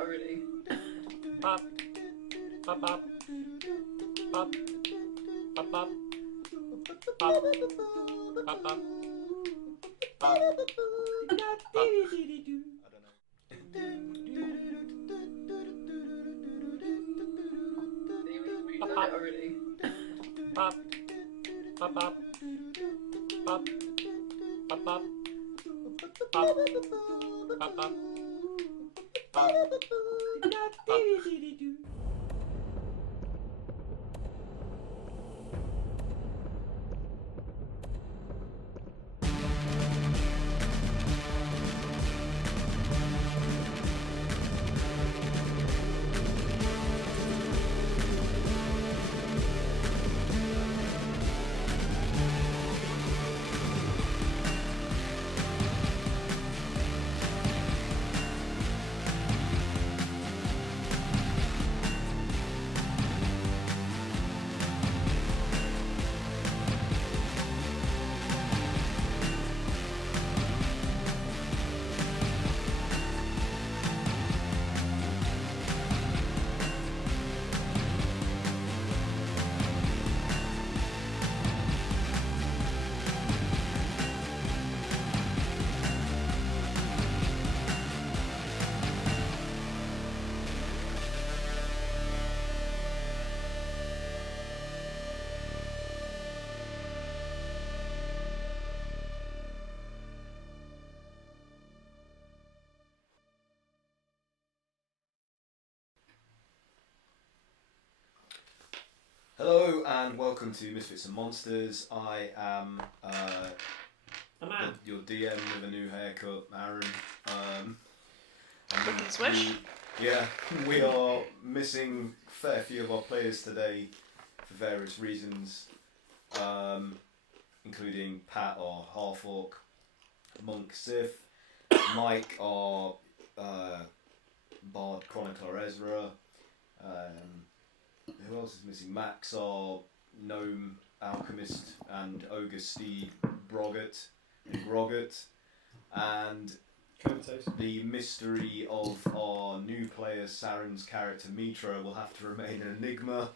Already. Pop, pop, pop, pop, pop, pop, pop, pop, pop, pop. Already. Pop, pop, pop, pop, pop, pop, pop, pop, pop, pop. Hello and welcome to Misfits and Monsters. I am your DM with a new haircut, Aaron. Looking swish. We are missing a fair few of our players today for various reasons, including Pat, our half-orc, Monk Sith, Mike, our Bard Chronicler Ezra, who else is missing? Max, our gnome alchemist, and ogre Steve Broggett and Groggett, and the mystery of our new player Saren's character Mitra will have to remain an enigma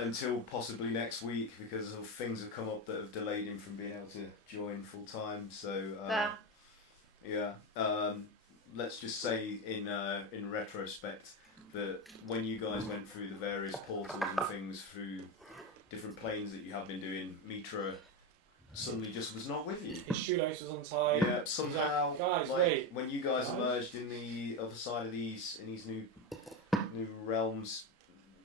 until possibly next week because of things have come up that have delayed him from being able to join full time. So let's just say in retrospect that when you guys went through the various portals and things through different planes that you have been doing, Mitra suddenly just was not with you. His shoelace was untied. Yeah, somehow, Guys, like, wait. when you guys Guys? emerged in the other side of these new realms,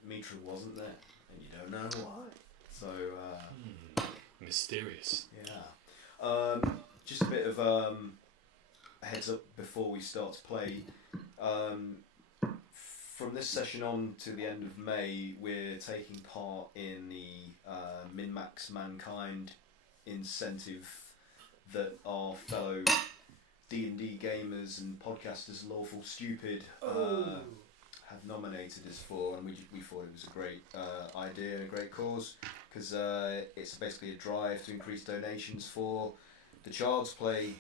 Mitra wasn't there, and you don't know why. So Mysterious. yeah, just a bit of a heads up before we start to play. From this session on to the end of May, we're taking part in the Min-Max Mankind incentive that our fellow D&D gamers and podcasters Lawful Stupid have nominated us for, and we thought it was a great idea and a great cause because it's basically a drive to increase donations for the Child's Play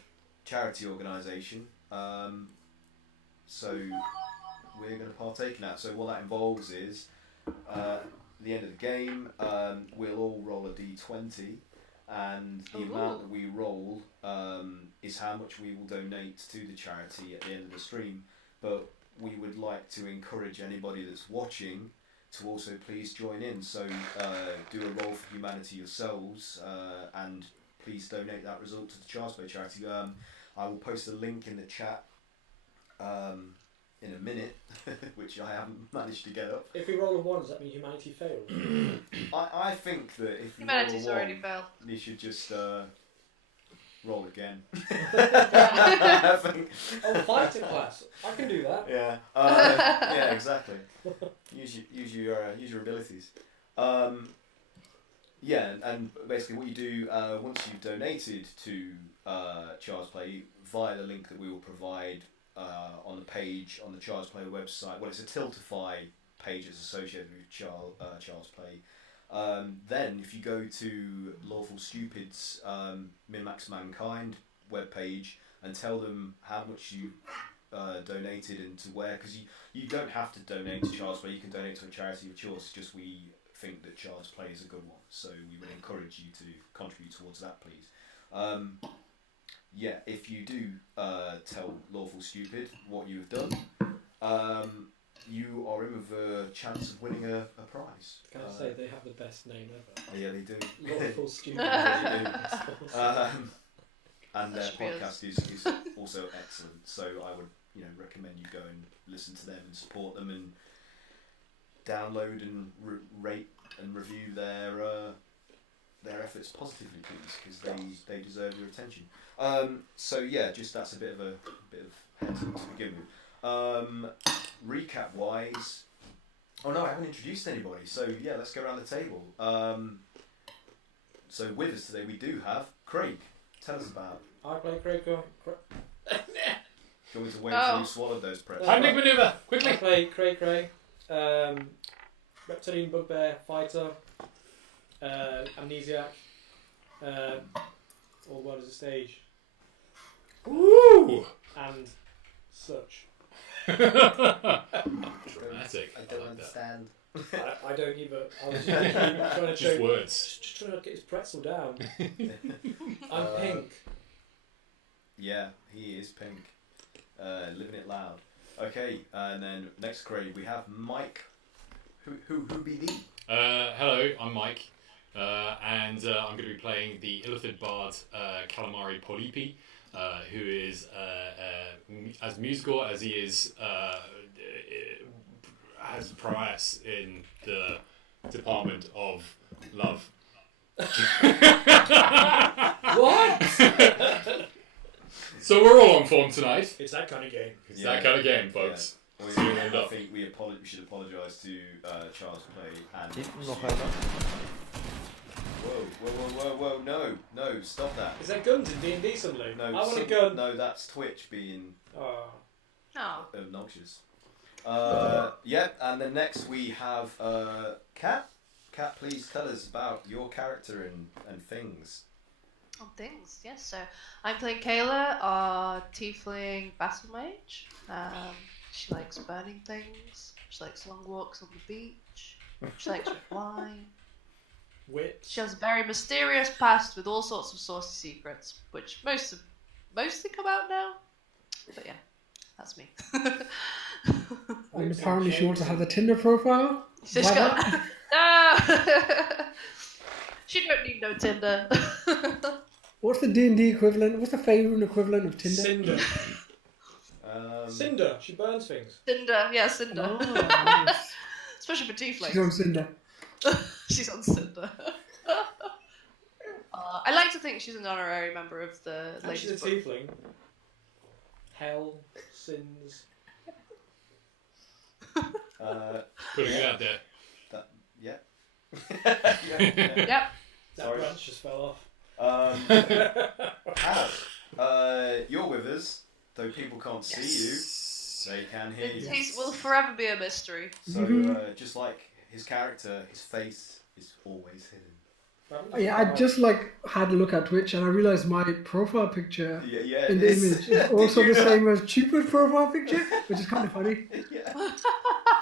charity organisation. So we're going to partake in that. So what that involves is, at the end of the game, we'll all roll a d20, and the amount that we roll is how much we will donate to the charity at the end of the stream. But we would like to encourage anybody that's watching to also please join in. So do a roll for humanity yourselves, and please donate that result to the Child's Play charity. I will post a link in the chat in a minute, which I haven't managed to get up. If we roll a 1, does that mean humanity failed? I think that if you Humanity's roll a already 1, failed. you should just roll again. Yeah. I think. Oh, fighter class. I can do that. Yeah. Yeah. Exactly. Use your abilities. Yeah, and basically what you do once you've donated to Child's Play via the link that we will provide on the page on the Child's Play website. Well, it's a Tiltify page that's associated with Child's Play. Then, if you go to Lawful Stupid's Min-Max Mankind webpage and tell them how much you donated and to where, because you don't have to donate to Child's Play, you can donate to a charity of choice, just we think that Child's Play is a good one, so we would encourage you to contribute towards that, please. Yeah, if you do tell Lawful Stupid what you've done, you are in with a chance of winning a prize. Can I say they have the best name ever? Yeah, they do. Lawful Stupid. They do. And their That's real. podcast is also excellent, so I would recommend you go and listen to them and support them and download and rate and review their efforts positively, please, because they deserve your attention. So yeah, just that's a bit of heads up to begin with. Recap wise, oh no, I haven't introduced anybody. So yeah, let's go around the table. So with us today we do have Craig. Tell us about. I play Craig. Do you want me to wait until you swallowed those pretzels? Heimlich maneuver, quickly. I play Cray. Reptilian bugbear fighter. Amnesiac. All the world is a stage. Ooh. And such. Dramatic. I don't understand. I don't either. I was just trying to Just words. Just trying to get his pretzel down. I'm pink. Yeah, he is pink. Living it loud. Okay, and then next Craig we have Mike. Who be thee? Hello, I'm Mike, and I'm going to be playing the Illithid Bard Calamari Polypi, who is as musical as he is has prowess in the department of love. What? So we're all on form tonight. It's that kind of game. It's that kind of game, folks. Yeah. See you I end up. think we should apologise to Charles Play and. Whoa! No! Stop that! Is there guns in D&D suddenly? No, I want a gun. No, that's Twitch being Oh. Oh. obnoxious. Yeah, and then next we have Kat. Kat, please tell us about your character and things. On things, yes. So I'm playing Kayla, our tiefling battle mage. She likes burning things. She likes long walks on the beach. She likes red wine. Wit. She has a very mysterious past with all sorts of saucy secrets, which mostly come out now. But yeah, that's me. And apparently she also has a Tinder profile. She's Why got. not? Ah! She don't need no Tinder. What's the D&D equivalent? What's the Faerun equivalent of Tinder? Cinder. Cinder. She burns things. Cinder, yeah, Cinder. Oh, nice. Especially for She's tieflings. on Cinder. She's on Cinder. I like to think she's an honorary member of the And she's a ladies' book. tiefling. Hell, sins. Putting it out there. Yeah. Yep. That Sorry. branch just fell off. Hal, you're with us, though people can't see you, they can hear you. He will forever be a mystery. So, just like his character, his face is always hidden. Yeah, I just had a look at Twitch and I realised my profile picture Yeah, in the image is also the same as Cheaper's profile picture, which is kind of funny. Yeah.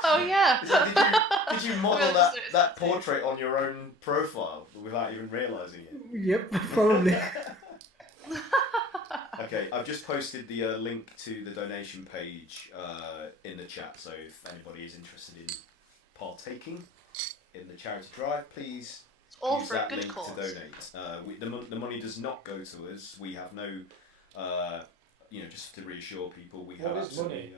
Oh yeah. Did you model Well, that portrait on your own profile without even realising it? Yep, probably. Okay, I've just posted the link to the donation page in the chat, so if anybody is interested in partaking in the charity drive, please All use for a that good link cause. to donate. The money does not go to us. We have no, just to reassure people, we have What is absolutely. money?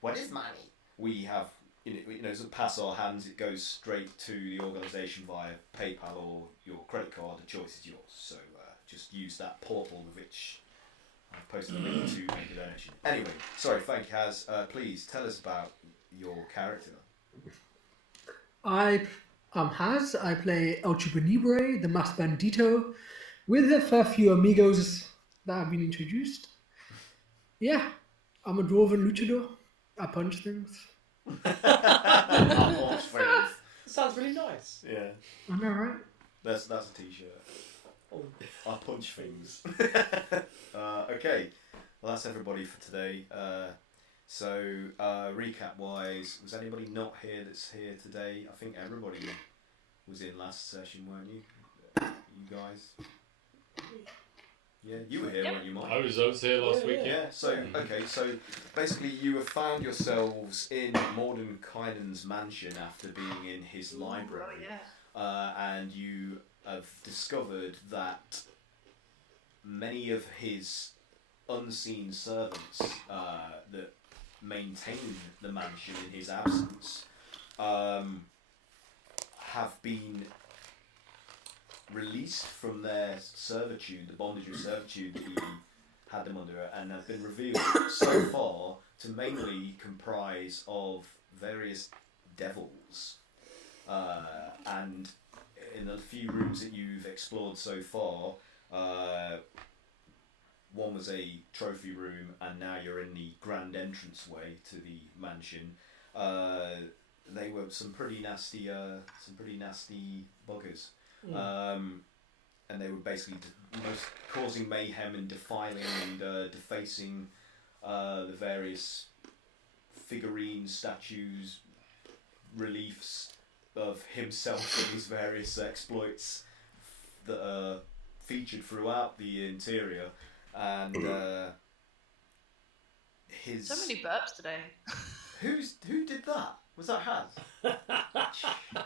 What is money? We have, it doesn't pass our hands. It goes straight to the organisation via PayPal or your credit card. The choice is yours. So just use that portal with which I've posted a link to make the donation. Anyway, sorry, thank you, Haz. Please tell us about your character. I am Haz. I play El Chupanibre, the Masked Bandito, with a fair few amigos that have been introduced. Yeah, I'm a dwarven luchador. I punch things. Sounds really nice. Yeah. I know, right? That's a t-shirt. Oh. I punch things. Okay. Well, that's everybody for today. So, recap wise, was anybody not here that's here today? I think everybody was in last session, weren't you? You guys? Yeah, you were here, weren't you, Mike? I was here last week. Yeah, so, okay, so basically you have found yourselves in Mordenkainen's mansion after being in his library. Oh, yeah. And you have discovered that many of his unseen servants that maintain the mansion in his absence have been released from their servitude, the bondage of servitude that he had them under, and have been revealed so far to mainly comprise of various devils. And in the few rooms that you've explored so far, one was a trophy room, and now you're in the grand entranceway to the mansion. They were some pretty nasty buggers. And they were basically causing mayhem and defiling and defacing the various figurines, statues, reliefs of himself and his various exploits that are featured throughout the interior. And his... So many burps today. Who did that? Was that Haz?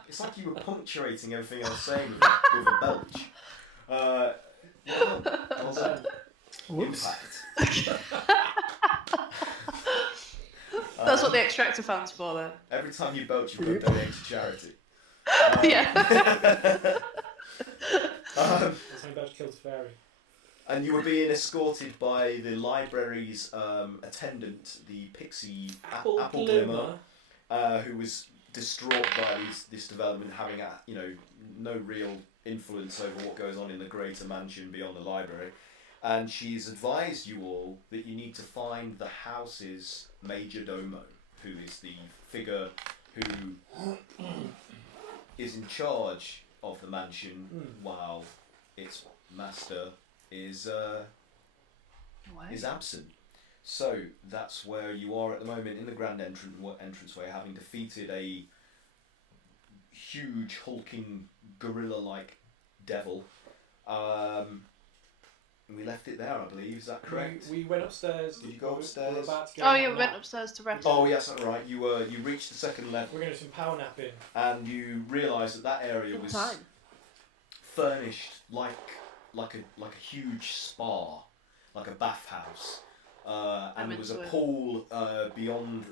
It's like you were punctuating everything I was saying with a belch. Well done. Whoops. Impact. That's what the extractor fan's for, then. Every time you belch, you've got to donate to charity. Yeah. That's how I'm about to kill the fairy. And you were being escorted by the library's attendant, the pixie Apple Glimmer, who was distraught by this development, having no real influence over what goes on in the greater mansion beyond the library. And she's advised you all that you need to find the house's Majordomo, who is the figure who is in charge of the mansion while its master is absent. So that's where you are at the moment, in the grand entranceway, having defeated a huge hulking gorilla-like devil. And we left it there, I believe. Is that correct? We went upstairs. Did you go upstairs? We're about to go Oh, on yeah, a we went nap. upstairs to rest. Oh yes, that's right. You reached the second level. We're going to do some power napping. And you realised that area Good was time. furnished like a huge spa, like a bathhouse, and there was a pool beyond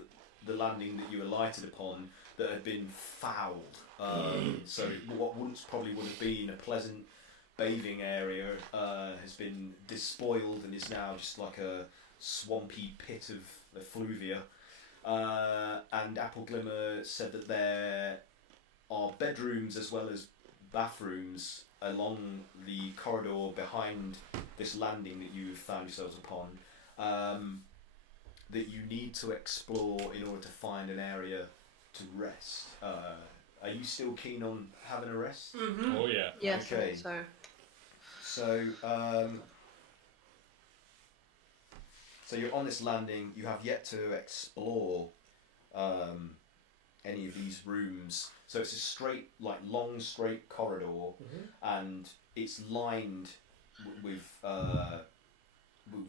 the landing that you alighted upon that had been fouled. So what once probably would have been a pleasant bathing area has been despoiled and is now just like a swampy pit of effluvia. And Apple Glimmer said that there are bedrooms as well as bathrooms along the corridor behind this landing that you've found yourselves upon, that you need to explore in order to find an area to rest. Are you still keen on having a rest? Mm-hmm. Oh yeah. Yes, Okay. So you're on this landing. You have yet to explore any of these rooms. So it's a straight, long straight corridor, and it's lined with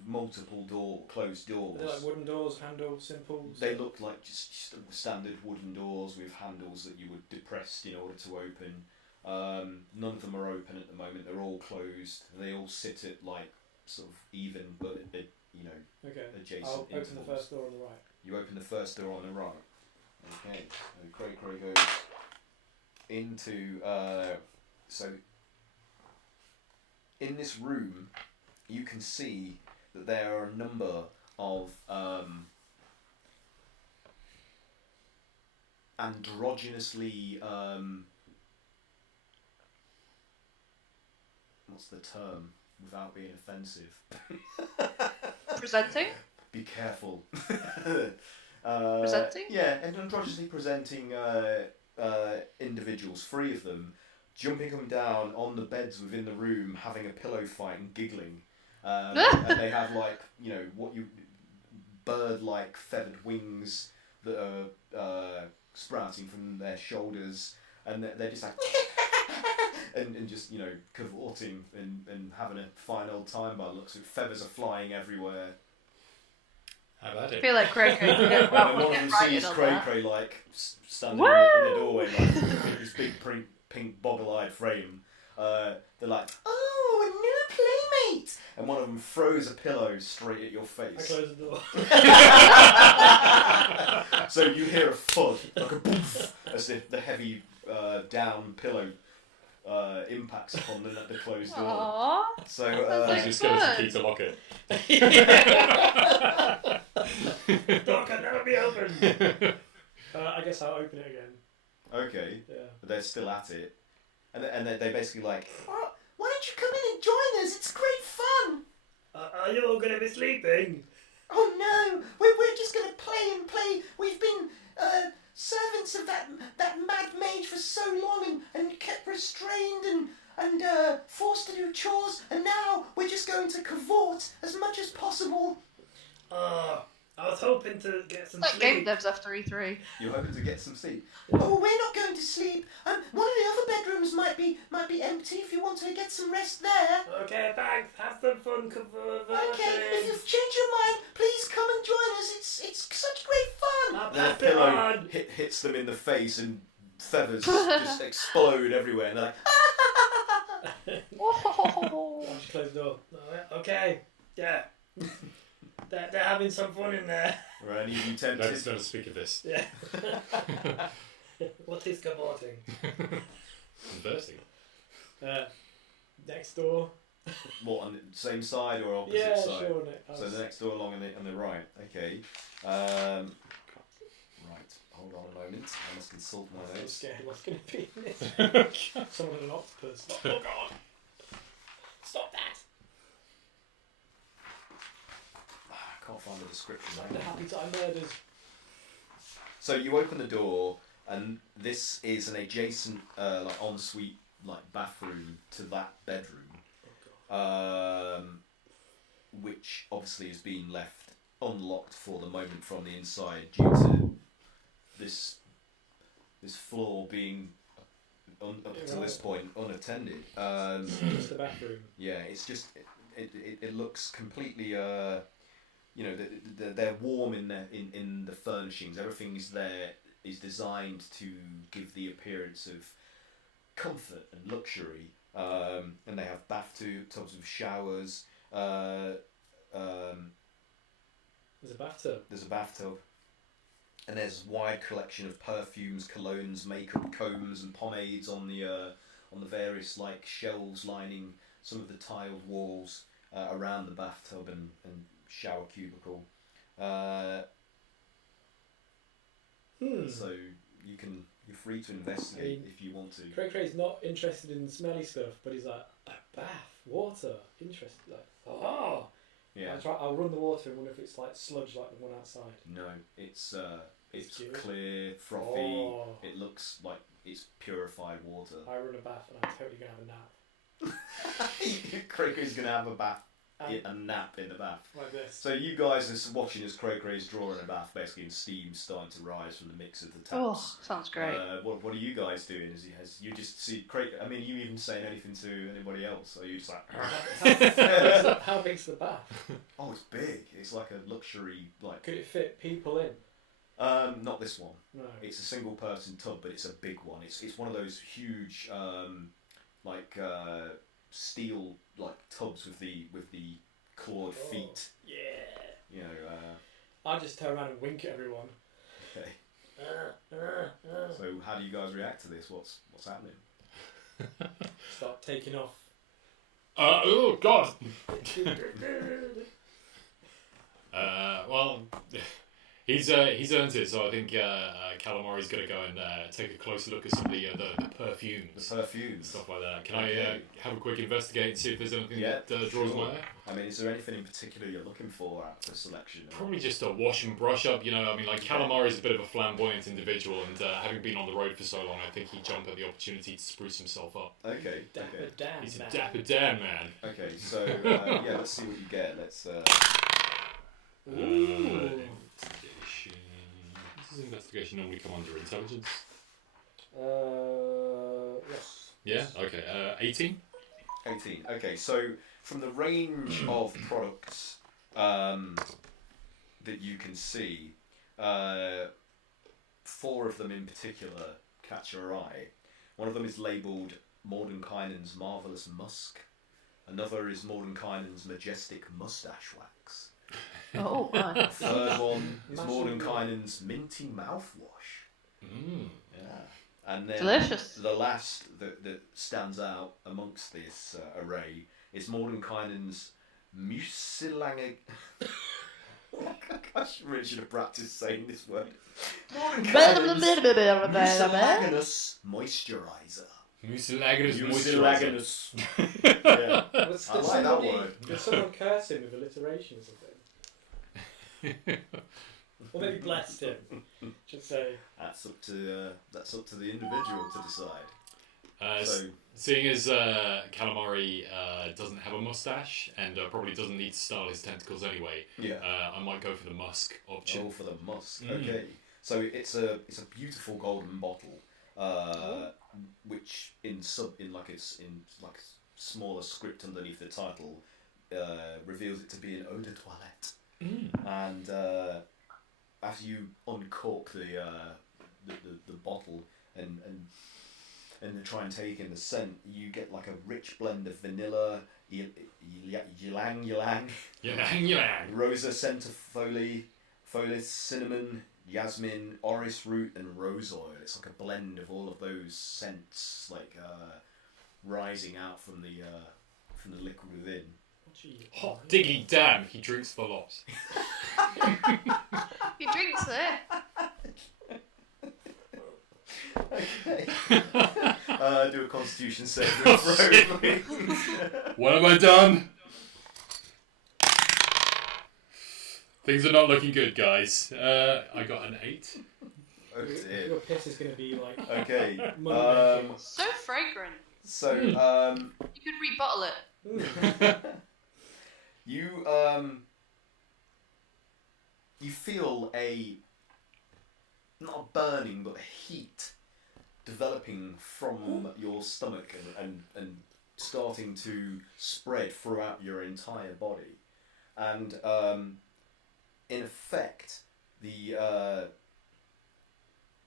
multiple closed doors. Are they like wooden doors, handle, simples? They look like just standard wooden doors with handles that you would depress in order to open. None of them are open at the moment. They're all closed. They all sit at sort of even, but Okay. adjacent. I'll open intervals. the first door on the right. You open the first door on the right. Okay. So Cray goes into so in this room you can see that there are a number of androgynously what's the term without being offensive? Presenting? Be careful. Presenting? Yeah, and androgynously presenting individuals, 3 of them, jumping them down on the beds within the room, having a pillow fight and giggling. And they have like, you know, bird-like feathered wings that are sprouting from their shoulders, and they're just like and just, you know, cavorting and having a fine old time by the looks of it. Feathers are flying everywhere. How about I it? feel like Cray Cray could get, And one of get them right sees in on Cray that. Cray like standing in the doorway, like with this big pink boggle-eyed frame. They're like, "Oh, a new playmate!" And one of them throws a pillow straight at your I face. close the door. So you hear a thud, like a poof, as if the heavy down pillow impacts upon the closed door. Aww. So That's Use like your skeleton fun. key to lock it. Door can never be opened. I guess I'll open it again. okay, Yeah. but they're still at it, and they basically like, "Oh, why don't you come in and join us? It's great fun." Are you all going to be sleeping? "Oh no, we're just gonna play and play. We've been servants of that mad mage for so long and kept restrained and forced to do chores, and now we're just going to cavort as much as possible." I was hoping to get some Like sleep. game devs after E3. You're hoping to get some sleep. "Oh, we're not going to sleep. One of the other bedrooms might be empty if you want to get some rest there." Okay, thanks. Have some fun conversing. "Okay, if you've changed your mind, please come and join us. It's such great fun." I'll Then a pass it pillow on. hits them in the face and feathers just explode everywhere, and they're like, Whoa. I'll just close the door. Okay, yeah. They're having some fun in there. "Right, any of you tempted?" Don't speak of this. Yeah. What is cavorting? Conversing. Next door. What, on the same side or opposite Yeah, side? sure. Nick. So the next door along on the right. Okay. Right. Hold on a moment. I must consult my I'm notes. scared what's going to be in this. Someone with an octopus. Oh god. Stop that. I can't find the description. Like the happy time murders. So you open the door, and this is an adjacent, like ensuite, like bathroom to that bedroom, which obviously has been left unlocked for the moment from the inside due to this floor being up to this point unattended. Just the bathroom. Yeah, it's just it looks completely you know, they're warm in the furnishings. Everything is designed to give the appearance of comfort and luxury. And they have bathtubs with showers. There's a bathtub. There's a bathtub. And there's a wide collection of perfumes, colognes, makeup, combs, and pomades on the various like shelves lining some of the tiled walls around the bathtub and shower cubicle. So you're free to investigate if you want to. Cray Cray's not interested in smelly stuff, but he's like, a bath, water, interested. Like, oh. Yeah. I'll run the water and wonder if it's like sludge like the one outside. No, it's cute. clear, frothy. Oh. It looks like it's purified water. I run a bath and I'm totally going to have a nap. Cray-Cray's gonna have a nap in the bath. Like this. So you guys are watching as Cray-Cray's drawing a bath, basically, and steam starting to rise from the mix of the taps. Oh, sounds great. What are you guys doing? You just see Cray? I mean, you even saying anything to anybody else? Or are you just like? How big's the bath? Oh, it's big. It's like a luxury like. Could it fit people in? Not this one. No. It's a single person tub, but it's a big one. It's one of those huge steel like tubs with the clawed feet. Yeah. You know. I just turn around and wink at everyone. Okay. So how do you guys react to this? What's happening? Start taking off. Oh God. Well, He's earned it, so I think Calamari's going to go and take a closer look at some of the perfumes. The perfumes. Stuff like that. Can I have a quick investigate and see if there's anything that draws sure. my eye? I mean, is there anything in particular you're looking for out for selection? Probably just a wash and brush up, you know. I mean, like, Calamari's a bit of a flamboyant individual, and having been on the road for so long, I think he'd jump at the opportunity to spruce himself up. Okay. Dapper Dan. He's a dapper Dan, man. Okay, so, yeah, let's see what you get. Let's... Ooh. Investigation. Does investigation normally come under intelligence? Yes. Yeah? Okay. 18? 18. Okay, so from the range of products that you can see, 4 of them in particular catch your eye. One of them is labelled Mordenkainen's Marvellous Musk. Another is Mordenkainen's Majestic Mustache Wax. Oh, my. Third one is Mordenkainen's Minty Mouthwash. Yeah. And then Delicious. the last that stands out amongst this array is Mordenkainen's Mucilanger. I really should have practiced saying this word. Mucilaginous Moisturizer. Mucilaginous. Yeah. I like that word. Did someone curse him with alliteration or something? Or maybe blessed him. Should say. That's up to the individual to decide. Seeing as Calamari doesn't have a mustache and probably doesn't need to style his tentacles anyway, I might go for the musk option. Oh, for the musk. Okay. So it's a beautiful golden bottle, which in smaller script underneath the title reveals it to be an eau de toilette. And after you uncork the bottle and try and take in the scent, you get like a rich blend of vanilla, ylang, rosa centifolius, cinnamon, jasmine, orris root, and rose oil. It's like a blend of all of those scents, like rising out from the liquid within. Hot diggly damn, he drinks the lot. He drinks it. Okay. Do a constitution save throw, please. What have I done? Things are not looking good, guys. I got an 8. Oh dear. Your piss is going to be like... Okay. So fragrant. So, You could rebottle it. you feel not a burning, but a heat developing from your stomach and starting to spread throughout your entire body. And in effect,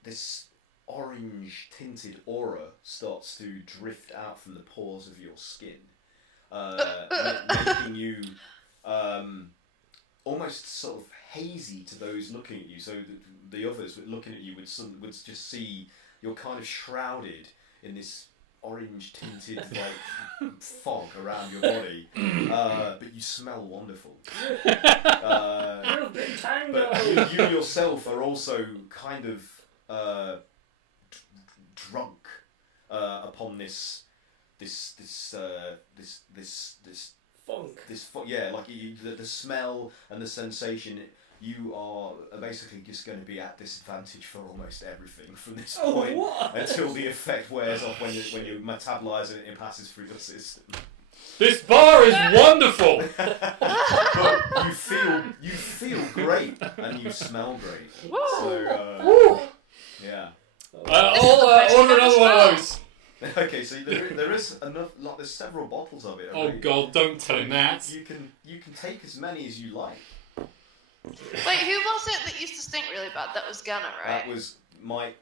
this orange tinted aura starts to drift out from the pores of your skin, making you almost sort of hazy to those looking at you. So the others looking at you would just see you're kind of shrouded in this orange tinted like fog around your body, but you smell wonderful. But you yourself are also kind of drunk upon this funk. Like the smell and the sensation. You are basically just going to be at disadvantage for almost everything from this point until the effect wears off when you metabolize it and it passes through the system. This bar is wonderful. But you feel great and you smell great. So yeah. I'll order another one of those. Okay, so there is enough. Like, there's several bottles of it. Oh God! Don't tell him that. You can take as many as you like. Wait, who was it that used to stink really bad? That was Ghana, right? That was Mike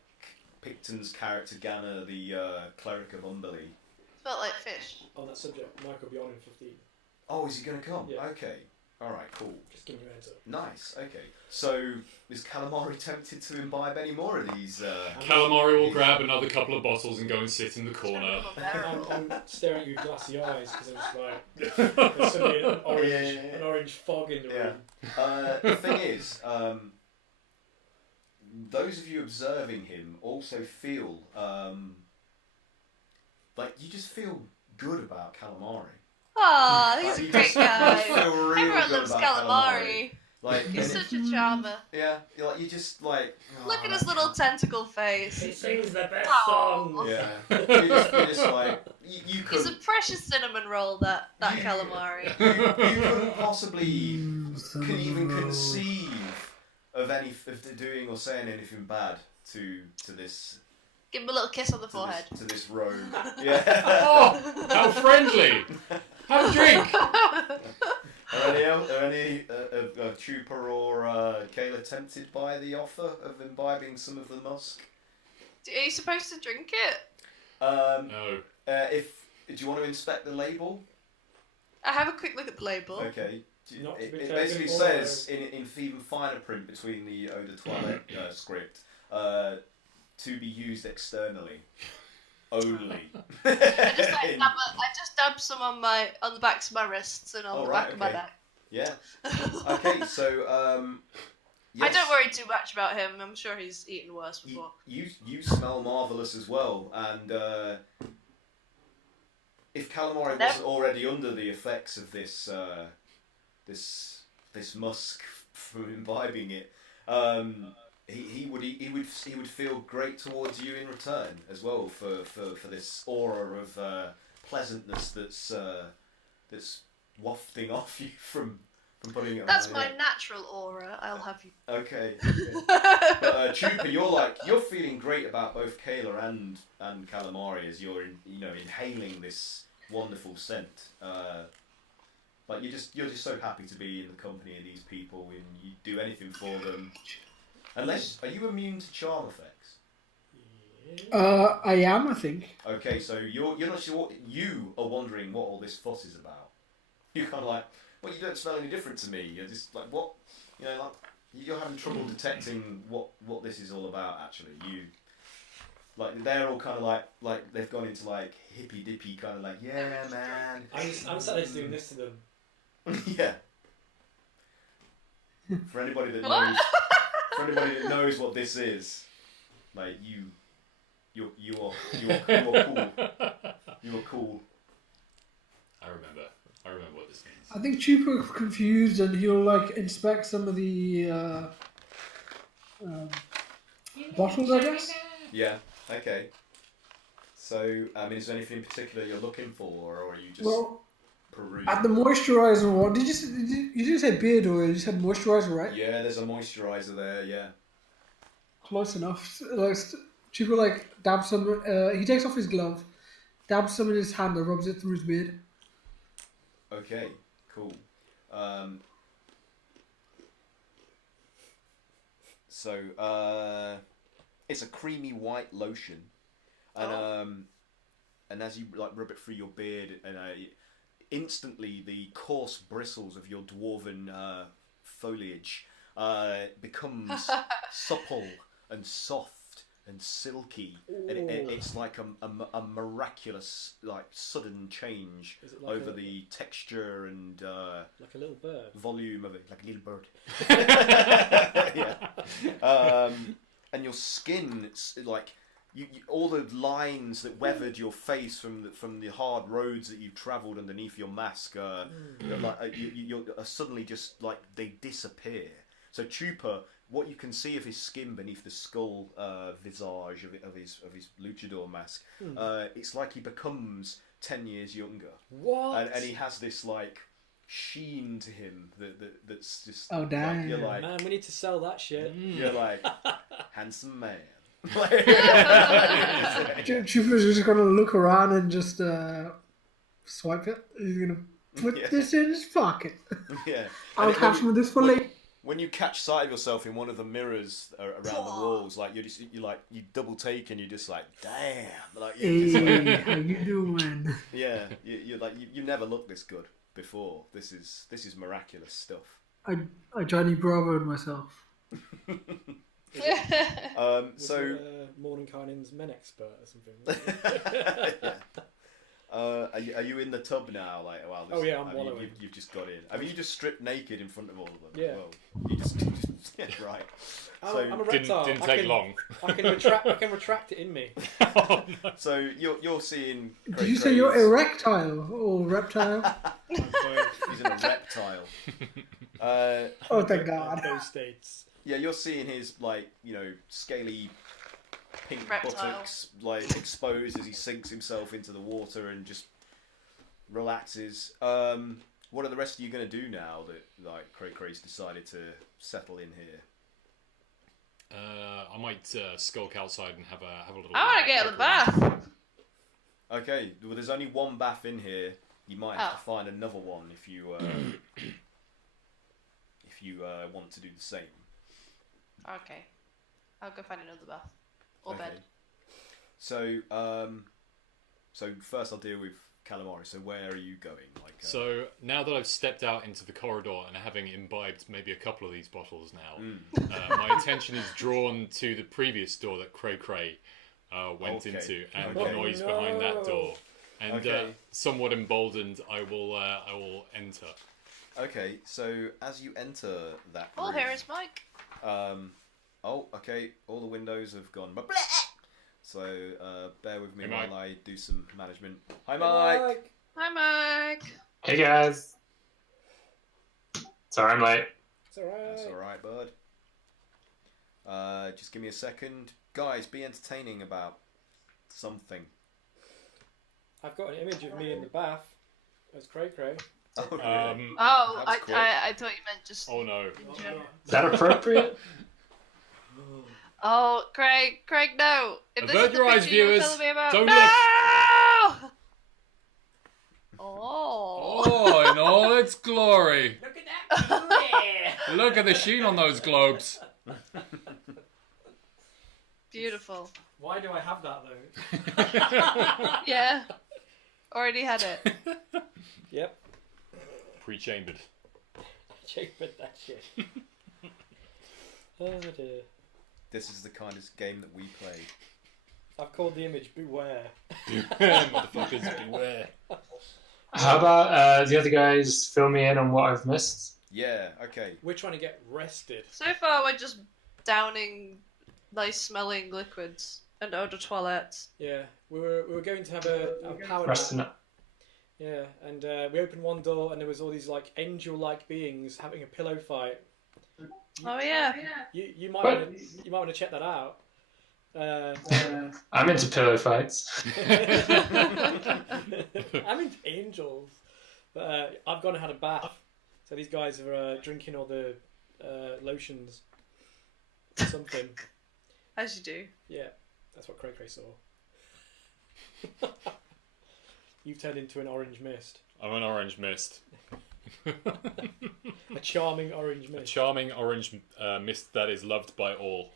Picton's character Ghana, the cleric of Umberley. Smelled like fish. On that subject, Mike will be on in 15. Oh, is he going to come? Yeah. Okay. All right. Cool. Just giving you a heads up. Nice. Okay. So is Calamari tempted to imbibe any more of these? Calamari will grab another couple of bottles and go and sit in the corner. I'm staring at you with glassy eyes because I'm just like there's suddenly an orange fog in the room. The thing is, those of you observing him also feel like you just feel good about Calamari. Aw, he's Like, a you great just guy. feel really Everyone good loves about calamari. Like, He's and such a charmer. yeah, you just like. Look oh, at his that little Cal- tentacle face. He sings the best Aw. songs. Yeah, you're just like you He's could. a precious cinnamon roll, that You- calamari. You couldn't possibly Son can of a even roll. conceive of doing or saying anything bad to this Give him a little kiss on the forehead. to this rogue. Yeah. Oh, how friendly! Have a drink. Are any Trooper or Kayla tempted by the offer of imbibing some of the musk? Are you supposed to drink it? No. Do you want to inspect the label? I have a quick look at the label. Okay. Not to be It taken basically for, says in even finer print between the Eau de Toilette script, to be used externally. Only. I just dab some on the backs of my wrists and on Oh, the right, back of my okay. neck. Yeah. Okay, so yes, I don't worry too much about him. I'm sure he's eaten worse before. You smell marvelous as well, and if Calamari Never- wasn't already under the effects of this this musk from imbibing it, he would feel great towards you in return as well for this aura of pleasantness that's wafting off you from putting it on. That's your my head. natural aura. I'll have you. Okay. But Trooper, you're feeling great about both Kayla and Calamari as you're inhaling this wonderful scent. Like you're just so happy to be in the company of these people, and you do anything for them. Unless, are you immune to charm effects? I am, I think. Okay, so you're not sure. You are wondering what all this fuss is about. You're kind of like, well, you don't smell any different to me. You're just like, what? Like you're having trouble detecting what this is all about. Actually, they're all kind of like they've gone into like hippy dippy kind of like, yeah, man. I'm sat there just doing this to them. Yeah. For anybody that What? knows what this is, like you are cool. You are cool. I remember what this means. I think Chupa's confused and he'll like inspect some of the bottles, I guess. Yeah. Okay. So, I mean, is there anything in particular you're looking for, or are you just perusing? At the moisturizer one, you didn't say beard oil, you said moisturizer, right? Yeah, there's a moisturizer there. Yeah. Close enough. Like Chupa like dabs some. He takes off his glove, dabs some in his hand, and rubs it through his beard. Okay. Cool. So, it's a creamy white lotion, and as you like rub it through your beard, and instantly the coarse bristles of your dwarven foliage becomes supple and soft and silky, and it's like a miraculous like sudden change Is it like over the texture and like a little bird? volume of it, like a little bird. Yeah. And your skin, it's like you all the lines that weathered your face from the hard roads that you've travelled underneath your mask, you're suddenly just like they disappear. So Trooper, what you can see of his skin beneath the skull visage of his luchador mask, it's like he becomes 10 years younger. What? And he has this like sheen to him that's just. Oh, damn. Like, you're like, Man, we need to sell that shit. you're like, handsome man. Chupa's just gonna look around and just swipe it. He's gonna put Yeah. this in his pocket. Yeah. I'll And have some of this for later. When you catch sight of yourself in one of the mirrors around the walls, like you double take and you're just like, damn, like you're just Hey, like, how you doing? yeah, you're like you never looked this good before. This is miraculous stuff. I Johnny Bravo'd myself. So Mordenkainen's men expert or something. yeah. Are you in the tub now? Like, wow. Oh yeah, I'm wallowing. You've just got in. I mean, you just stripped naked in front of all of them. Yeah. Well, you just yeah, right. I'm So a reptile. Didn't take long. I can retract it in me. Oh, no. so you're seeing. Did you say you're erectile or reptile? He's in a reptile. Oh, thank God. Those states. Yeah, you're seeing his scaly pink Reptile. buttocks exposed as he sinks himself into the water and just relaxes. What are the rest of you going to do now that Cray Cray's decided to settle in here? I might skulk outside and have a little. I want to get out of the bath. Okay, well, there's only one bath in here. You might have to find another one if you want to do the same. Okay. I'll go find another bath. Or bed. So, so first I'll deal with calamari. So where are you going? So now that I've stepped out into the corridor and having imbibed maybe a couple of these bottles now, my attention is drawn to the previous door that Cray Cray went into and the noise behind that door. And somewhat emboldened, I will enter. Okay, so as you enter that room... Oh, here is Mike. Okay, all the windows have gone... So, bear with me Hey, while I do some management. Hi, Mike! Hi, Mike. Hey guys. Sorry I'm late. It's alright. That's alright, bud. Just give me a second. Guys, be entertaining about something. I've got an image of me in the bath as Cray Cray. Oh, really? Oh, That was quick. I thought you meant just... Oh no! Is that appropriate? Oh, Craig, no. If this Avert is the your eyes, picture you were viewers. telling me about... Don't no! look. Oh. Oh, in all its glory! Look at that! Look at the sheen on those globes. Beautiful. Why do I have that though? Yeah. Already had it. Yep. Pre-chambered. Chambered that shit. Oh dear. This is the kind of game that we play. I've called the image Beware. Motherfuckers, beware. How about the other guys fill me in on what I've missed? Yeah, okay. We're trying to get rested. So far, we're just downing nice-smelling liquids and eau de toilette. Yeah, we were going to have a power nap. Resting up. Yeah, and we opened one door and there was all these angel-like beings having a pillow fight. Oh yeah. You might What? want to check that out. I'm into pillow fights. I'm into angels, but I've gone and had a bath. So these guys are drinking all the lotions. Or something. As you do. Yeah, that's what Cray Cray saw. You've turned into an orange mist. I'm an orange mist. A charming orange A mist. charming orange mist that is loved by all.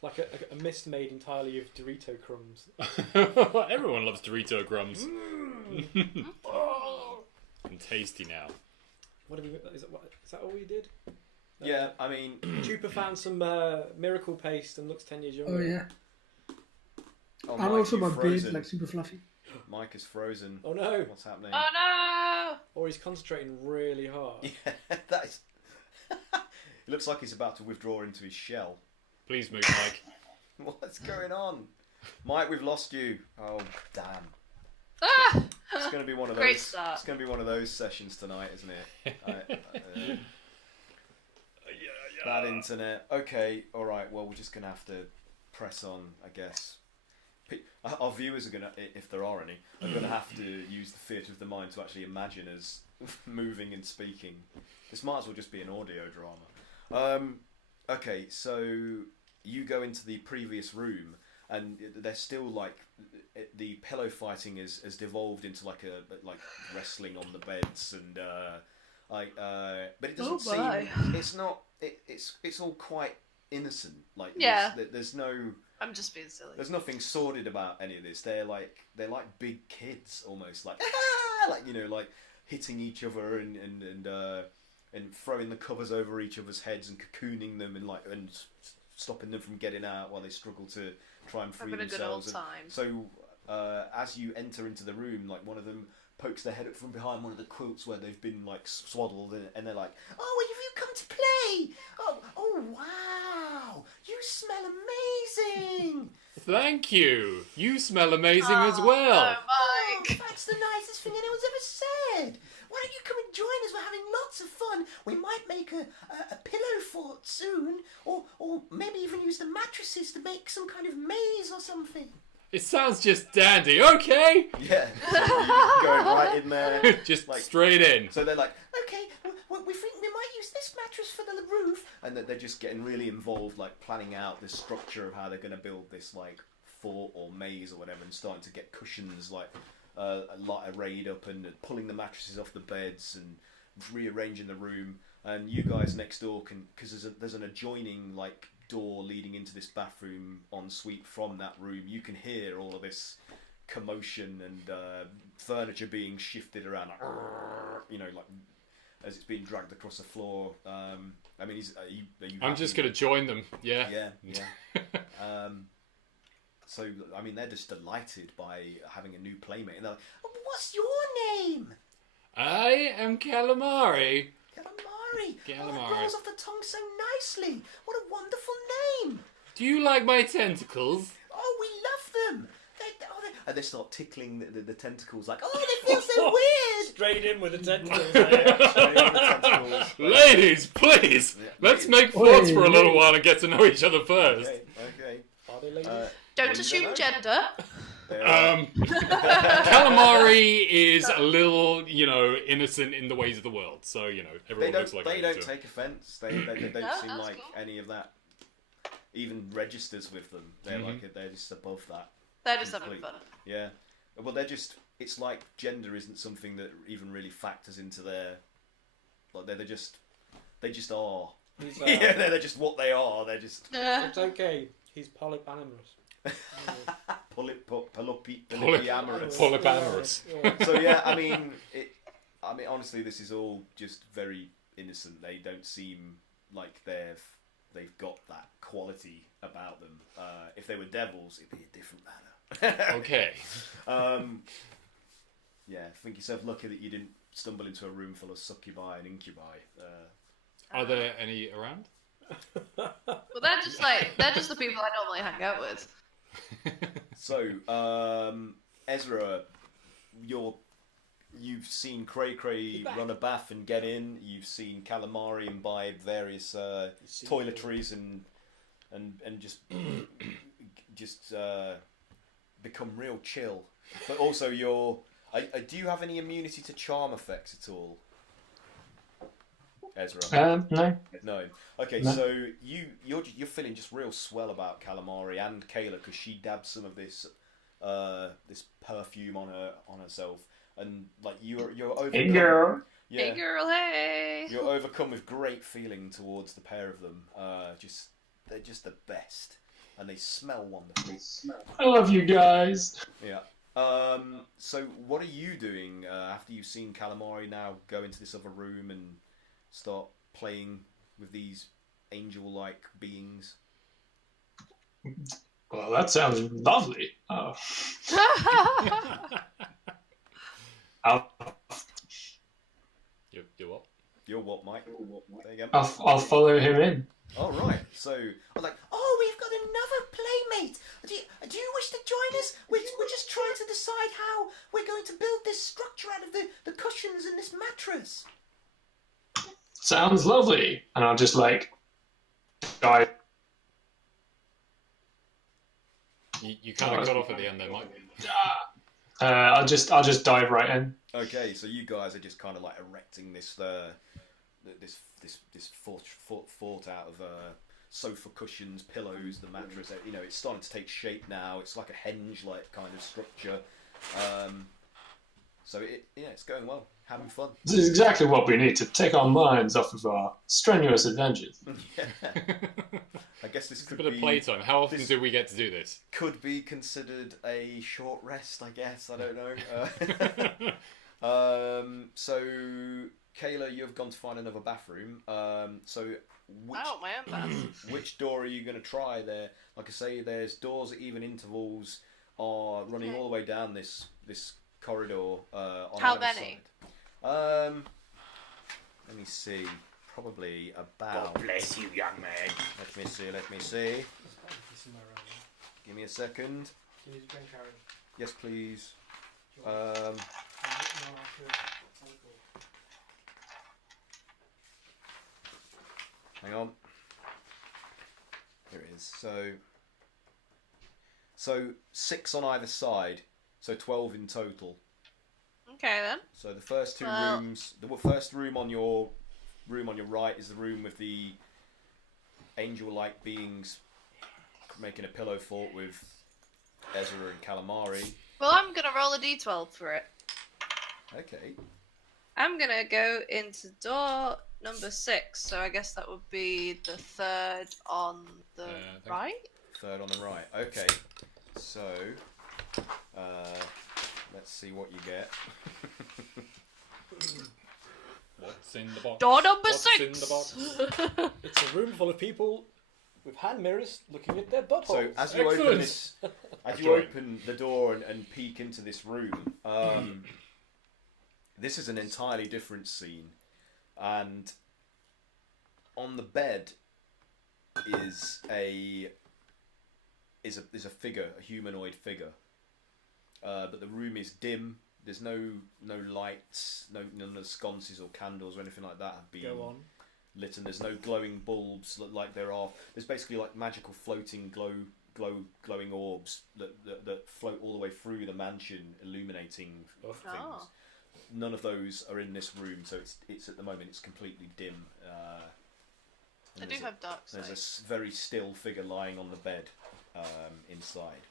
Like a mist made entirely of Dorito crumbs. Everyone loves Dorito crumbs. And tasty now. What have we? Is that all we did? Yeah, I mean... Chupa found some miracle paste and looks 10 years younger. Oh yeah. Oh, And Mike, also you're my frozen. beard super fluffy. Mike is frozen. Oh no! What's happening? Oh no! Or he's concentrating really hard. Yeah, that is... It looks like he's about to withdraw into his shell. Please move, Mike. What's going on? Mike, we've lost you. Oh, damn. Ah! It's going to be one of those. Great start. It's going to be one of those sessions tonight, isn't it? Bad internet. Okay, all right. Well, we're just going to have to press on, I guess. Our viewers are going to, if there are any, are going to have to use the theatre of the mind to actually imagine us moving and speaking. This might as well just be an audio drama. Okay, so you go into the previous room, and they're still the pillow fighting has devolved into like wrestling on the beds and but it doesn't seem it's not it's all quite innocent. Yeah. There's no. I'm just being silly. There's nothing sordid about any of this. They're like big kids almost, like hitting each other and throwing the covers over each other's heads and cocooning them and stopping them from getting out while they struggle to try and free Having a good old themselves. time. So as you enter into the room, like one of them pokes their head up from behind one of the quilts where they've been like swaddled, and they're like, "Oh, have you come to play? Oh, wow! You smell amazing." Thank you. You smell amazing as well. Oh, that's the nicest thing anyone's ever said. Why don't you come and join us? We're having lots of fun. We might make a pillow fort soon, or maybe even use the mattresses to make some kind of maze or something. It sounds just dandy. Okay. Yeah, so you go right in there, just like straight in. So they're like, okay, we think we might use this mattress for the roof, and they're just getting really involved, like planning out the structure of how they're going to build this like fort or maze or whatever, and starting to get cushions like arrayed up and pulling the mattresses off the beds and rearranging the room. And you guys next door can, because there's an adjoining like door leading into this bathroom ensuite from that room, you can hear all of this commotion and furniture being shifted around, like as it's being dragged across the floor. I mean, are you I'm just gonna join them. Yeah. So I mean, they're just delighted by having a new playmate, and they're like, "Oh, what's your name?" I am Calamari. Calamari. Calamari. Oh, it rolls off the tongue so nicely. What a wonderful name. Do you like my tentacles? Oh, we love them. And they start tickling the tentacles, like, oh, they feel so weird. Straight in with the tentacles. Ladies, please, let's make forts for a little while and get to know each other first. Okay. Are they ladies? Don't assume gender. Calamari is a little, innocent in the ways of the world. So, everyone looks like they don't take offence. They don't seem like cool. any of that even registers with them. They're they're just above that. They're just having fun. Yeah. Well, it's like gender isn't something that even really factors into their, like they just are. Yeah, they're just what they are. They're just. It's okay. He's polyamorous. Polyamorous. Yeah. So yeah, I mean, honestly, this is all just very innocent. They don't seem like they've got that quality about them. If they were devils, it'd be a different matter. Okay. Yeah, think yourself lucky that you didn't stumble into a room full of succubi and incubi. Are there any around? Well, they're just the people I normally hang out with. So, Ezra, you've seen Cray Cray run a bath and get in. You've seen Calamari imbibe various toiletries and just become real chill. But also, do you have any immunity to charm effects at all, Ezra? No. Okay, No. so you're feeling just real swell about Calamari and Kayla because she dabbed some of this this perfume on herself, and like you're overcome. Hey, girl. Yeah, Hey girl, hey! you're overcome with great feeling towards the pair of them. They're just the best, and they smell wonderful. I love you guys. Yeah. So what are you doing after you've seen Calamari now go into this other room and start playing with these angel-like beings? Well, that sounds lovely. Oh. You what? You're what, Mike? There you go. I'll follow him in. All right. So I'm like, oh, we've got another playmate. Do you wish to join us? We're just trying to decide how we're going to build this structure out of the cushions and this mattress. Sounds lovely. And I'll just dive. You kind of got off at the end there, Mike. I'll just dive right in. Okay, so you guys are just kind of like erecting this fort out of sofa cushions, pillows, the mattress. It's starting to take shape now. It's like a henge-like kind of structure. So it's going well. Having fun. This is exactly what we need to take our minds off of our strenuous adventures. Yeah. I guess this It's a could bit of be playtime. How often do we get to do this? could be considered a short rest. I guess I don't know. So Kayla, you've gone to find another bathroom. So which, I want my own bath. which door are you going to try? There, like I say, there's doors at even intervals are running Okay. all the way down this corridor. On How either many? Side. Let me see. Probably about. God bless you, young man. Let me see. Give me a second. Do you need a drink, Aaron? Yes, please. Do you want- Hang on. Here it is. So 6 on either side. So 12 in total. Okay then. So the first two Well- rooms. The first room on your right is the room with the angel-like beings making a pillow fort with Ezra and Calamari. Well, I'm gonna roll a d12 for it. Okay. I'm gonna go into door number 6, so I guess that would be the third on the think- right. Third on the right. Okay. So, let's see what you get. What's in the box? Door number What's 6. in the box? It's a room full of people with hand mirrors looking at their buttholes. So as you open Excellent. this, as you Joy. open the door and peek into this room, this is an entirely different scene, and on the bed is a figure, a humanoid figure, but the room is dim. There's no lights, none of the sconces or candles or anything like that have been Go on. lit, and there's no glowing bulbs like there are. There's basically like magical floating glowing orbs that float all the way through the mansion, illuminating things. Oh. None of those are in this room, so it's at the moment it's completely dim. I and do there's have dark There's sight. a very still figure lying on the bed inside.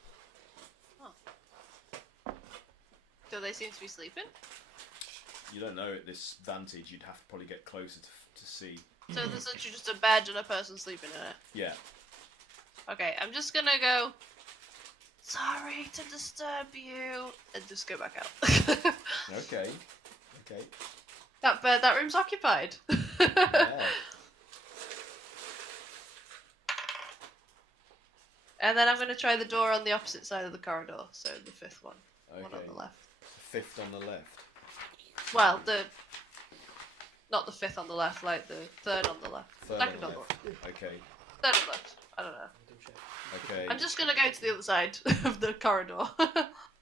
Do they seem to be sleeping? You don't know at this vantage. You'd have to probably get closer to see. So there's literally just a bed and a person sleeping in it. Yeah. Okay, I'm just gonna go. Sorry to disturb you, and just go back out. Okay. Okay. that room's occupied. Yeah. And then I'm gonna try the door on the opposite side of the corridor, so the 5th one, one on Okay. the left. Fifth on the left. Well, not the 5th on the left, like the 3rd on the left, Third second on on the the left, left. Okay. 3rd on the left. I don't know. Okay. I'm just gonna go to the other side of the corridor.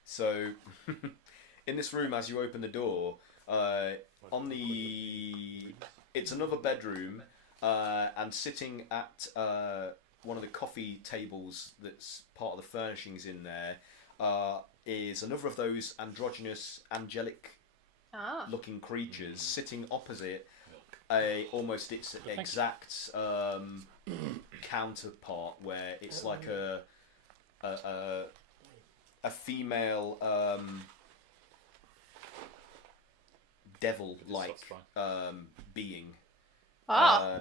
So, in this room, as you open the door, it's another bedroom, and sitting at one of the coffee tables that's part of the furnishings in there is another of those androgynous, angelic-looking creatures sitting opposite almost its exact counterpart, where it's like a female devil-like being,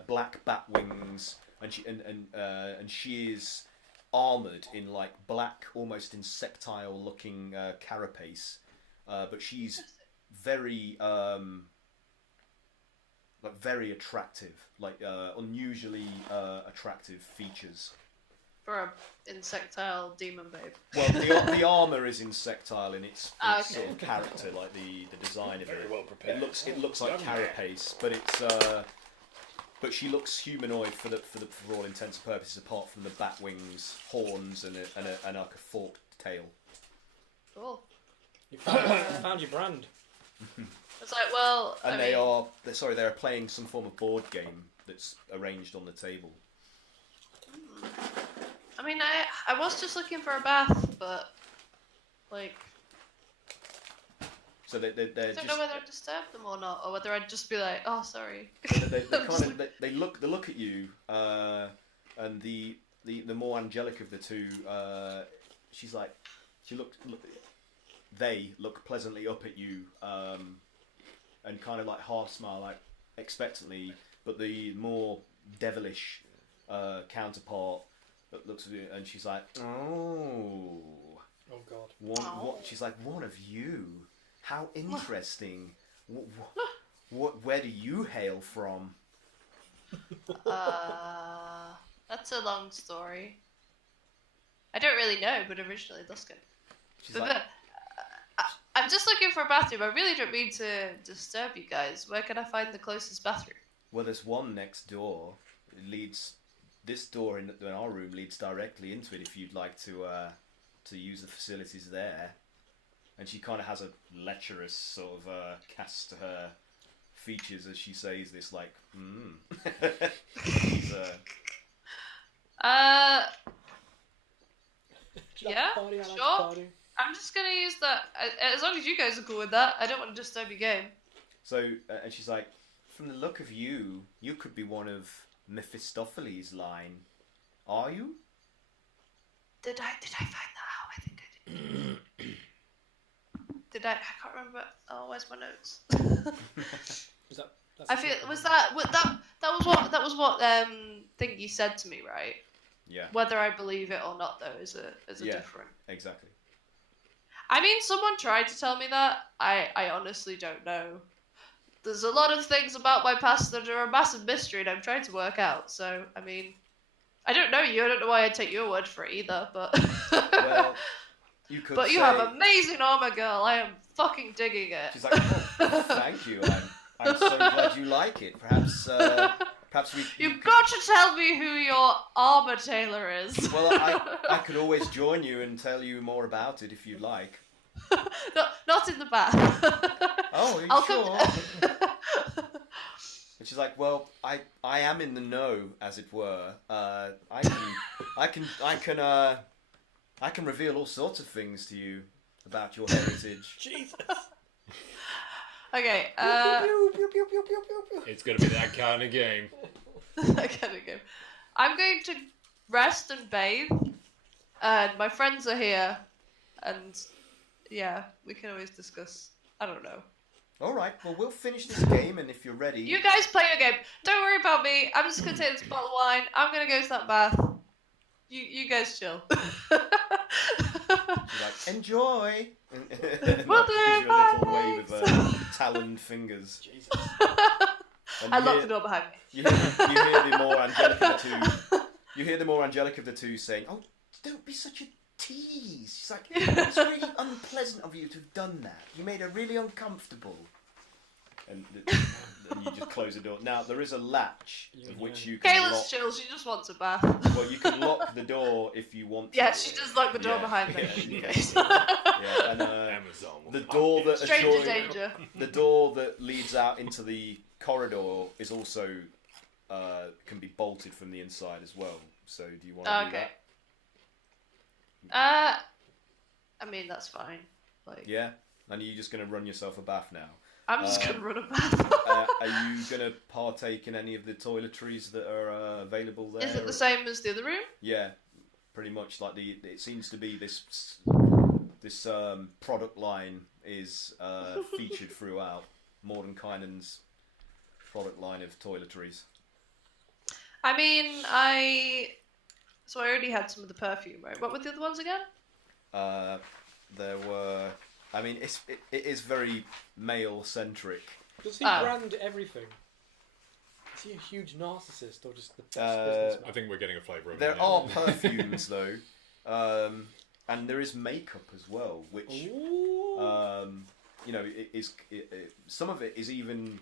black bat wings, and she is armored in like black, almost insectile-looking carapace, but she's very very attractive, like unusually attractive features. For a insectile demon babe. Well, the armor is insectile in its Okay. sort of character, like the design of Very it. well prepared. It looks like Young man. carapace, but it's but she looks humanoid for all intents and purposes, apart from the bat wings, horns, and like a forked tail. Cool. You found your brand. It's like, well, And I mean, they're playing some form of board game that's arranged on the table. I mean, I was just looking for a bath, but like, So they're I don't know whether I'd disturb them or not, or whether I'd just be like, oh, sorry. they look at you, and the more angelic of the two, they look pleasantly up at you, and kind of like half smile, like expectantly, but the more devilish counterpart that looks at you, and she's like, oh, Oh God. what? She's like, one of you. How interesting. Where do you hail from? That's a long story. I don't really know, but originally Luskin. She's But like, I'm just looking for a bathroom. I really don't mean to disturb you guys. Where can I find the closest bathroom? well, there's one next door. It leads. This door in our room leads directly into it. If you'd like to use the facilities there, and she kind of has a lecherous sort of cast to her features as she says this, like, She's, yeah, sure. I'm just gonna use that as long as you guys are cool with that. I don't want to disturb your game. So, and she's like, from the look of you, you could be one of Mephistopheles' line. Are you? Did I find that out? I think I did. Did I? I can't remember. Oh, where's my notes? I feel that was what thing you said to me, right? Yeah. Whether I believe it or not, though, is a different. Exactly. I mean, someone tried to tell me that. I honestly don't know. There's a lot of things about my past that are a massive mystery, and I'm trying to work out. So, I mean, I don't know you. I don't know why I'd take your word for it either. But Well, you could. but you have amazing armor, girl. I am fucking digging it. She's like, oh, thank you. I'm so glad you like it. Perhaps we. You've got to tell me who your armor tailor is. Well, I could always join you and tell you more about it if you'd like. Not in the bath. Oh, are you I'll sure? come. And she's like, well, I am in the know, as it were. I can reveal all sorts of things to you about your heritage. Jesus. Okay. It's gonna be that kind of game. That kind of game. I'm going to rest and bathe, and my friends are here, and yeah, we can always discuss. I don't know. All right, well, we'll finish this game, and if you're ready... You guys play your game. Don't worry about me. I'm just going to take this bottle of wine. I'm going to go to that bath. You guys chill. She's like, enjoy! Will do, bye, a little wave of taloned fingers. Jesus. And I locked the door behind me. You hear the more angelic of the two... You hear the more angelic of the two saying, oh, don't be such a tease. She's like, it's really unpleasant of you to have done that. You made her really uncomfortable. And you just close the door. Now, there is a latch of which you can lock. Kayla's chill, she just wants a bath. Well, you can lock the door if you want to. Yeah, she just locked the door behind me. Yeah, and Amazon. the door that Stranger danger. The door that leads out into the corridor is also can be bolted from the inside as well. So, do you want to do that? I mean, that's fine. Like, Yeah? And are you just going to run yourself a bath now? I'm just going to run a bath. Are you going to partake in any of the toiletries that are available there? Is it the same as the other room? Yeah, pretty much. Like it seems to be this product line is featured throughout Mordenkainen's product line of toiletries. I mean, So I already had some of the perfume, right? What were the other ones again? There were... I mean, it is very male-centric. Does he brand everything? Is he a huge narcissist or just the best businessman? I think we're getting a flavour of it. There are perfumes, though. And there is makeup as well, which... you know, some of it is even...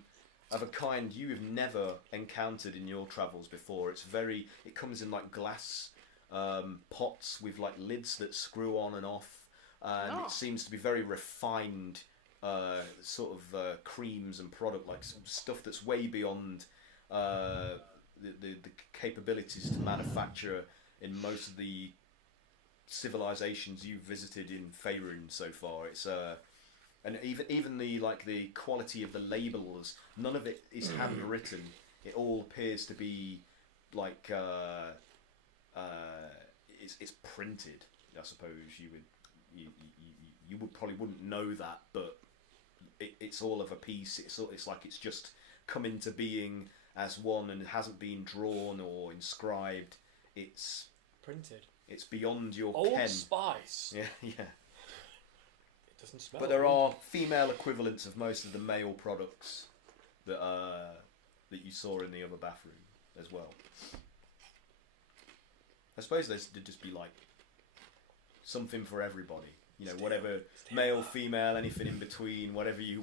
of a kind you have never encountered in your travels before. It comes in like glass pots with like lids that screw on and off, and it seems to be very refined sort of creams and product, like stuff that's way beyond the capabilities to manufacture in most of the civilizations you've visited in Faerun so far. It's and even the quality of the labels, none of it is handwritten. It all appears to be like it's printed. I suppose you probably wouldn't know that, but it's all of a piece. It's like it's just come into being as one and it hasn't been drawn or inscribed. It's printed. It's beyond your Old pen. Spice. Yeah. Doesn't smell. But there are female equivalents of most of the male products that you saw in the other bathroom as well. I suppose there'd just be like something for everybody. you know, whatever, male, female, anything in between, whatever you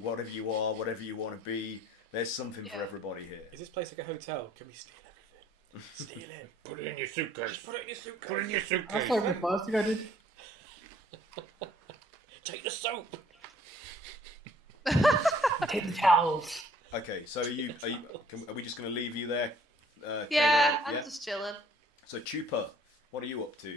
are, whatever you want to be. There's something for everybody here. Is this place like a hotel? Can we steal everything? Steal it. Put it in your suitcase. Just put it in your suitcase. Put it in your suitcase. That's like the first thing I did. Take the soap. Take the towels. Okay, so are we just going to leave you there? Yeah, Kayla? I'm just chilling. So Chupa, what are you up to?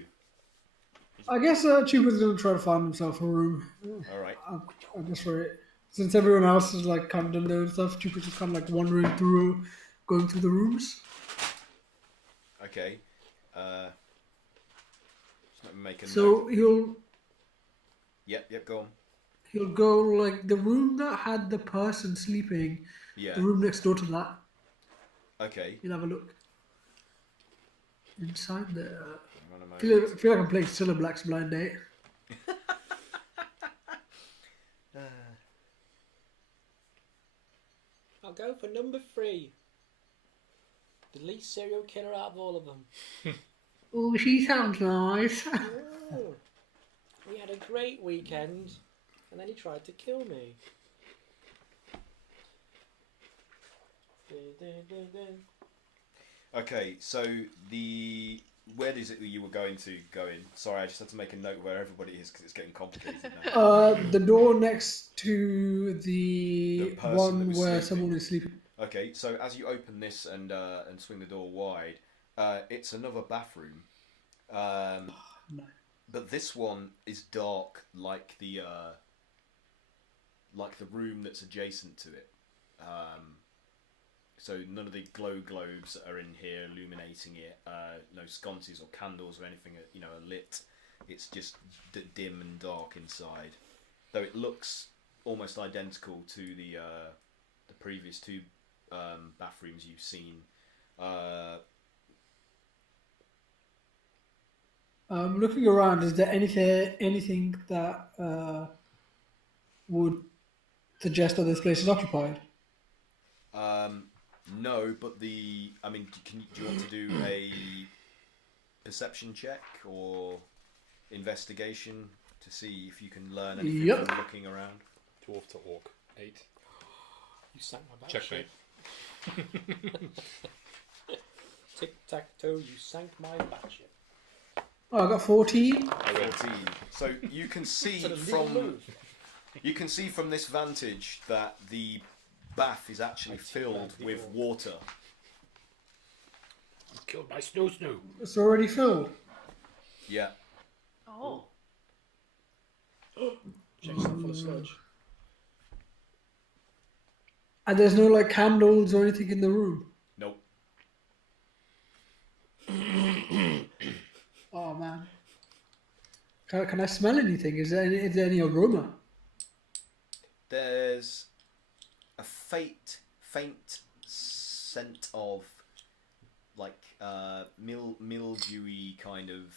I guess Chupa's gonna try to find himself a room. All right. I guess for it. Since everyone else is like kind of done their own stuff, Chupa's just kind of like wandering through, going through the rooms. Okay. Just let me make a So note. he'll Yep, go on. he'll go like the room that had the person sleeping, Yeah. the room next door to that. Okay. You'll have a look. Inside there. Hang on a I feel like I'm playing Still a Black's Blind Date. I'll go for number 3. The least serial killer out of all of them. Oh, she sounds nice. Oh, we had a great weekend, and then he tried to kill me. Okay, so where is it that you were going to go in? Sorry, I just had to make a note where everybody is because it's getting complicated now. The door next to the person that one was where sleeping. someone is sleeping. Okay, so as you open this and swing the door wide, it's another bathroom. No. But this one is dark, like the room that's adjacent to it. So none of the glow globes that are in here illuminating it. No sconces or candles or anything, are lit. It's just dim and dark inside. Though it looks almost identical to the previous two bathrooms you've seen. Looking around, is there anything that would suggest that this place is occupied? No, but do you want to do a perception check or investigation to see if you can learn anything Yep. from looking around? Dwarf to orc. 8. You sank my Checkmate. Tic-tac-toe, you sank my batship. Oh, I got 14. 14. So you can see Sort of legal from move. this vantage that the bath is actually filled with water. You killed my snoo. It's already filled. Yeah. Oh. Jake's not full of sludge. And there's no like candles or anything in the room. Nope. Oh man. Can I smell anything? Is there any aroma? There's a faint scent of like mildewy kind of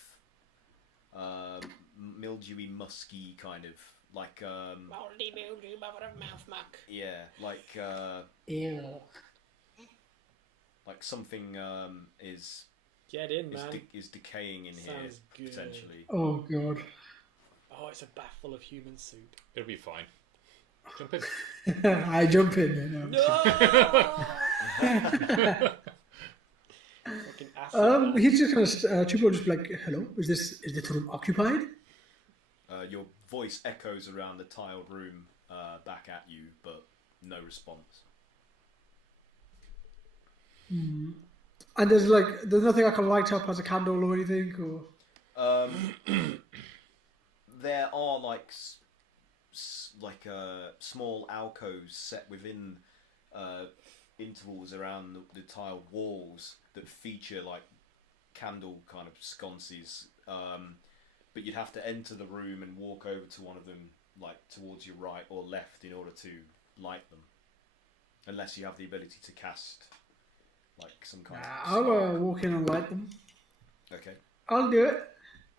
mildewy, musky kind of like Moldy mildew, mother of mouth muck. yeah, like Ew. like something is Get in, man. is decaying in here Sounds good. potentially. Oh god. Oh, it's a bath full of human soup. It'll be fine. Jump in. I jump in. You know. No! Fucking acid. He's just gonna Chupa will just be like, hello, is this room occupied? Your voice echoes around the tiled room back at you, but no response. And there's nothing I can light up as a candle or anything, or There are small alcoves set within intervals around the tiled walls that feature like candle kind of sconces, but you'd have to enter the room and walk over to one of them like towards your right or left in order to light them, unless you have the ability to cast like some kind of I'll walk in and light them. Okay. I'll do it.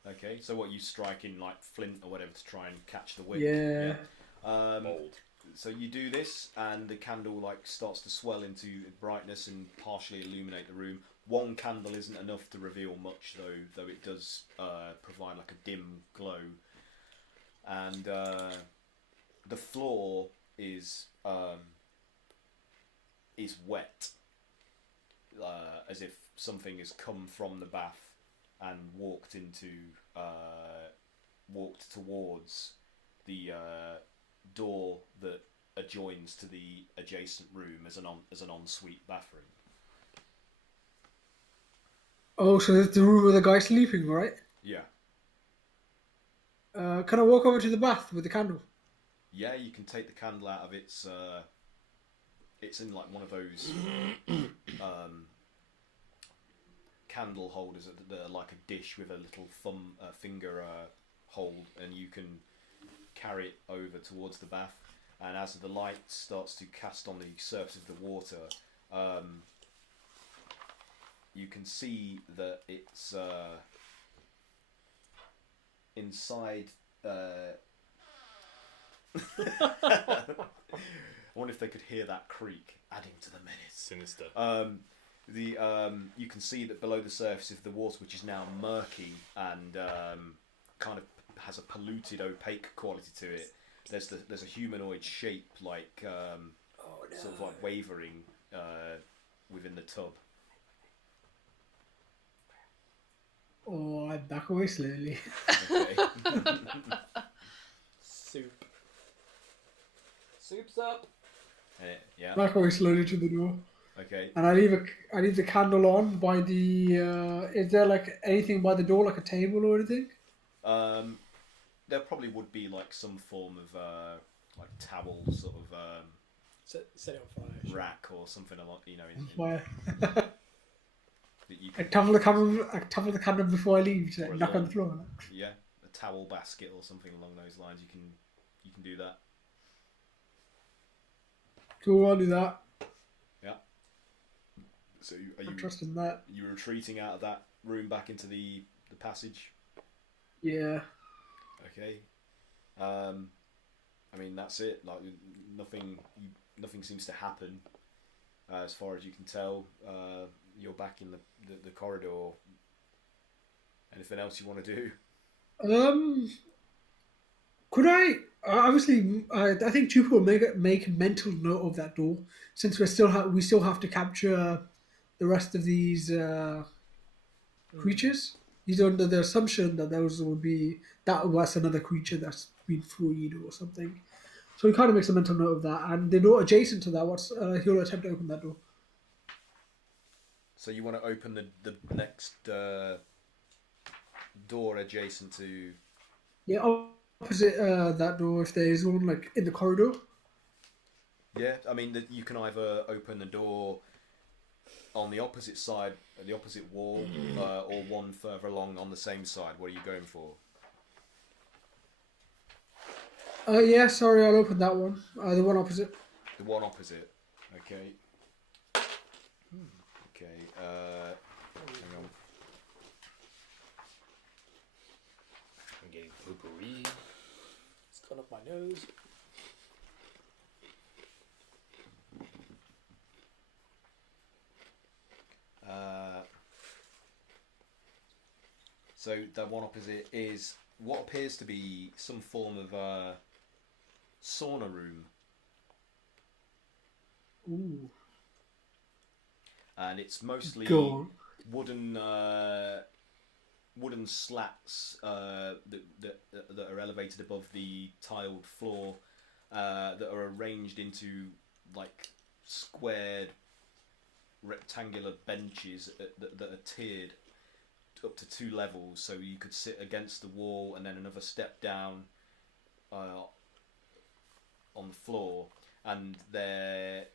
Okay, so what, you strike in like flint or whatever to try and catch the wind? Yeah. Mold. So you do this, and the candle like starts to swell into brightness and partially illuminate the room. One candle isn't enough to reveal much, though it does provide like a dim glow. and the floor is wet, as if something has come from the bath and walked towards the door that adjoins to the adjacent room as an ensuite bathroom. Oh, so that's the room where the guy's sleeping, right? Yeah. Can I walk over to the bath with the candle? Yeah, you can take the candle out of its. It's in like one of those candle holders that are like a dish with a little finger hold, and you can carry it over towards the bath. And as the light starts to cast on the surface of the water, you can see that it's inside. I wonder if they could hear that creak, adding to the menace. Sinister. You can see that below the surface of the water, which is now murky and kind of has a polluted, opaque quality to it. There's a humanoid shape like sort of like wavering within the tub. Oh, I back away slowly. Okay. Soup. Soup's up. Yeah. Back away slowly to the door. Okay. And I leave the candle on by the. Is there like anything by the door, like a table or anything? There probably would be like some form of like towel sort of Set it on fire. rack or something along, Fire. that you I could, cover the candle before I leave to Or a knock on lawn. the floor. yeah, a towel basket or something along those lines. You can do that. Cool, I'll do that. Yeah. So are I'm you trusting that. retreating out of that room back into the passage? Yeah. Okay. I mean that's it. Like nothing seems to happen as far as you can tell. You're back in the corridor. Anything else you want to do? Could I? Obviously, I think Chupa will make a mental note of that door, since we still have to capture the rest of these creatures. He's under the assumption that that was another creature that's been freed or something. So he kind of makes a mental note of that, and the door adjacent to that, he'll attempt to open that door. So you want to open the next door adjacent to. Yeah, opposite that door, if there is one like in the corridor. Yeah, I mean you can either open the door on the opposite side, the opposite wall, or one further along on the same side. What are you going for? Yeah, sorry, I'll open that one. The one opposite. The one opposite. Okay. Okay. Hang on. I'm getting poopery. It's gone up my nose. So the one opposite is what appears to be some form of sauna room. Ooh. And it's mostly Go on. wooden slats that are elevated above the tiled floor that are arranged into like squared rectangular benches that are tiered up to 2 levels, so you could sit against the wall and then another step down on the floor, and the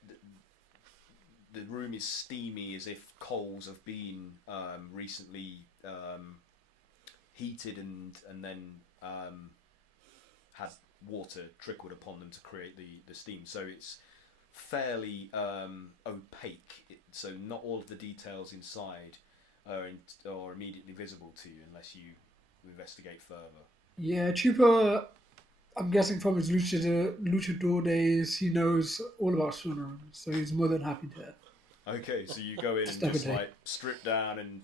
room is steamy as if coals have been recently heated and then had water trickled upon them to create the steam. So it's fairly opaque. So not all of the details inside are immediately visible to you unless you investigate further. Yeah, Chupa, I'm guessing from his luchador days, he knows all about sauna, so he's more than happy to. Okay, so you go in and Step just in. like strip down and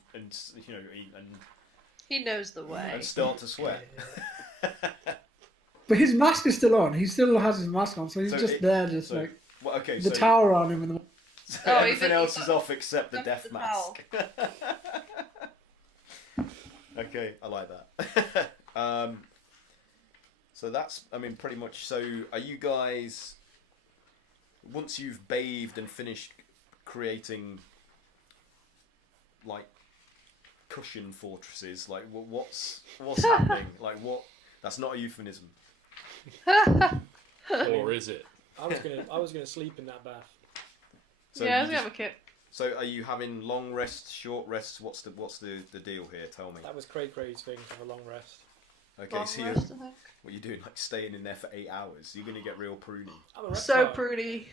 He knows the way. start to sweat. But his mask is still on. He still has his mask on, so he's just there, just like well, okay, the tower on him. And so Oh, everything else is off except the death the mask. Okay, I like that. So that's, I mean, pretty much. So, are you guys, once you've bathed and finished creating, like, cushion fortresses, like, what's happening? Like, what? That's not a euphemism. Or is it? I was gonna sleep in that bath. So yeah, I was you gonna have a kip. So, are you having long rests, short rests? What's the deal here? Tell me. That was Cray's thing to have a long rest. Okay, Long so rest, I think. what you doing? Like staying in there for 8 hours? You're gonna get real pruny. I'm a So reptile. pruny.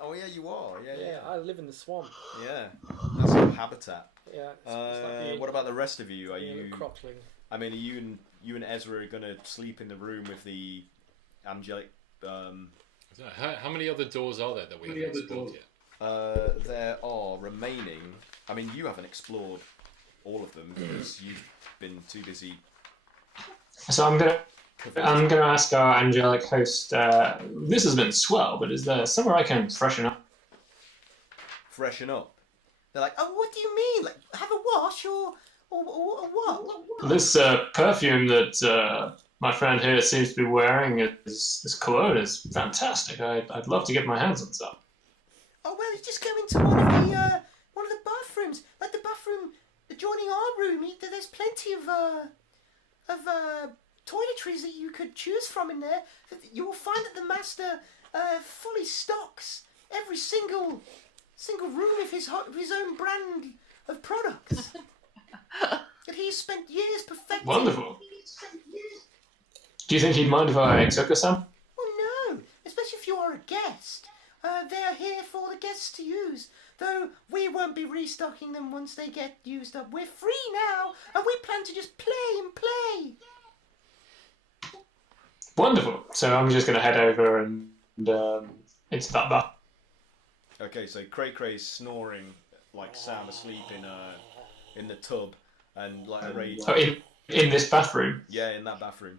Oh yeah, you are. Yeah, Yeah, I live in the swamp. yeah. That's your habitat. Yeah. It's like What about the rest of you? Are being a you? cropling. I mean, are you and Ezra are gonna sleep in the room with the angelic? How many other doors are there that we haven't explored yet? There are remaining. I mean, you haven't explored all of them because you've been too busy. So I'm gonna ask our angelic host. This has been swell, but is there somewhere I can freshen up? Freshen up. They're like, oh, what do you mean? Like, have a wash or what? This perfume that my friend here seems to be wearing, this cologne is fantastic. I'd love to get my hands on some. Oh well, you just go into one of the bathrooms, like the bathroom adjoining our room. There's plenty of toiletries that you could choose from in there. You will find that the master fully stocks every single room of his own brand of products. That he's spent years perfecting. Wonderful. Do you think he'd mind if I took us some? Oh no, especially if you are a guest. They are here for the guests to use, though we won't be restocking them once they get used up. We're free now, and we plan to just play and play. Wonderful. So I'm just going to head over and into that bath. Okay, so Cray-Cray's snoring, like sound asleep in the tub, and like a rage. Oh, in this bathroom? Yeah, in that bathroom.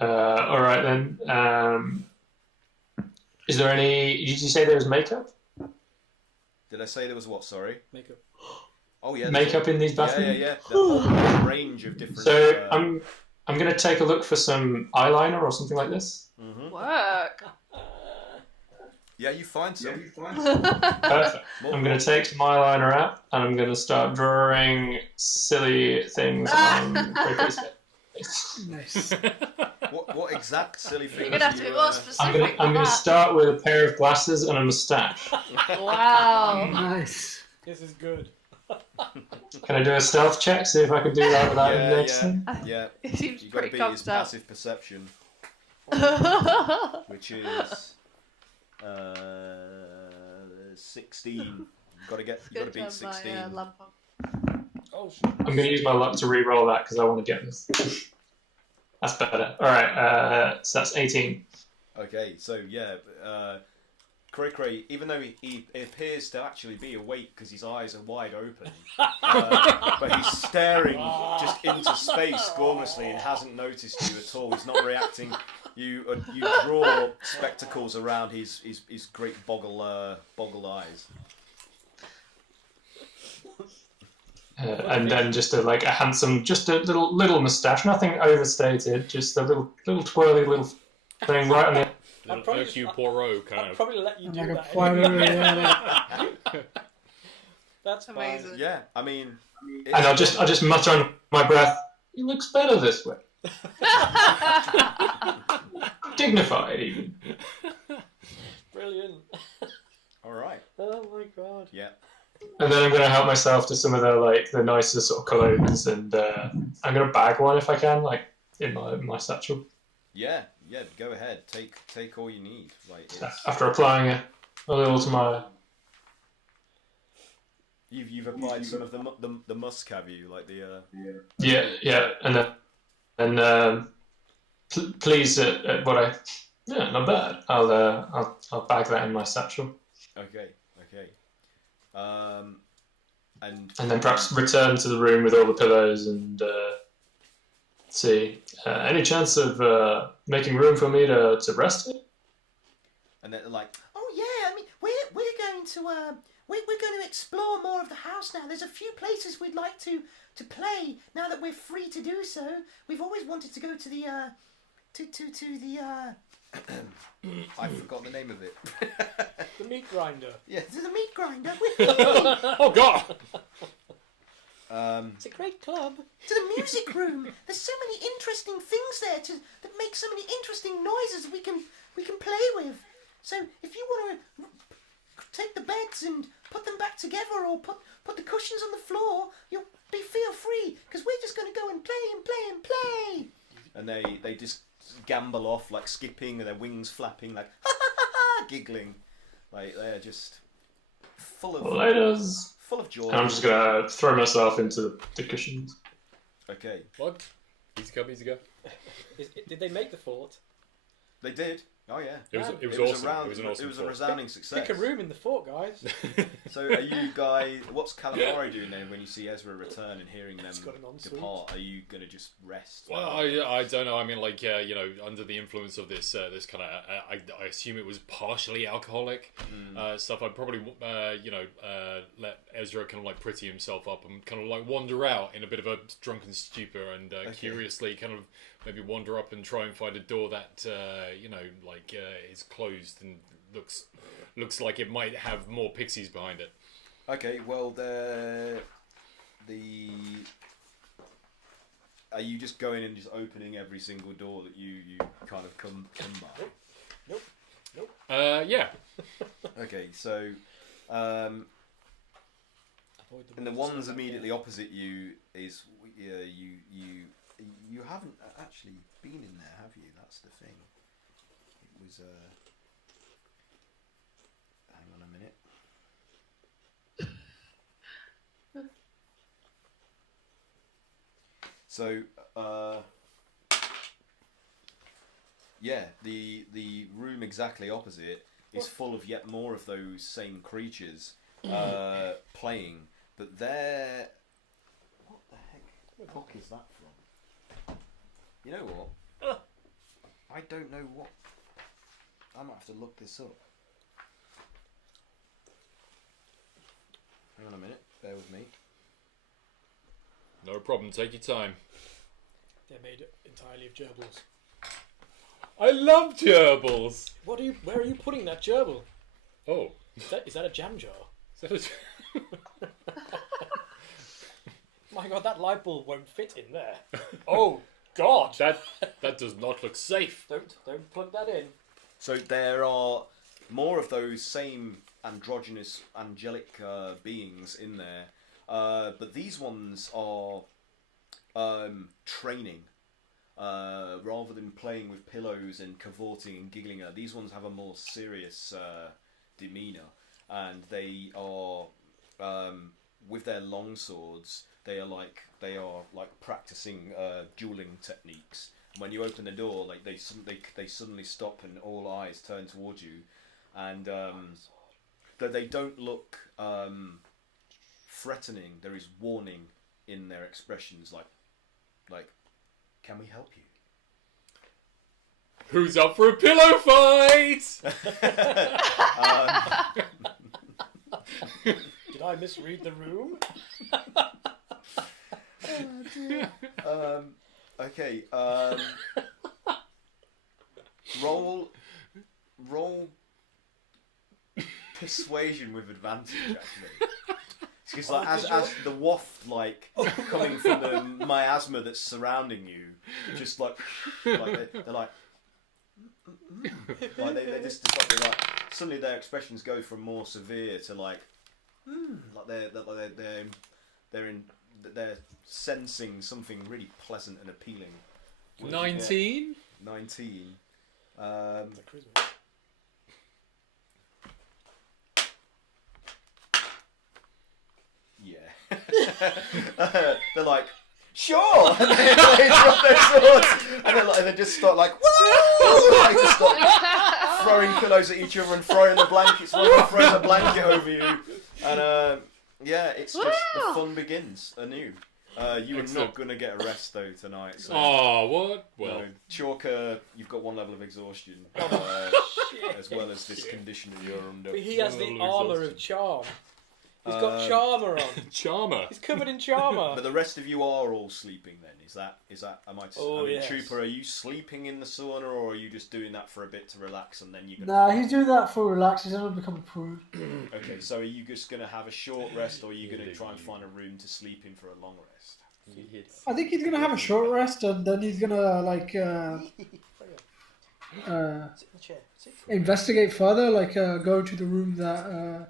All right then. Is there any? Did you say there was makeup? Did I say there was what? Sorry. Makeup. Oh yeah. Makeup in these bathrooms? Yeah. The whole range of different. So I'm going to take a look for some eyeliner or something like this. Mm-hmm. Work. Yeah, you find some. Perfect. I'm going to take some eyeliner out and I'm going to start drawing silly things on Cray-Cray's face. nice. What exact silly things? You're gonna have to be more specific. I'm going to start with a pair of glasses and a moustache. Wow. Nice. This is good. Can I do a stealth check? See if I can do that without noticing? Yeah. He seems You got to pretty beat his cocked up. passive perception, which is 16. You got to beat 16. Lamp on. Oh shit. I'm going to use my luck to re-roll that because I want to get this. That's better. All right, so that's 18. Okay, so yeah, Cray, even though he appears to actually be awake because his eyes are wide open, but he's staring just into space gormlessly and hasn't noticed you at all. He's not reacting. You draw spectacles around his great boggle eyes. And then just a handsome, just a little moustache, nothing overstated, just a little twirly little thing right on the. Little Hercule Poirot kind I'd of. probably let you do Like a that. flower, anyway. yeah, That's Amazing. fine. Yeah, I mean. And I'll just mutter under my breath. He looks better this way. Dignified, even. Brilliant. All right. Oh my god. Yeah. And then I'm going to help myself to some of the nicer sort of colognes, and I'm going to bag one if I can, in my satchel. Yeah. Go ahead. Take all you need. After applying a little to my. You've applied some of the musk, have you? Like the. Yeah, and then please what I. Yeah, not bad. I'll bag that in my satchel. Okay. And then perhaps return to the room with all the pillows and see. Any chance of making room for me to rest? And they're like, Oh yeah, I mean we're going to we're going to explore more of the house now. There's a few places we'd like to play now that we're free to do so. We've always wanted to go to the to the I forgot the name of it. The meat grinder. Yeah. to the meat grinder. Oh God! It's a great club. To the music room. There's so many interesting things there that make so many interesting noises we can play with. So if you want to take the beds and put them back together, or put the cushions on the floor, feel free, because we're just going to go and play and play and play. And they just gambol off, like skipping, their wings flapping, like ha ha ha ha, giggling, like they're just full of joy. I'm just gonna throw myself into the cushions. Okay, What? Easy come, easy go. Did they make the fort? they did. Oh yeah, It was it awesome. was It was an awesome. It was a thought. resounding success. Pick a room in the fort, guys. So are you guys? What's Calamari doing then when you see Ezra return and hearing them He's got an ensuite. depart? Are you gonna just rest? Well, I don't know. I mean, like, you know, under the influence of this this kind of, I assume it was partially alcoholic stuff. I'd probably, let Ezra kind of like pretty himself up and kind of like wander out in a bit of a drunken stupor and curiously kind of maybe wander up and try and find a door that is closed and looks like it might have more pixies behind it. Okay, well, are you just going and just opening every single door that you kind of come by? Nope. Yeah. Okay, so and the ones immediately opposite you is you haven't actually been in there, have you? That's the thing. It was hang on a minute. So, the room exactly opposite is full of yet more of those same creatures playing, but they're... What the heck? Where the fuck is that from? You know what? I don't know what... I might have to look this up. Hang on a minute, bear with me. No problem. Take your time. They're made entirely of gerbils. I love gerbils. Where are you putting that gerbil? Oh. Is that a jam jar? Is that My God, that light bulb won't fit in there. Oh God! that does not look safe. Don't plug that in. So there are more of those same androgynous, angelic beings in there, but these ones are training. Rather than playing with pillows and cavorting and giggling, these ones have a more serious demeanour, and they are with their long swords. They are like practicing dueling techniques. When you open the door, like they suddenly stop and all eyes turn towards you, and they don't look threatening. There is warning in their expressions, like, can we help you? Who's up for a pillow fight? Did I misread the room? Okay. Roll persuasion with advantage, actually. Because as the waft coming from the miasma that's surrounding you, just they're like they just suddenly their expressions go from more severe to they're sensing something really pleasant and appealing. 19? 19. Yeah. They're like, sure! And they drop their swords, and they just start whoa! They just start throwing pillows at each other and throwing the blankets. One of them throws a blanket over you. And it's just, the fun begins anew. You are Excellent. not going to get a rest though tonight. So. Oh, what? Well, No. Chalker, you've got 1 level of exhaustion, as well as this condition that you're under. But he has the Well, armour of charm. He's got charmer on. Charmer. He's covered in charmer. But the rest of you are all sleeping then. Is that? Am I? Oh, I mean, yes. Trooper, are you sleeping in the sauna, or are you just doing that for a bit to relax and then you're gonna? Nah, he's doing that for relax. He's not become a prude. Okay, so are you just gonna have a short rest, or are you gonna try and find a room to sleep in for a long rest? I think he's gonna have a short rest, and then he's gonna like Sit in the chair. Sit. investigate further, like go into the room that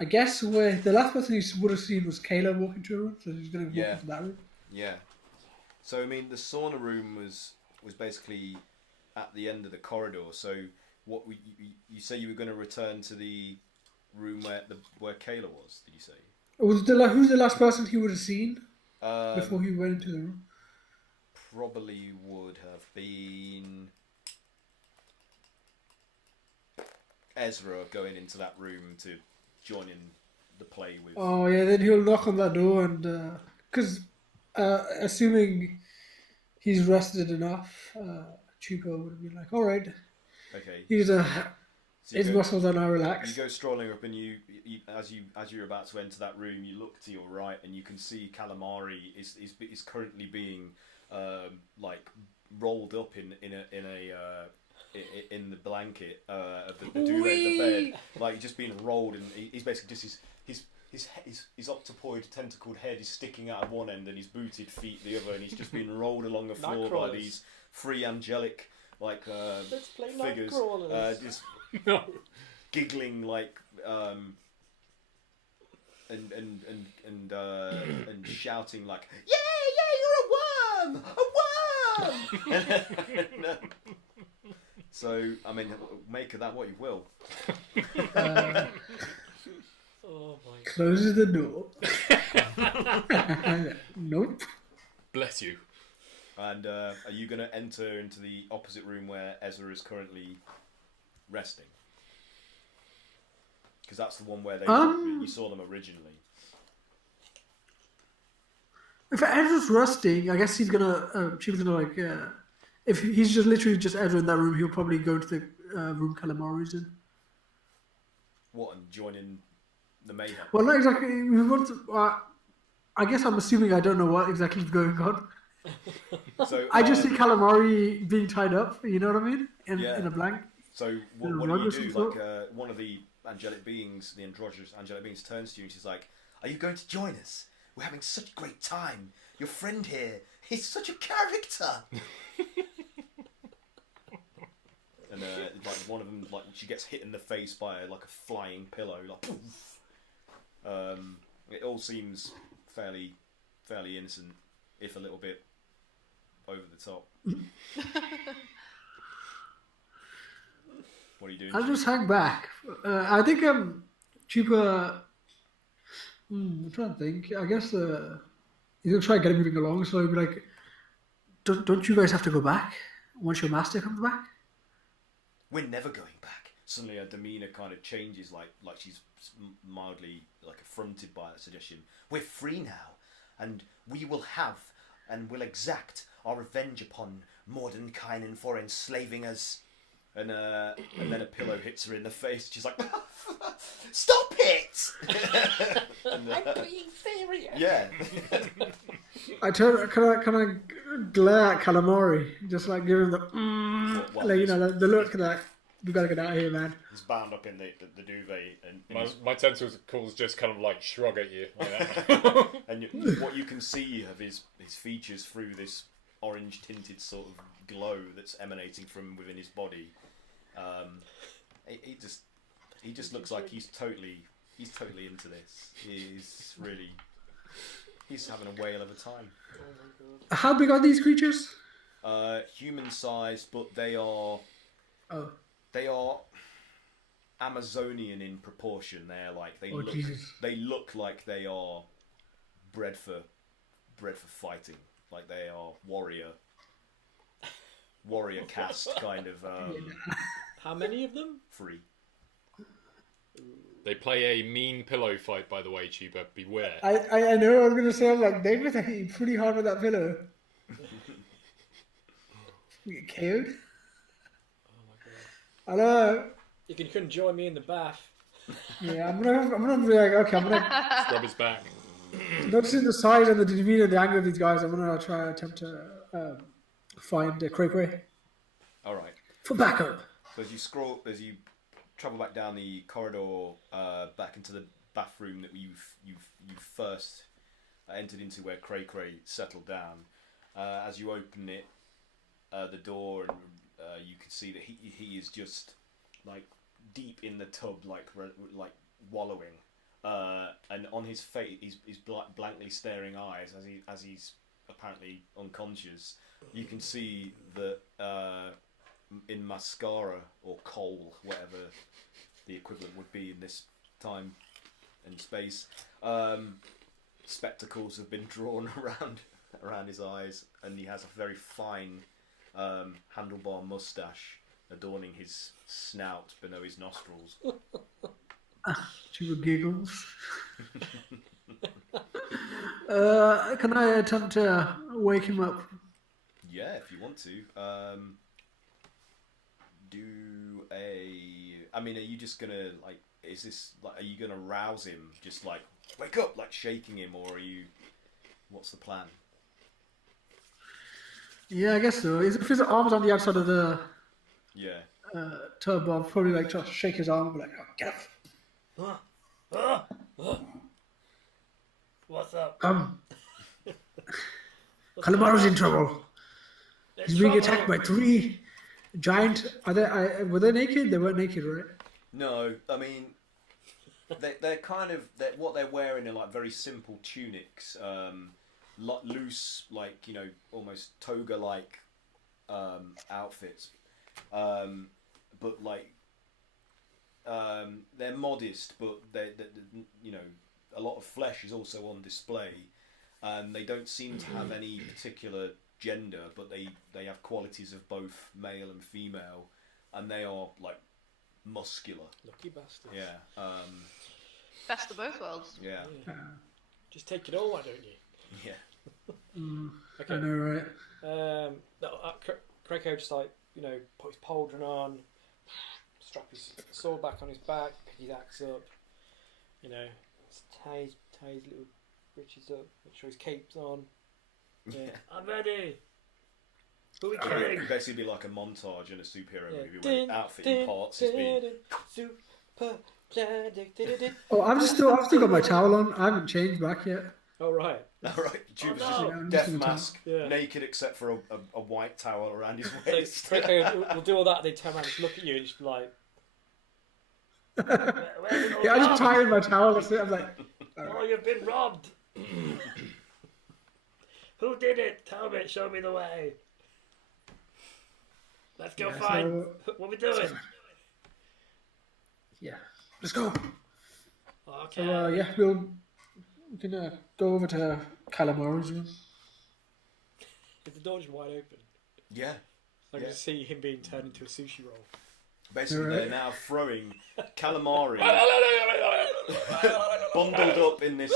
I guess where the last person he would have seen was Kayla walk into a room, so he's gonna walk Yeah. into that room. Yeah. So I mean, the sauna room was basically at the end of the corridor. So what you say you were going to return to the room where Kayla was? Did you say? Who's the last person he would have seen before he went into the room? Probably would have been Ezra going into that room to join in the play with. Oh yeah, then he'll knock on that door and because assuming he's rested enough, Chupa would be like, all right, Okay. he's So you his go- muscles are now You relaxed. go strolling up, and you as you're about to enter that room, you look to your right, and you can see Calamari is currently being like rolled up in the blanket of the duvet of the bed, like just being rolled, and he's basically just his octopoid tentacled head is sticking out of one end, and his booted feet the other, and he's just being rolled along the floor by Nightcrawlers. these three angelic like Let's play figures, Nightcrawlers. just No. giggling like and shouting like, yeah, you're a worm. So I mean, make of that what you will. Oh my god. Closes the door. Nope. Bless you. And are you going to enter into the opposite room where Ezra is currently resting? Because that's the one where you saw them originally. If Ezra's resting, I guess he's gonna. She was gonna like. If he's just literally just Ezra in that room, he'll probably go into the room Calamari's in. What, and join in the mayhem? Well, not exactly. We want to, I guess I'm assuming I don't know what exactly is going on. So I just see Calamari being tied up. You know what I mean? In a blank. So what In a do rug you or do? some Like one of the angelic beings, the androgynous angelic beings, turns to you and she's like, "Are you going to join us? We're having such a great time. Your friend here, he's such a character." And like one of them, like she gets hit in the face by like a flying pillow, like poof. It all seems fairly innocent, if a little bit over the top. What are you doing? I'll just hang back. I think Chupa. I'm trying to think. I guess he's gonna try and get moving along. So he'll be like, "Don't you guys have to go back once your master comes back?" We're never going back. Suddenly her demeanour kind of changes, like she's mildly like affronted by that suggestion. We're free now, and we will have and will exact our revenge upon Mordenkainen for enslaving us. And then a pillow hits her in the face. She's like, "Stop it!" And, I'm being serious. yeah. I turn. Can I glare at Calamari? Just like give him the. What, Like, you know, the look like we gotta get out of here, man. He's bound up in the duvet, and My tentacles just kind of like shrug at you like that. and what you can see of his features through this orange tinted sort of glow that's emanating from within his body. He just looks like he's totally into this. He's having a whale of a time. How big are these creatures? Human sized, but they are Amazonian in proportion. They're like Jesus. they look like they are bred for fighting. Like they are warrior caste kind of How many of them? 3. They play a mean pillow fight, by the way, Tuba. Beware. I know. I was gonna say, I'm like, they must have hit you pretty hard with that pillow. You get KO'd. I know. You couldn't join me in the bath. Yeah, I'm gonna be like, okay, I'm gonna. Scrub his back. Noticing the size and the demeanor, the angle of these guys, I'm gonna try attempt to find Cray Cray All right. for backup. So as you travel back down the corridor, back into the bathroom that you first entered into, where Cray Cray settled down. As you open it, the door, and you can see that he is just like deep in the tub, like wallowing, and on his face, his blankly staring eyes, as he's apparently unconscious. You can see that in mascara or coal, whatever the equivalent would be in this time and space, spectacles have been drawn around his eyes, and he has a very fine handlebar mustache adorning his snout below his nostrils. She giggles. Can I attempt to wake him up? Yeah, if you want to. I mean, are you just gonna like? Is this like? Are you gonna rouse him? Just like wake up, like shaking him, or are you? What's the plan? Yeah, I guess so. If his arm's on the outside of the Yeah. tub, I'll probably like try to shake his arm, and be like, oh, get up. What's up? Calamaro's in trouble. He's being attacked by 3 giant. Were they naked? They weren't naked, right? No, I mean, they're kind of what they're wearing are like very simple tunics, loose, like almost toga-like outfits, but like they're modest, but they a lot of flesh is also on display, and they don't seem to have any particular gender, but they have qualities of both male and female, and they are like muscular. Lucky bastards. Yeah. Best of both worlds. Yeah. Just take it all, why don't you? Yeah. Okay. I know, right? Krakow just like put his pauldron on, strap his sword back on his back, pick his axe up, tie his little breeches up, make sure his cape's on. Yeah, I'm ready. Who are we killing? It'd basically be like a montage in a superhero movie where the outfit in parts is being... Super planet. Oh, I've still got my towel on. I haven't changed back yet. Oh right. Alright, Juba's no. just death Yeah, mask, yeah. naked except for a white towel around his So waist. Krakow will do all that, they turn around and just look at you and just be like... Yeah, I just tied my towel. That's it. I'm like, Oh, you've been robbed. Who did it? Tell me, show me the way. Let's go find... What are we doing? yeah, let's go. Okay. So, yeah, we can go over to Calamaro's room. Is the door just wide open? Yeah. I can just see him being turned into a sushi roll. Basically, they're now throwing calamari bundled up in this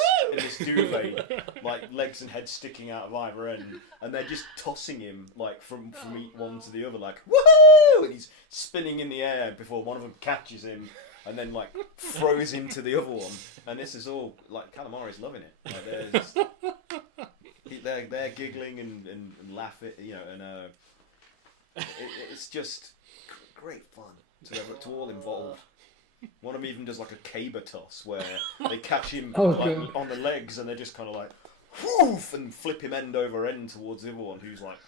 duvet, like legs and head sticking out of either end, and they're just tossing him like from one to the other, like woohoo! And he's spinning in the air before one of them catches him, and then like throws him to the other one. And this is all like calamari's loving it. Like, they're giggling and laughing, and it's just great fun to all involved. One of them even does like a caber toss where they catch him on the legs and they're just kind of like woof and flip him end over end towards the other one who's like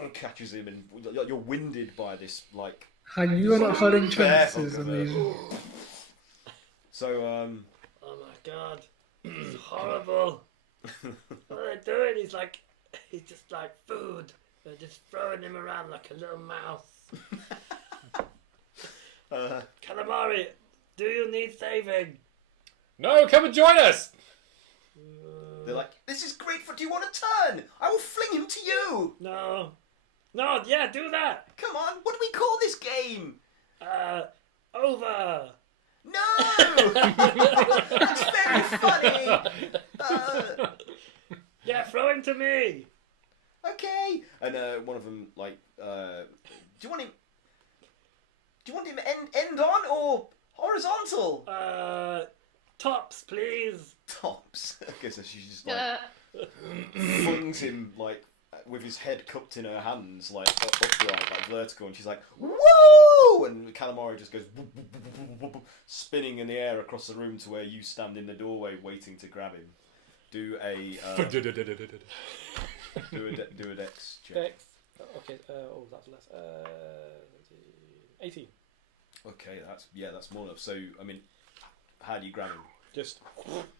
and catches him, and you're winded by this like. And you are not hurting bear chances, hug of amazing. it. So Oh my god, it's horrible. What are they doing? He's just like food. They're just throwing him around like a little mouse. Calamari, do you need saving? No, come and join us! they're like, this is great do you want to turn? I will fling him to you! No, yeah, do that. Come on, what do we call this game? Over. No! That's very funny! Yeah, throw him to me! Okay! And one of them, like, do you want him end on or horizontal? Tops, please! Tops. Okay, so she's just like, flings him, like, with his head cupped in her hands, like, upright, like, vertical, and she's like, woo! And Calamari just goes, spinning in the air across the room to where you stand in the doorway waiting to grab him. Do a do a dex check. Dex. Okay, that's less. 18. Okay, that's more enough. So, I mean, how do you grab him? Just,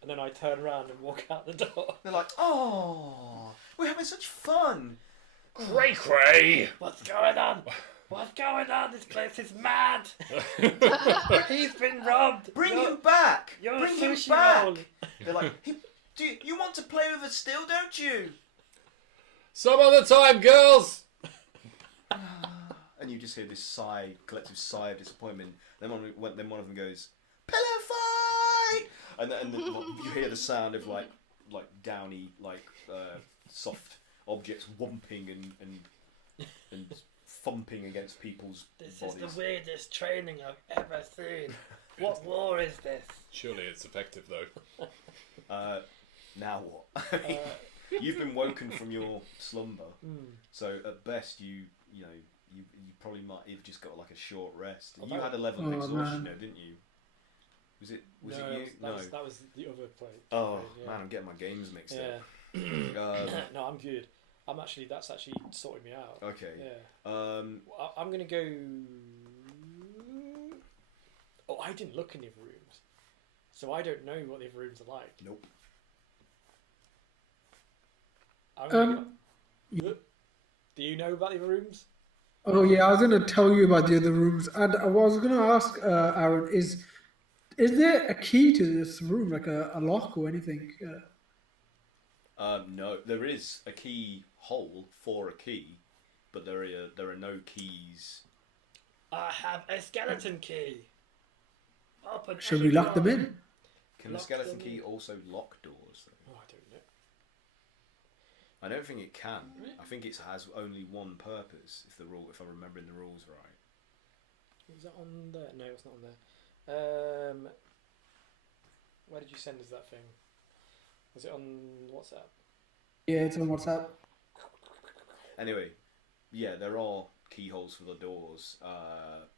and then I turn around and walk out the door. They're like, oh, we're having such fun. Cray. What's going on? What's going on? This place is mad. He's been robbed. Bring him back. You're Bring a him sushi back. roll. They're like, you want to play with us still, don't you? Some other time, girls. And you just hear this collective sigh of disappointment. Then one of them goes, pillow fight, and you hear the sound of like downy, like soft objects whumping and thumping against people's This bodies. is the weirdest training I've ever seen. What war is this? Surely it's effective though. Now what? You've been woken from your slumber, so at best you probably might have just got like a short rest. You had a level of exhaustion, though, didn't you? Was it you? That was the other plate. Oh yeah. man, I'm getting my games mixed Yeah. up. No, I'm good. That's actually sorting me out. Okay. Yeah. I'm gonna go. Oh, I didn't look in the other rooms, so I don't know what the other rooms are like. Nope. Do you know about the other rooms? Oh yeah, I was gonna tell you about the other rooms, and I was gonna ask Aaron, is there a key to this room, like a lock or anything? No, there is a key hole for a key, but there are no keys. I have a skeleton key. Open Should every we lock them door. in? Can the Lock skeleton them key in. also lock doors? Though? Oh, I don't know. I don't think it can. I think it has only one purpose. If I'm remembering the rules right. Was that on there? No, it's not on there. Where did you send us that thing? Was it on WhatsApp? Yeah, it's on WhatsApp. Anyway, yeah, there are keyholes for the doors,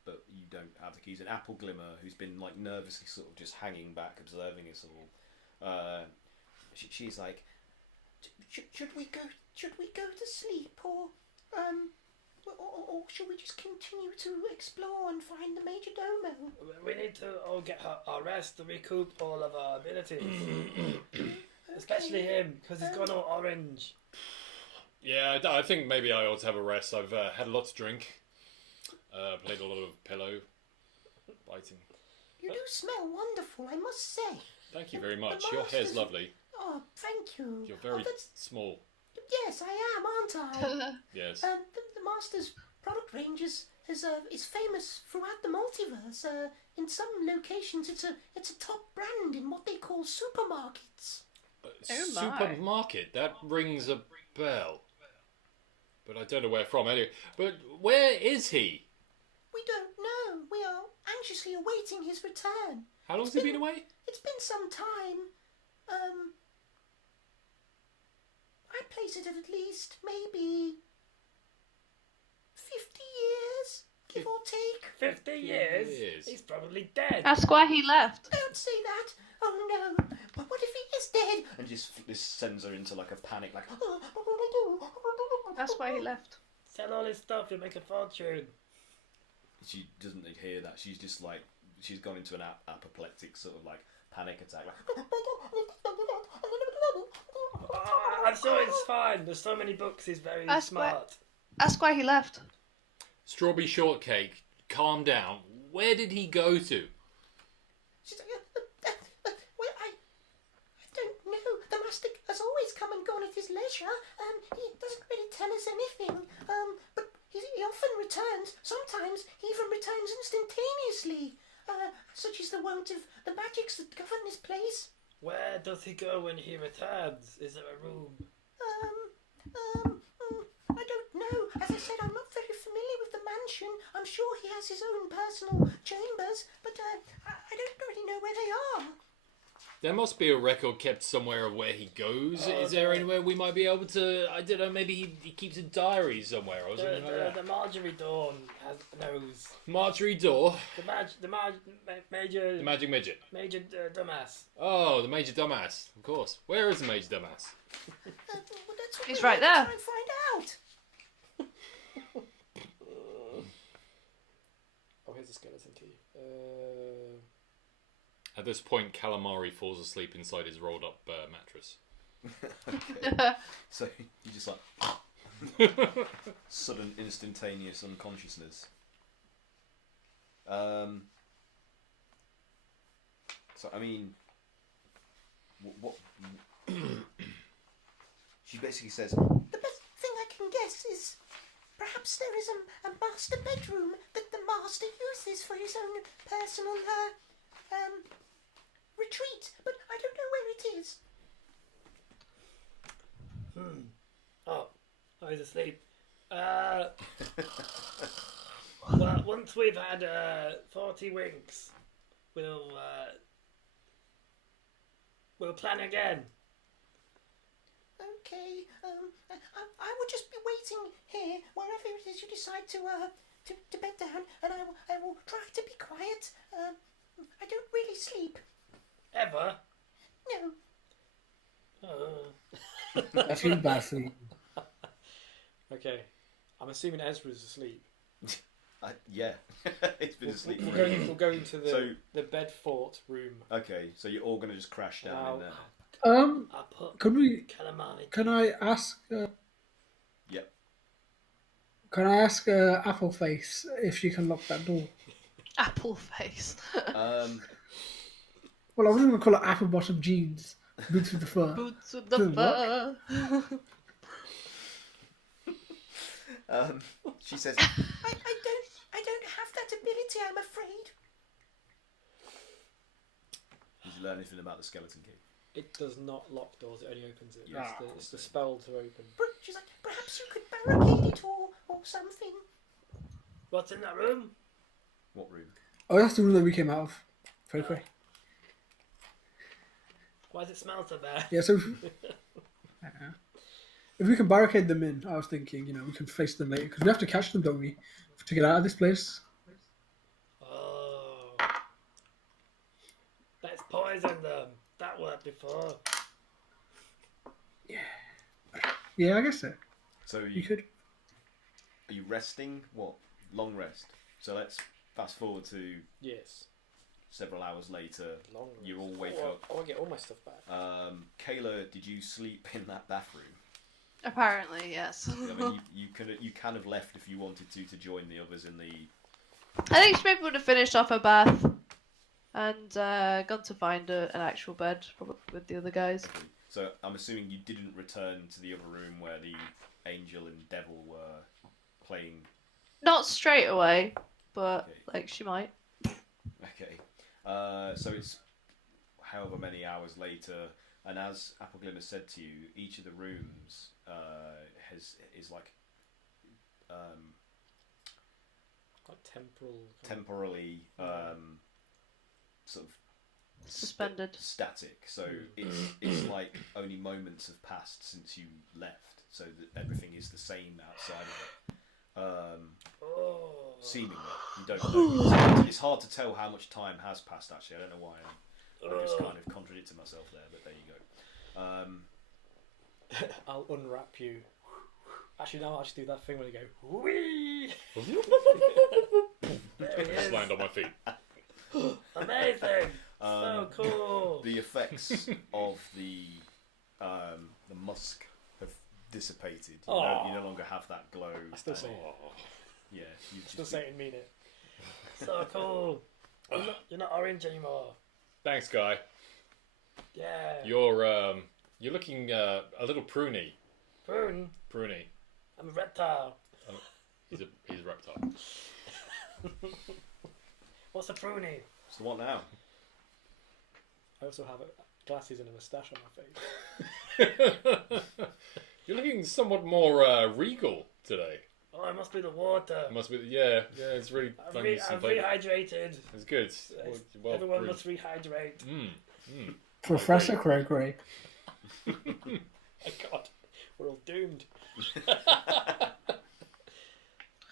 but you don't have the keys. And Apple Glimmer, who's been like nervously sort of just hanging back, observing us all, she's like, Should we go to sleep, or should we just continue to explore and find the Majordomo? We need to all get our rest to recoup all of our abilities. Especially him, because he's gone all orange. Yeah, I think maybe I ought to have a rest. I've had a lot to drink. Played a lot of pillow biting. You do smell wonderful, I must say. Thank you very much. The Your hair's masters- lovely. Oh, thank you. You're very that's- small. Yes, I am, aren't I? Yes. The Master's product range is famous throughout the multiverse. In some locations, it's a top brand in what they call supermarkets. Oh my. Supermarket. That rings a bell. But I don't know where from anyway. But where is he? We don't know. We are anxiously awaiting his return. How long's he been away? It's been some time. I'd place it at least maybe 50 years, give or take. 50 years? Years. He's probably dead. Ask why he left. Don't say that. Oh no. But what if he is dead? and this sends her into like a panic, like, Oh, what will I do? That's why he left. Sell all his stuff, you'll make a fortune. she doesn't hear that. She's just like, she's gone into an apoplectic sort of like panic attack. Like, I'm sure it's fine. There's so many books, he's very smart. Ask why he left. Strawberry shortcake. Calm down. Where did he go to? She's like, well, I don't know. The Master has always come and gone at his leisure. He doesn't really tell us anything. But he often returns. Sometimes he even returns instantaneously. Such is the wont does he go when he returns? Is there a room? I don't know. As I said, I'm not very familiar with the mansion. I'm sure he has his own personal chambers, but I don't really know where they are. There must be a record kept somewhere of where he goes. Is there anywhere we might be able to? I don't know. Maybe he keeps a diary somewhere or something like that. The Marjorie Dawn knows. Marjorie Door. The major. The magic midget. Major dumbass. Oh, the major dumbass. Of course. Where is the major dumbass? Well, that's what He's we're right going to there. try and find out. Oh, here's the skeleton key. At this point, Calamari falls asleep inside his rolled up mattress. So you just like sudden instantaneous unconsciousness. So I mean, what she basically says. The best thing I can guess is perhaps there is a master bedroom that the master uses for his own personal retreat, but I don't know where it is. Oh, he's asleep. Well, once we've had 40 winks, we'll plan again. Okay, I will just be waiting here wherever it is you decide to bed down, and I will try to be quiet. I don't really sleep. Ever? No. I feel bad for you. Okay, I'm assuming Ezra's asleep. Yeah, it's been asleep. We'll go into So- the bed fort room. Okay, so you're all gonna just crash down Now, in there. I'll put calamari. Can I ask? Yep. Can I ask Appleface if she can lock that door? Apple face. Well, I wasn't going to call it apple bottom jeans, boots with the fur. Boots with the Doing fur. She says, I don't have that ability, I'm afraid. "Did you learn anything about the skeleton key?" It does not lock doors, it only opens it. Yeah. It's the spell to open. She's like, perhaps you could barricade it or something. What's in that room? What room? Oh, that's the room that we came out of. Very quick. Why does it smell so bad? Yeah, so if we can barricade them in, I was thinking, we can face them later. Because we have to catch them, don't we? To get out of this place. Oh. Let's poison them. That worked before. Yeah, I guess so. So You could. Are you resting? What? Long rest. So let's fast forward to Yes. several hours later. Long You all rest. wake Oh, up. I want to get all my stuff back. Kayla, did you sleep in that bathroom? Apparently, yes. I mean, you kind of left if you wanted to join the others in the. I think she maybe would have finished off her bath and gone to find an actual bed, probably with the other guys. So I'm assuming you didn't return to the other room where the angel and devil were playing. Not straight away, but Okay. she might. Okay. So it's however many hours later, and as Applegrim has said to you, each of the rooms is like Like temporal. temporarily sort of Suspended. static. So it's like only moments have passed since you left, so that everything is the same outside of it. Seemingly, you don't know. It's hard to tell how much time has passed. Actually, I don't know why. I'm just kind of contradicting myself there, but there you go. I'll unwrap you. Actually, no, I'll just do that thing where you go, whee! There he Just is. land on my feet. Amazing! So cool! The effects of the musk have dissipated. You no longer have that glow. I still say it. Yeah, you Still say it and mean it. So cool! You're not orange anymore. Thanks, guy. Yeah. You're looking a little pruny. Prune. Pruny. I'm a reptile. He's a reptile. What's a pruny? So what now? I also have a glasses and a moustache on my face. You're looking somewhat more regal today. Oh, it must be the water. It must be, yeah, it's really I'm rehydrated. It's good. Well Everyone brewed. must rehydrate. Professor Cray. My God, we're all doomed.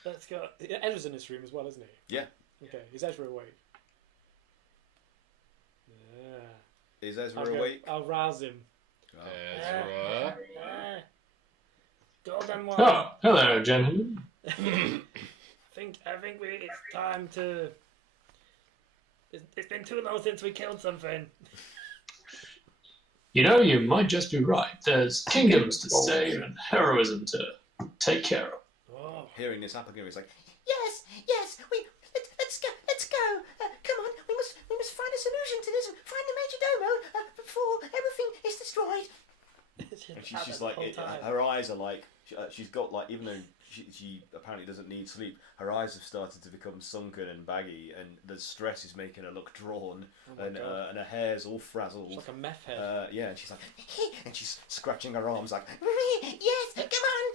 Let's go. Ezra's in this room as well, isn't he? Yeah. Okay, is Ezra awake? Yeah. Is Ezra awake? I'll rouse him. Oh. Ezra. Golden one. Oh, hello, gentlemen. I think it's time to. It's been too long since we killed something. You know, you might just be right. There's kingdoms to save and heroism to take care of. Oh. Hearing this, Abigail is like, Yes. Let's go. Come on. We must find a solution to this. Find the Majordomo before everything is destroyed. and she's just like, her eyes are like, she's got like, even though she apparently doesn't need sleep, her eyes have started to become sunken and baggy, and the stress is making her look drawn, and her hair's all frazzled. It's like a meth head. Yeah, and she's like, and she's scratching her arms like, Yes. Come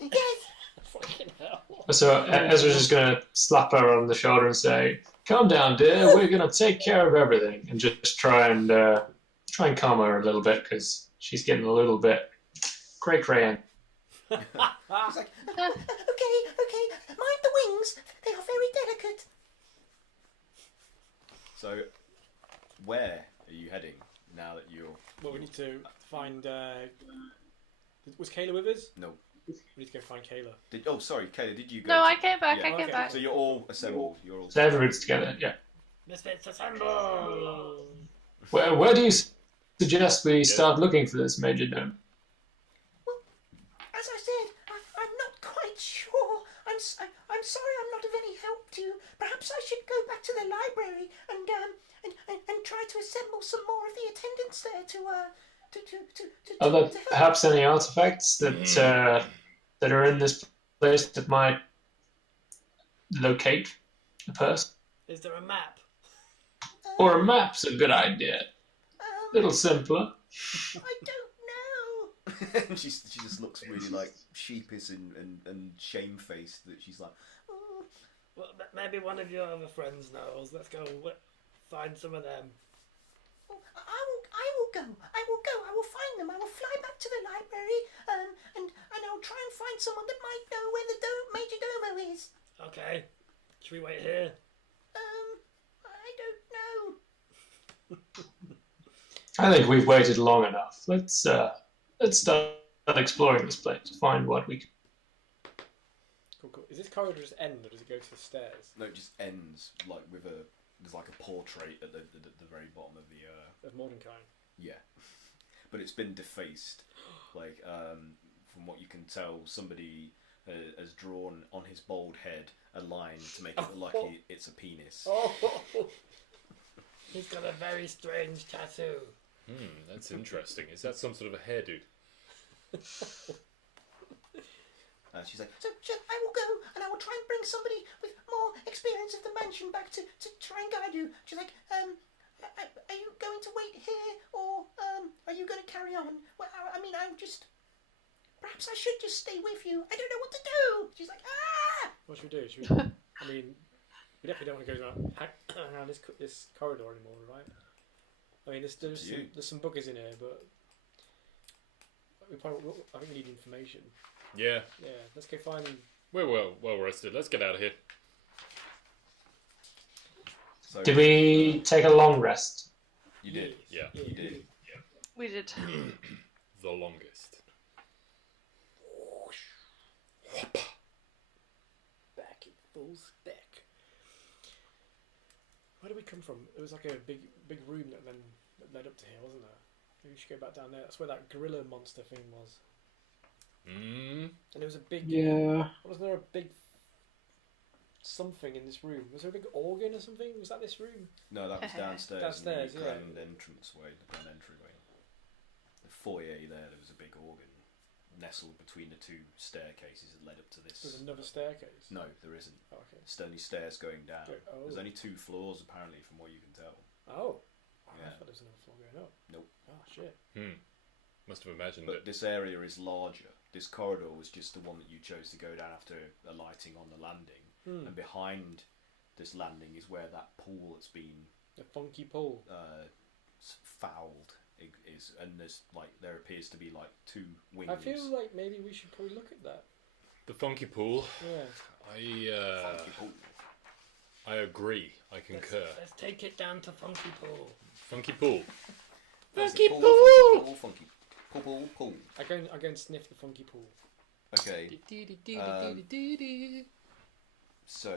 on. Yes. Fucking hell. So Ezra's just going to slap her on the shoulder and say, "Calm down, dear. We're going to take care of everything," and just try and calm her a little bit because she's getting a little bit cray-cray. she's like, Okay. Mind the wings. They are very delicate. so, where are you heading now that you're? Well, we need to find. Was Kayla with us? No. We need to go find Kayla. Sorry, Kayla, did you go? No, to- I came back. Yeah. I came Okay. back. So you're all assembled. You're all. So everyone's together, yeah. Misfits assemble! Where do you suggest we start looking for this Majordomo? Well, as I said, I'm not quite sure. I'm sorry I'm not of any help to you. Perhaps I should go back to the library and try to assemble some more of the attendants there to Are there to help. perhaps any artifacts that are in this place that might locate a person? Is there a map? Or a map's a good idea. Little simpler. I don't know. And she just looks really like sheepish and shamefaced that she's like, Oh, Well, maybe one of your other friends knows. Let's go find some of them. I will go. I will find them. I will fly back to the library and I'll try and find someone that might know where the Majordomo is. Okay. Should we wait here? I don't know. I think we've waited long enough. Let's start exploring this place to find what we can. Cool. Is this corridor just end or does it go to the stairs? no, it just ends like with there's like a portrait at the very bottom of the Of Mordenkainen. yeah, but it's been defaced. Like from what you can tell, somebody has drawn on his bald head a line to make it look like it's a penis. Oh! He's got a very strange tattoo. That's interesting. Is that some sort of a hairdo? And she's like, So I will go and I will try and bring somebody with more experience of the mansion back to try and guide you. She's like, are you going to wait here or are you going to carry on? Well, I mean, perhaps I should just stay with you. I don't know what to do. She's like, ah! What should we do? Should we, I mean, we definitely don't want to go around this corridor anymore, right? I mean, there's some bookers in here, but I think we need information. Yeah. Yeah, let's go find. We're well rested. Let's get out of here. so Did we take a long rest? you did. Yeah. You did. We did. The longest. Back in full spec. Where did we come from? It was like a big room that led up to here, wasn't there? Maybe we should go back down there. That's where that gorilla monster thing was. And it was a big. Yeah. Wasn't there a big something in this room? Was there a big organ or something? Was that this room? No, that was downstairs. Downstairs, in the yeah. grand entranceway, the grand entryway. The foyer there was a big organ nestled between the two staircases that led up to this. There's another staircase. No, there isn't. Oh, okay. It's only stairs going down. Oh. There's only 2 floors apparently, from what you can tell. Oh. Yeah. I thought there was another floor going up. Nope. Oh shit. Must have imagined But it. this area is larger. This corridor was just the one that you chose to go down after alighting on the landing. And behind this landing is where that pool that's been The funky pool. fouled is, and there appears to be like two wings. I feel like maybe we should probably look at that. The funky pool. Yeah. Funky pool. I agree. I concur. Let's take it down to funky pool. Funky pool. Funky pool. Funky pool. I go and sniff the funky pool. Okay. So,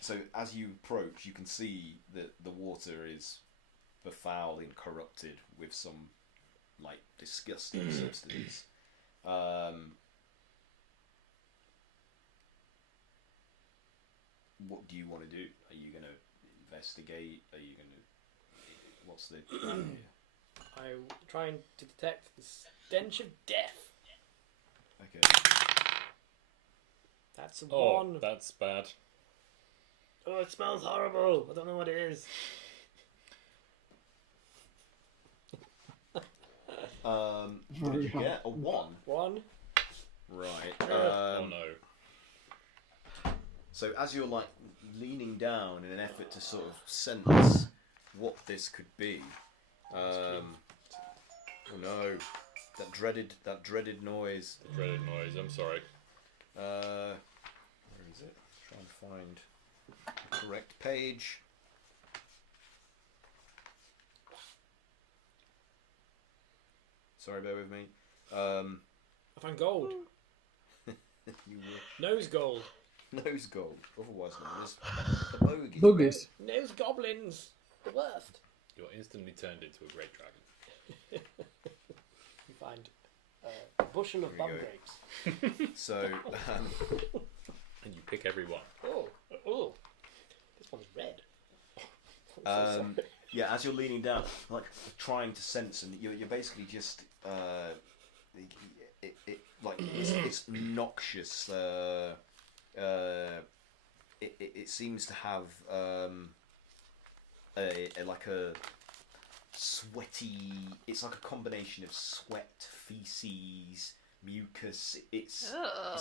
so as you approach, you can see that the water is befouled and corrupted with some like disgusting substances. What do you want to do? Are you going to investigate? Are you going to? What's the plan here? I'm trying to detect the stench of death. Okay. That's a Oh, one. that's bad. Oh, it smells horrible. I don't know what it is. What did you get? A 1. One. Right. Oh no. So as you're like leaning down in an effort to sort of sense what this could be, oh no, that dreaded noise. The dreaded noise. I'm sorry. Where is it? Try and find the correct page. Sorry, bear with me. I found gold. You Nose gold. nose gold, otherwise known as the bogey. Buggies. Nose goblins. The worst. You're instantly turned into a great dragon. You find a bushel of bum Here grapes. So, And you pick every one. Oh. This one's red. yeah, as you're leaning down, like trying to sense, and you're basically just it's noxious. It seems to have a sweaty. It's like a combination of sweat, feces, mucus. It's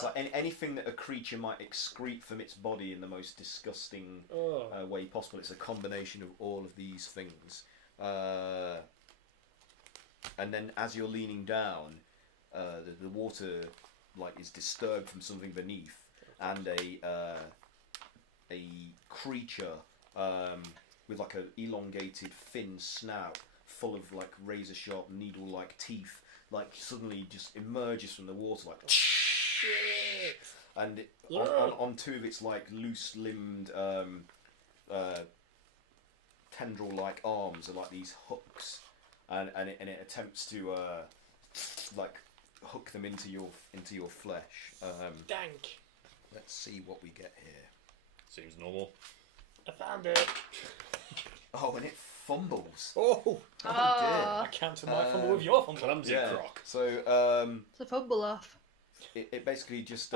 like anything that a creature might excrete from its body in the most disgusting way possible. It's a combination of all of these things. And then as you're leaning down, the water is disturbed from something beneath, and a creature with like an elongated thin snout full of like razor sharp needle like teeth suddenly just emerges from the water and on two of its like loose limbed tendril like arms are like these hooks, and it attempts to hook them into your flesh. Dank. Let's see what we get here. Seems normal. I found it. Oh, and it fumbles. Oh dear. I counted my fumble with your fumble. Clumsy croc. So It's a fumble off. it basically just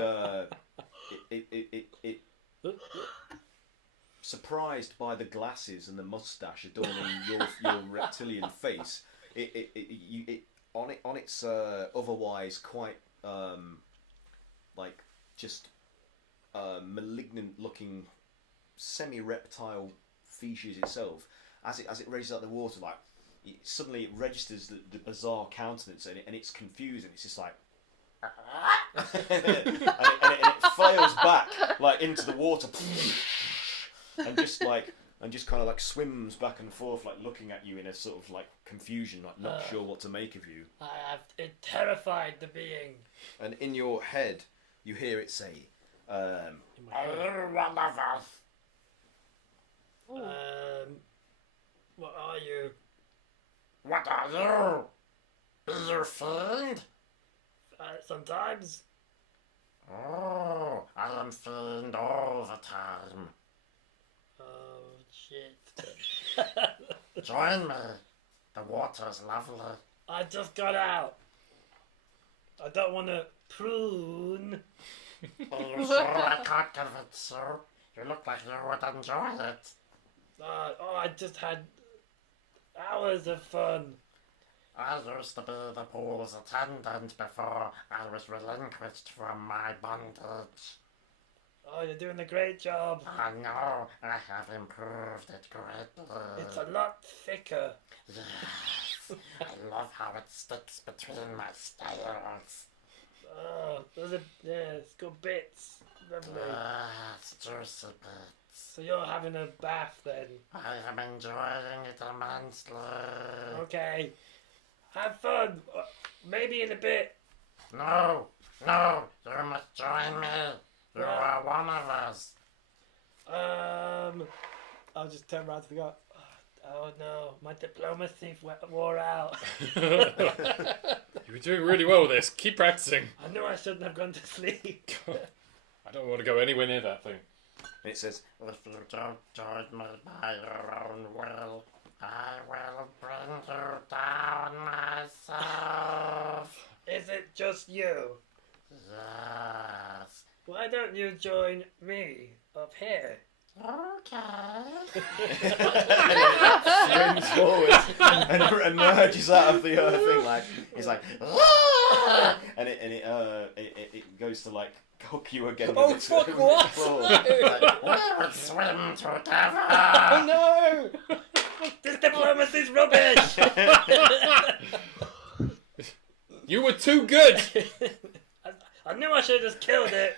it surprised by the glasses and the mustache adorning your reptilian face. It on its otherwise quite malignant looking semi-reptile features itself, as it raises out the water, suddenly it registers the bizarre countenance, and it's confused, and it's just like and it flails back into the water and just kind of swims back and forth, looking at you in a sort of confusion, not sure what to make of you. I have terrified the being. And in your head you hear it say, One of us. What are you? What are you? Is your friend? Sometimes. Oh, I am fiend all the time. Oh, shit. Join me. The water's lovely. I just got out. I don't want to prune. Are you sure I can't convince you? You look like you would enjoy it. I just had hours of fun. I used to be the pool's attendant before I was relinquished from my bondage. Oh, you're doing a great job. I know, I have improved it greatly. It's a lot thicker. Yes, I love how it sticks between my scales. Oh, it's got bits. Lovely. It's juicy bits. So you're having a bath then? I am enjoying it immensely. Okay. Have fun. Maybe in a bit. No, you must join me. You are one of us. I'll just turn around to the guy. Oh no, my diplomacy wore out. You were doing really well with this. Keep practicing. I knew I shouldn't have gone to sleep. I don't want to go anywhere near that thing. It says, If you don't join me by your own will, I will bring you down myself. Is it just you? Yes. Why don't you join me up here? Okay. swims forward and emerges out of the thing like he's like, "Ah!" and it goes to like hook you again. Oh, with its, fuck, with what? its claws. We would swim together. Oh no! This diplomacy's rubbish! You were too good. I knew I should have just killed it.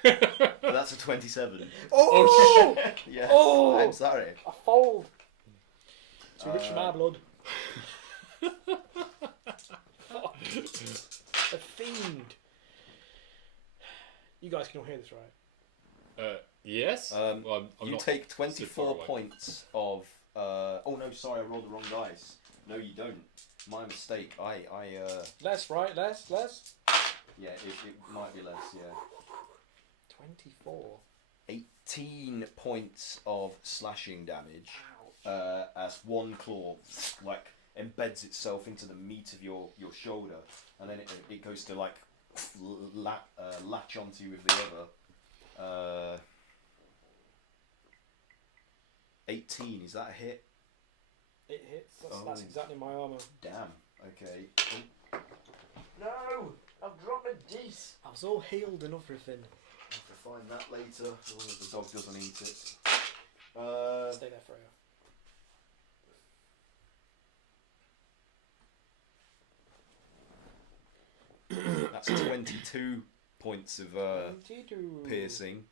But that's a 27. Oh! Yes, Oh! I'm sorry. I fold. Too rich for my blood. Fuck. A fiend. You guys can all hear this, right? Yes. Well, I'm You not take so far 24 away. points of. Oh no, sorry, I rolled the wrong dice. No, you don't. My mistake. Less, right? Less? Yeah, it might be less. Yeah. 24. 18 points of slashing damage. As one claw like embeds itself into the meat of your shoulder, and then it goes to like latch onto you with the other. 18, is that a hit? It hits. That's exactly my armour. Damn. Okay. No! I've dropped a dice. I was all healed and everything. I'll have to find that later as long as the dog doesn't eat it. Stay there, Freya. That's 22 points of piercing,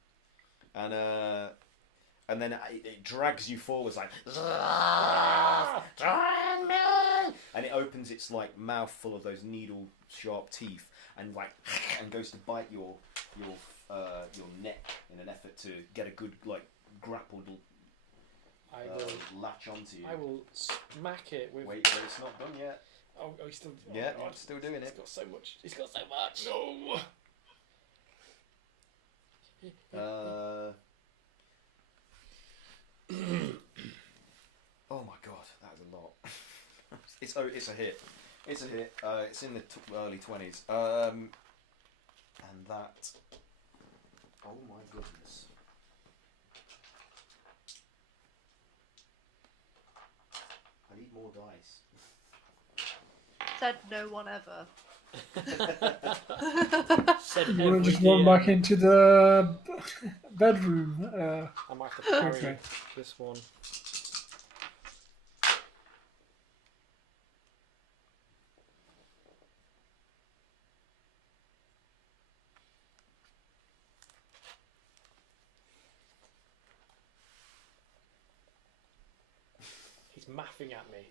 and then it drags you forwards like, Join me. and it opens its like mouth full of those needle sharp teeth, and like and goes to bite your neck in an effort to get a good like grappled I will. latch onto you. I will smack it with. Wait, it's not done yet. Oh, he's still. Oh Yeah, God. it's still doing He's it. got so much. He's got so much. No. Oh my god, that was a lot. It's a hit. It's a hit. It's in the early 20s. And that. Oh my goodness. I need more dice. Said no one ever. Said You want every to just run DM. back into the bedroom. I might have to parry Okay. this one. He's mathing at me.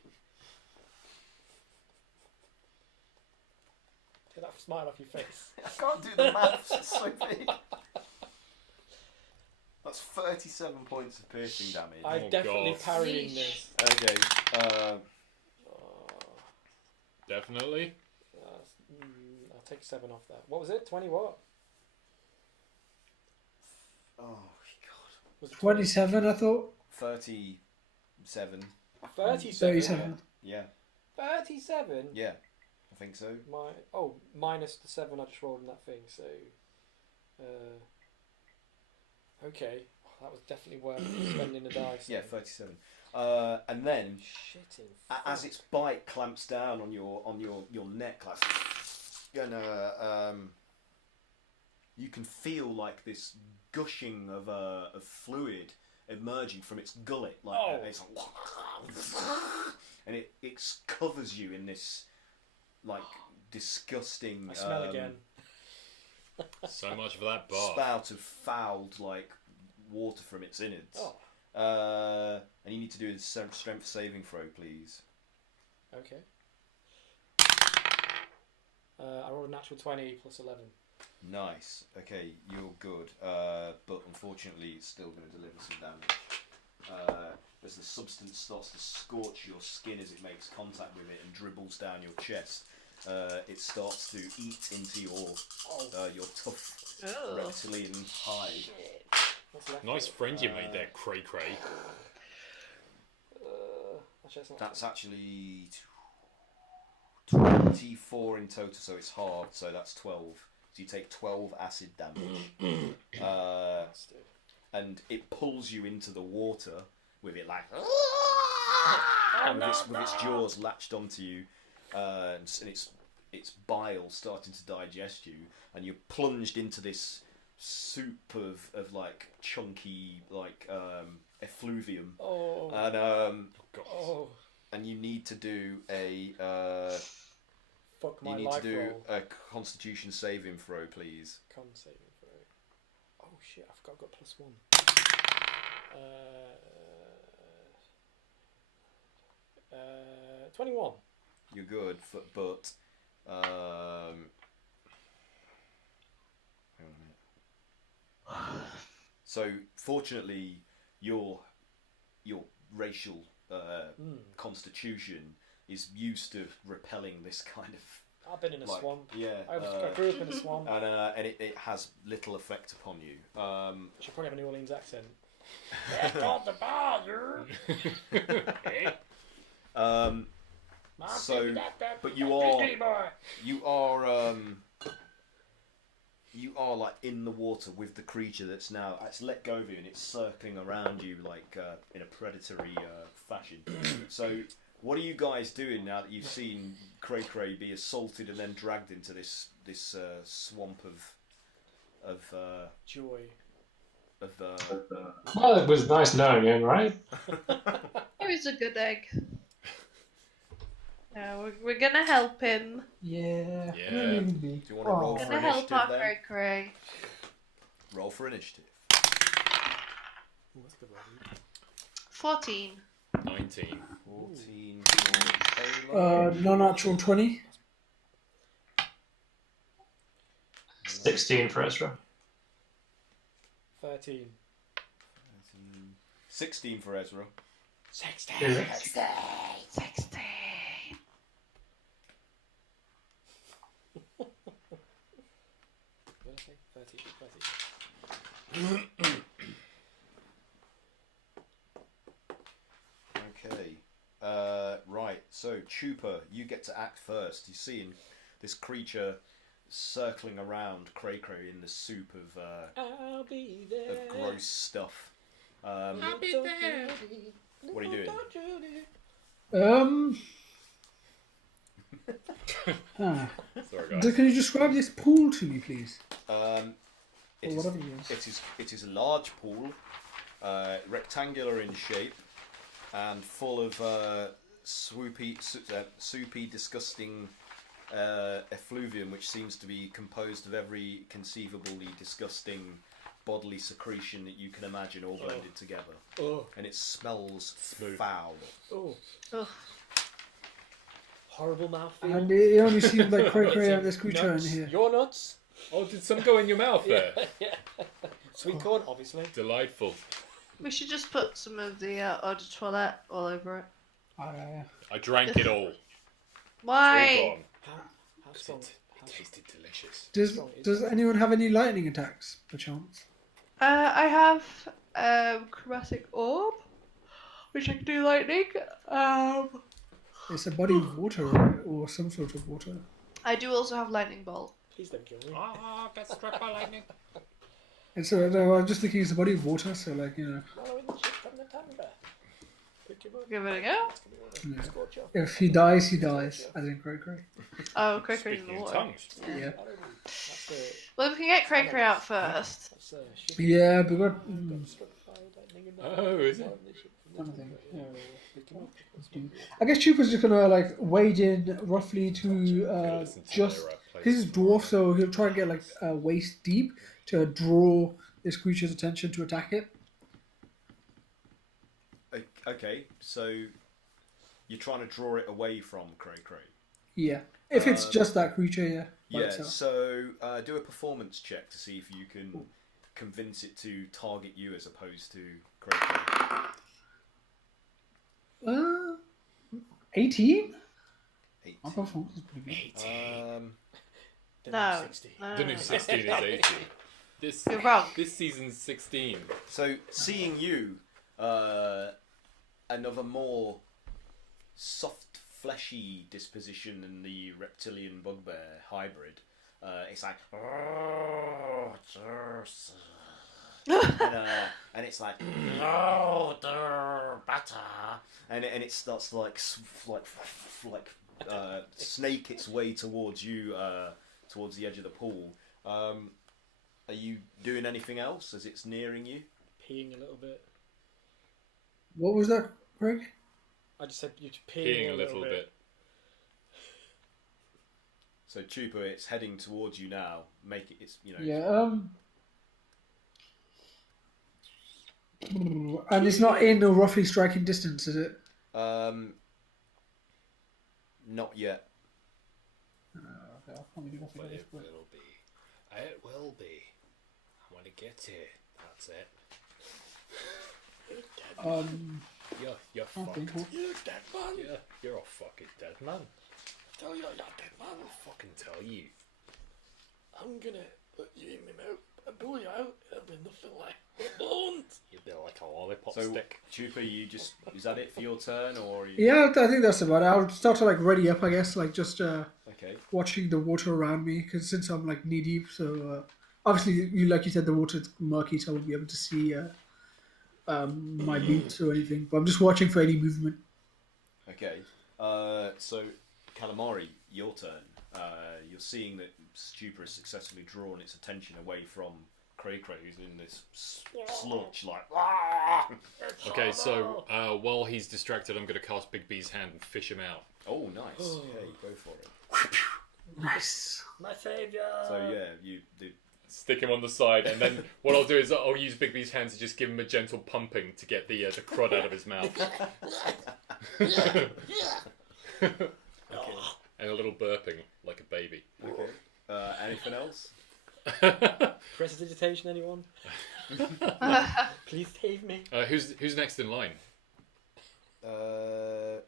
Get that smile off your face. I can't do the maths, it's so big. That's 37 points of piercing damage. I'm Oh, definitely God. parrying Yeesh. this. Okay. Definitely. I'll take 7 off that. What was it? 20 what? Oh god. Was it 27, I thought. 37. 37? 37. Yeah. 37? Yeah. I think so. Minus the 7 I just rolled in that thing, so... okay. That was definitely worth spending the dice. Yeah, 37. And then, as its bite clamps down on your neck, like, you can feel like this gushing of fluid emerging from its gullet, like it's and it covers you in this like disgusting. I smell again. So much for that bar. Spout of fouled like water from its innards. And you need to do a strength saving throw, please. Okay. I rolled a natural 20 plus 11. Nice. Okay, you're good. But unfortunately, it's still going to deliver some damage. As the substance starts to scorch your skin as it makes contact with it and dribbles down your chest, it starts to eat into your tough reptilian hide. Nice friend you made there, Cray Cray. That's actually 24 in total, so it's halved, so that's 12. So you take 12 acid damage. And it pulls you into the water with it like... with its jaws latched onto you, and its bile starting to digest you, and you're plunged into this soup of like chunky like effluvium, and you need to do a a Constitution saving throw, please. Con saving throw. Oh shit! I've got +1. 21. You're good, but hang on a minute. So fortunately, your racial constitution is used to repelling this kind of. I've been in a swamp. Yeah, I grew up in a swamp. And it has little effect upon you. I should probably have a New Orleans accent. That's called the bar, So, but you are like in the water with the creature that's let go of you and it's circling around you like in a predatory fashion. So, what are you guys doing now that you've seen Cray Cray be assaulted and then dragged into this swamp of joy? Well, it was nice knowing him, right? It was a good egg. We're gonna help him. Yeah. Yeah. Do you want to roll We're for gonna help initiative our then? Cray Cray. Roll for initiative. Ooh, that's a good one. 14. 19. 14 for Taylor. Non-natural 20. 16 for Ezra. 13. 16 for Ezra. 16. Yeah. 16. What did I say? 13. Okay. Right. So, Chupa, you get to act first. You're seeing this creature circling around Cray Cray in the soup of I'll be there. of gross stuff. I'll be there. What are you doing? Sorry, guys. Can you describe this pool to me, please? It Or is, whatever it is. it is a large pool, rectangular in shape, and full of soupy, disgusting effluvium, which seems to be composed of every conceivably disgusting bodily secretion that you can imagine, all blended together. And it smells foul. Horrible mouthfeel. And it only seems like Cray Cray and this creature in here. Your nuts? Oh, did some go in your mouth there? Yeah. Sweet corn, obviously. Delightful. We should just put some of the eau de toilette all over it. I drank it all. Why? It's all gone. How strong? It tasted delicious. Does anyone have any lightning attacks, perchance? I have chromatic orb, which I can do lightning. It's a body of water, right? Or some sort of water. I do also have lightning bolt. Please don't kill me. Oh, get struck by lightning. And so no, I'm just thinking it's a body of water, so like, you know. Following the ship from the Tanga. Pretty much. Give it a go. Yeah. Scorcher. If he dies, he dies. As in Cray Cray. Oh, Cray Cray's in Speaking the in water. tongues. Yeah. That's the. Well, we can get Cray Cray out first. That's the ship. Yeah, but what? Struck by lightning in the Oh, is it? following the ship from the Something. Tanga. Yeah. I guess Chupa's just gonna like wade in roughly to just. He's a dwarf, so he'll try and get like waist deep to draw this creature's attention to attack it. Okay, so you're trying to draw it away from Cray Cray. Yeah, if it's just that creature, yeah. by Yeah, itself. so do a performance check to see if you can convince it to target you as opposed to Cray Cray. 18. 8. My performance is pretty good. No. 60. The new 16 is 18. This, You're wrong. This season's 16. So seeing you, another more soft, fleshy disposition than the reptilian bugbear hybrid, it's like, Oh, Jesus. and it's like, No, der butter. and it starts to like snake its way towards you, towards the edge of the pool. Are you doing anything else as it's nearing you? Peeing a little bit. What was that, Greg? I just said you're Peeing a little bit. So Chupa, it's heading towards you now. Make it, it's Yeah. And it's not in a roughly striking distance, is it? Not yet. Okay, I'll probably do nothing But with this, it but- will be. It will be. When it gets here, that's it. You're I fucked. think we'll- You're dead, man. You're a fucking dead man. Tell you you're dead, man. I'll fucking tell you. I'm gonna put you in my mouth and pull you out. It'll be nothing like bones. You'd be like a lollipop So stick. Chupa, is that it for your turn, or are you... Yeah, I think that's about it. I'll start to like ready up, I guess, like just Okay. watching the water around me, because since I'm like knee deep, so obviously, like you said, the water's murky, so I won't be able to see my boots or anything. But I'm just watching for any movement. Okay. So Calamari, your turn. You're seeing that Stupa has successfully drawn its attention away from Cray Cray, who's in this sludge, like. Okay, so while he's distracted, I'm going to cast Big B's hand and fish him out. Oh, nice. Okay, go for it. Nice. My saviour. So yeah, you do. Stick him on the side, and then what I'll do is I'll use Big B's hand to just give him a gentle pumping to get the crud out of his mouth. And a little burping, like a baby. Okay. Anything else? Prestidigitation, anyone? Please save me. Who's next in line?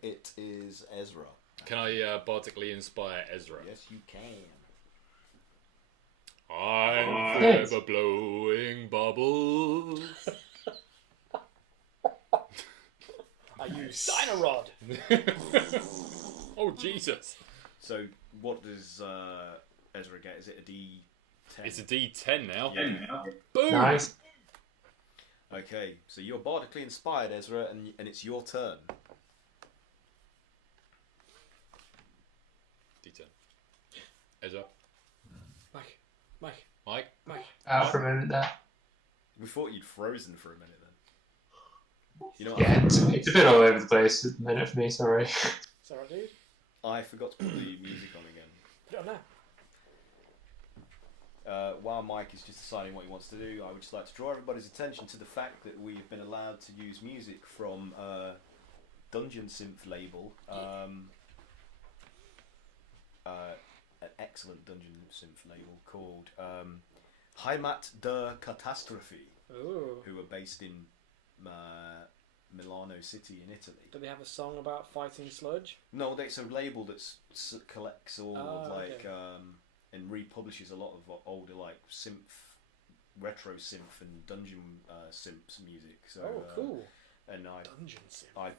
It is Ezra. Can I bardically inspire Ezra? Yes, you can. I'm forever blowing bubbles. I use Dino-Rod. Oh, Jesus. So, what does Ezra get? Is it a D10? It's a D10 now. Yeah. Boom! Nice. Okay, so you're bardically inspired, Ezra, and it's your turn. D10. Ezra. Mike. Mike. Out for a minute there. We thought you'd frozen for a minute then. You know what? Yeah, it's a bit all over the place at the minute for me, sorry. Sorry, dude. I forgot to put the music on again. Put it on now. While Mike is just deciding what he wants to do, I would just like to draw everybody's attention to the fact that we've been allowed to use music from Dungeon Synth label. An excellent Dungeon Synth label called HEIMAT DER KATASTROPHE, Ooh. who are based in Milano City in Italy. Do they have a song about fighting sludge? No, it's a label that collects all of okay. and republishes a lot of older like retro synth and dungeon synth music. So, Oh, cool. And Dungeon synth. I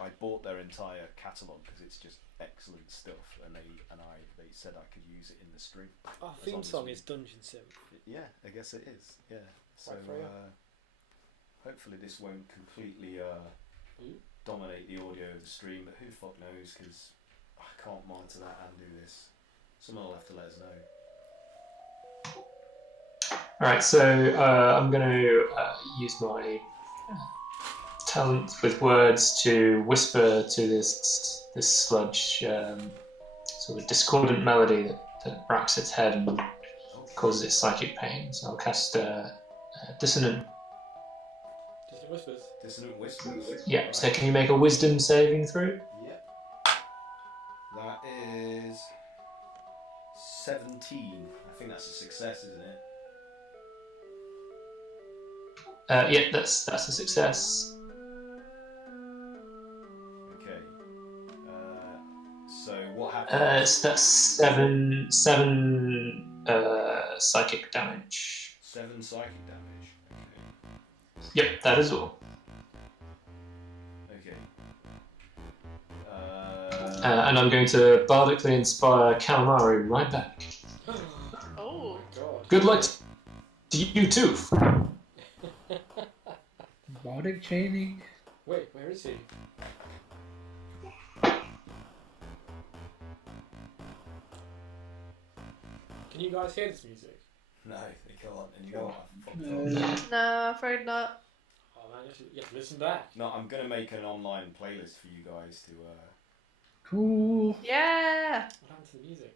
I bought their entire catalogue because it's just excellent stuff, and they said I could use it in the stream. Our As theme long as song we- is Dungeon Sim. Yeah, I guess it is. Yeah. So Right for you. hopefully this won't completely dominate the audio of the stream, but who fuck knows? Because I can't monitor that and do this. Someone will have to let us know. Alright, so I'm going to use my talent with words to whisper to this sludge sort of discordant melody that racks its head and causes it psychic pain. So I'll cast Dissonant. Dissonant Whispers. Dissonant Whispers. Yeah, so can you make a wisdom saving throw? Yep. That is 17. I think that's a success, isn't it? Yeah, that's a success. Okay. So what happens? So that's seven psychic damage. 7 psychic damage. Okay. Yep, that is all. Okay. And I'm going to bardically inspire calamari right back. Oh. God. Good luck to you too. Bardic chaining. Wait, where is he? Can you guys hear this music? No, they can't. And you know what? No, afraid not. Oh man, you have to listen back. No, I'm gonna make an online playlist for you guys to. Cool. Yeah. What happened to the music?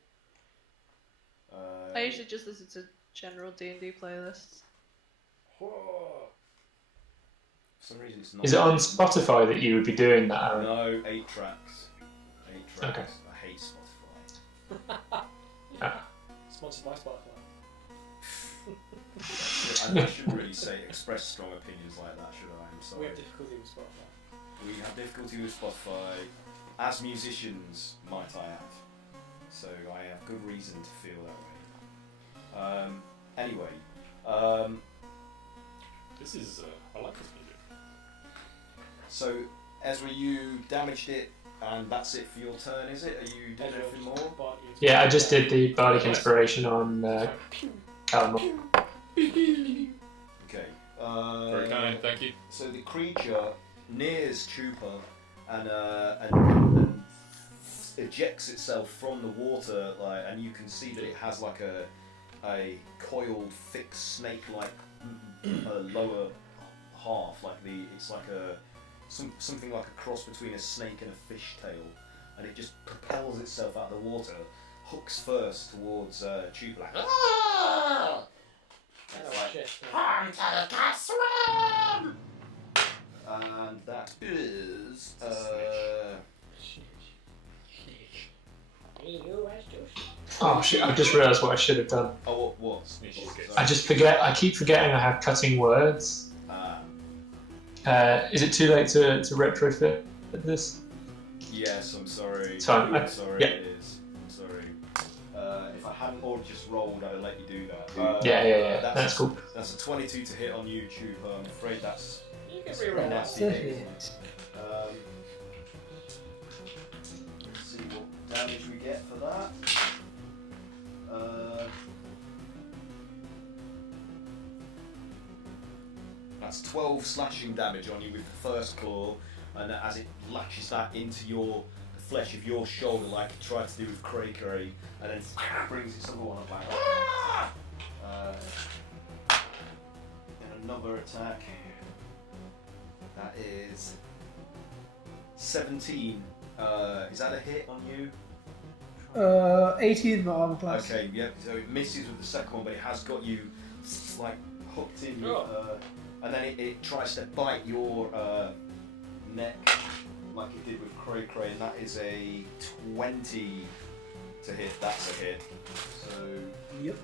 I usually just listen to general D&D playlists. Whoa. For some reason, it's not. Is it on Spotify that you would be doing that, Aaron? No, 8 tracks. 8 tracks. Okay. I hate Spotify. Sponsored by Spotify. I shouldn't really express strong opinions like that, should I? I'm We sorry. have difficulty with Spotify. We have difficulty with Spotify, as musicians, might I add. So I have good reason to feel that way. Anyway, This is. I like this music. so Ezra, you damaged it, and that's it for your turn, is it? Are you doing anything more? Yeah, I just did the bardic inspiration on calamari. Okay. Very kind, thank you. So the creature nears Chupa and ejects itself from the water, and you can see that it has like a coiled, thick snake-like lower half, it's like something like a cross between a snake and a fishtail, and it just propels itself out of the water, hooks first towards Chupa. Like, Ah! Oh shit. I'm gonna go swim! and that is Oh shit! I just realised what I should have done. what? I just forget. I keep forgetting I have cutting words. Is it too late to retrofit this? Yes, I'm sorry. It's fine. I'm sorry, Yeah. it is. I'm sorry. If I hadn't already just rolled, I'd have let you do that. Yeah. That's cool. That's a 22 to hit on YouTube. I'm afraid that's You can pretty reroll that. nasty. That's Let's see what damage we get for that. That's 12 slashing damage on you with the first claw, and as it latches that into the flesh of your shoulder, like it tried to do with Cray Cray, and then brings its other one up like and another attack. That is 17. Is that a hit on you? 18 my armor class. Okay, yep. So it misses with the second one, but it has got you like hooked in. And then it tries to bite your neck like it did with Cray Cray, and that is a 20 to hit. That's a hit. So Yep.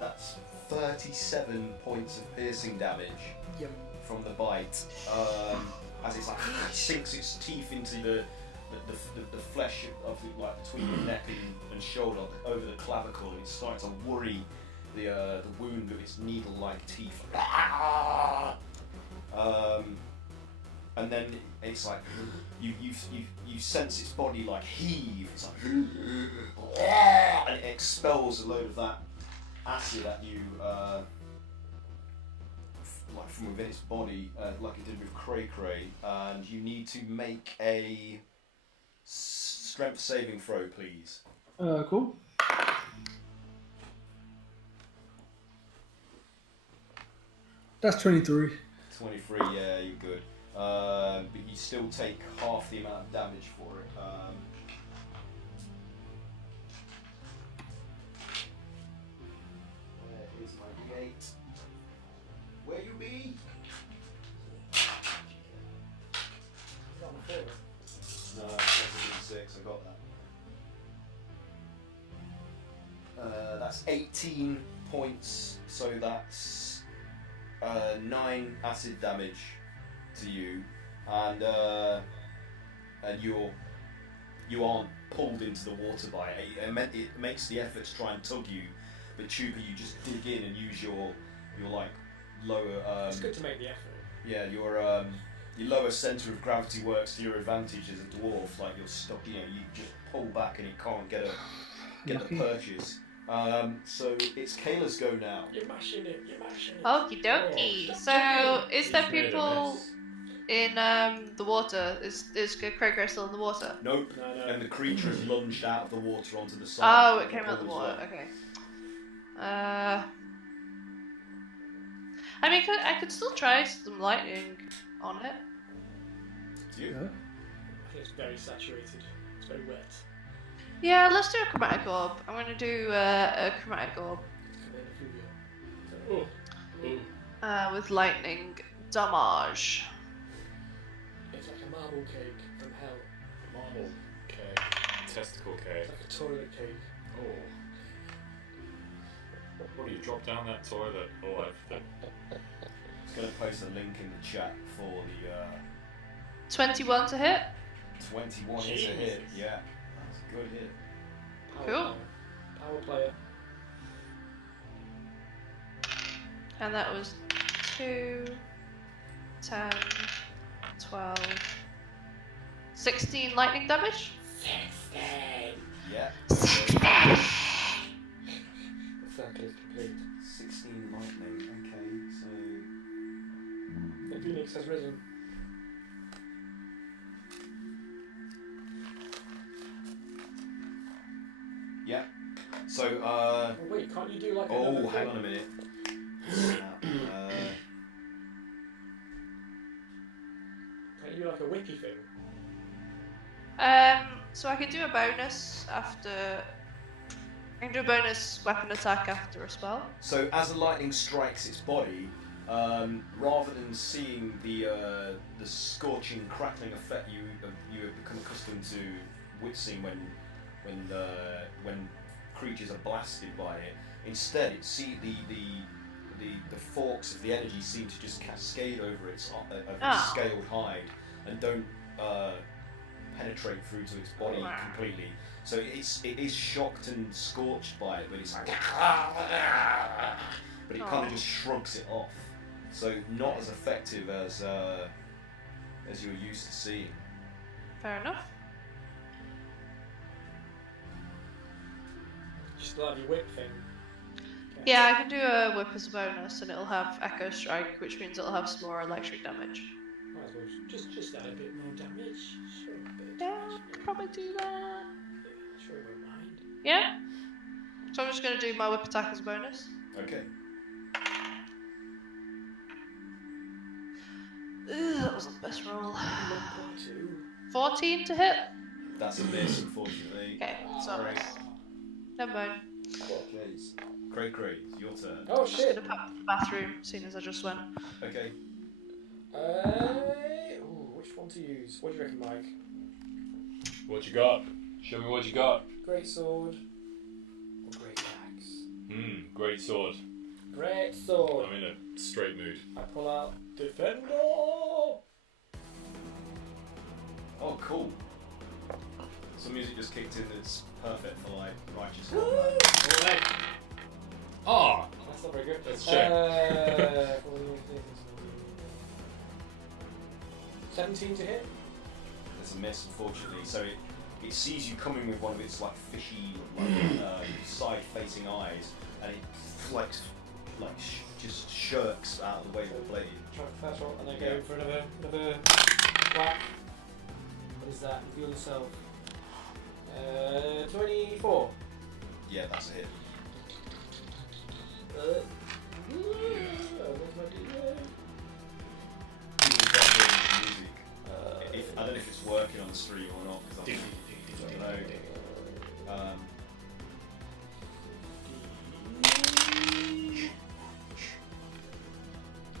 That's 37 points of piercing damage Yep. from the bite. As it sinks its teeth into the flesh of like between your neck and shoulder over the clavicle. It's starting to worry the wound with its needle-like teeth. And then it's like you sense its body like heave. It's like and it expels a load of that acid at you, like from within its body, like it did with Cray Cray. And you need to make a strength saving throw, please. Cool. That's 23. 23, yeah, you're good. But you still take half the amount of damage for it. Where is my D8? Where you be? No, that's a D6, I got that. That's 18 points, so that's 9 acid damage to you, and you aren't pulled into the water by it. It makes the effort to try and tug you, but Chupa, you just dig in and use your like lower. It's good to make the effort. Yeah, your lower centre of gravity works to your advantage as a dwarf. Like you're stuck, you just pull back and it can't get the purchase. So it's Kayla's go now. You're mashing it. Okie dokie. So, is there people in the water? Is Cray Cray still in the water? Nope. No. And the creature has lunged out of the water onto the side. Oh, it came out of the water. Okay. I mean, I could still try some lightning on it. Do you? Yeah. I think it's very saturated. It's very wet. Yeah, let's do a chromatic orb. I'm going to do a chromatic orb with lightning damage. It's like a marble cake from hell. Marble cake. Testicle cake. It's like a toilet cake. Oh. What do you drop down that toilet? Oh, everything. I'm going to post a link in the chat for the 21 to hit. 21 is a hit. Yeah, that's a good hit. Cool. Power player. And that was 2, 10, 12, 16 lightning damage. 16. Yeah. The circle is complete. 16 lightning. Okay, so The phoenix has risen. yeah. So Oh, wait, can't you do like another oh, hang thing? on a minute. Can't you do like a whippy thing? So I can do a bonus after. I can do a bonus weapon attack after a spell. So as the lightning strikes its body, rather than seeing the scorching, crackling effect you have become accustomed to witnessing when creatures are blasted by it, instead the forks of the energy seem to just cascade over its scaled hide and don't penetrate through to its body completely. So it is shocked and scorched by it, but it's like, but it kind of just shrugs it off. So not as effective as you're used to seeing. Fair enough. You still have your whip thing. Yeah, I can do a whip as a bonus, and it'll have Echo Strike, which means it'll have some more electric damage. Might as well just add a bit more damage. Sure, a bit of Yeah, damage. probably do that. Sure, I won't mind. Yeah. So I'm just going to do my whip attack as a bonus. Okay. Ugh, that wasn't the best roll. 1.2. 14 to hit. That's a miss, unfortunately. Okay, so never mind. Okay. Cray, your turn. Oh I'm just shit! going to pop to the bathroom, seeing as I just went. Okay. Ooh, which one to use? What do you reckon, Mike? What you got? Show me what you got. Great sword or great axe? Great sword. Great sword. I'm in a straight mood. I pull out Defender. Oh, cool. Some music just kicked in that's perfect for like righteous combat. Oh, That's not very good. let's check. 17 to hit. It's a miss, unfortunately. So it sees you coming with one of its like fishy, side-facing eyes, and it just shirks out of the way of the blade. Try for first roll, and then go for another whack. What is that? Reveal yourself. 24. Yeah, that's a hit. Where's my D8? People start hearing the music. I don't know if it's working on the stream or not, because I don't know.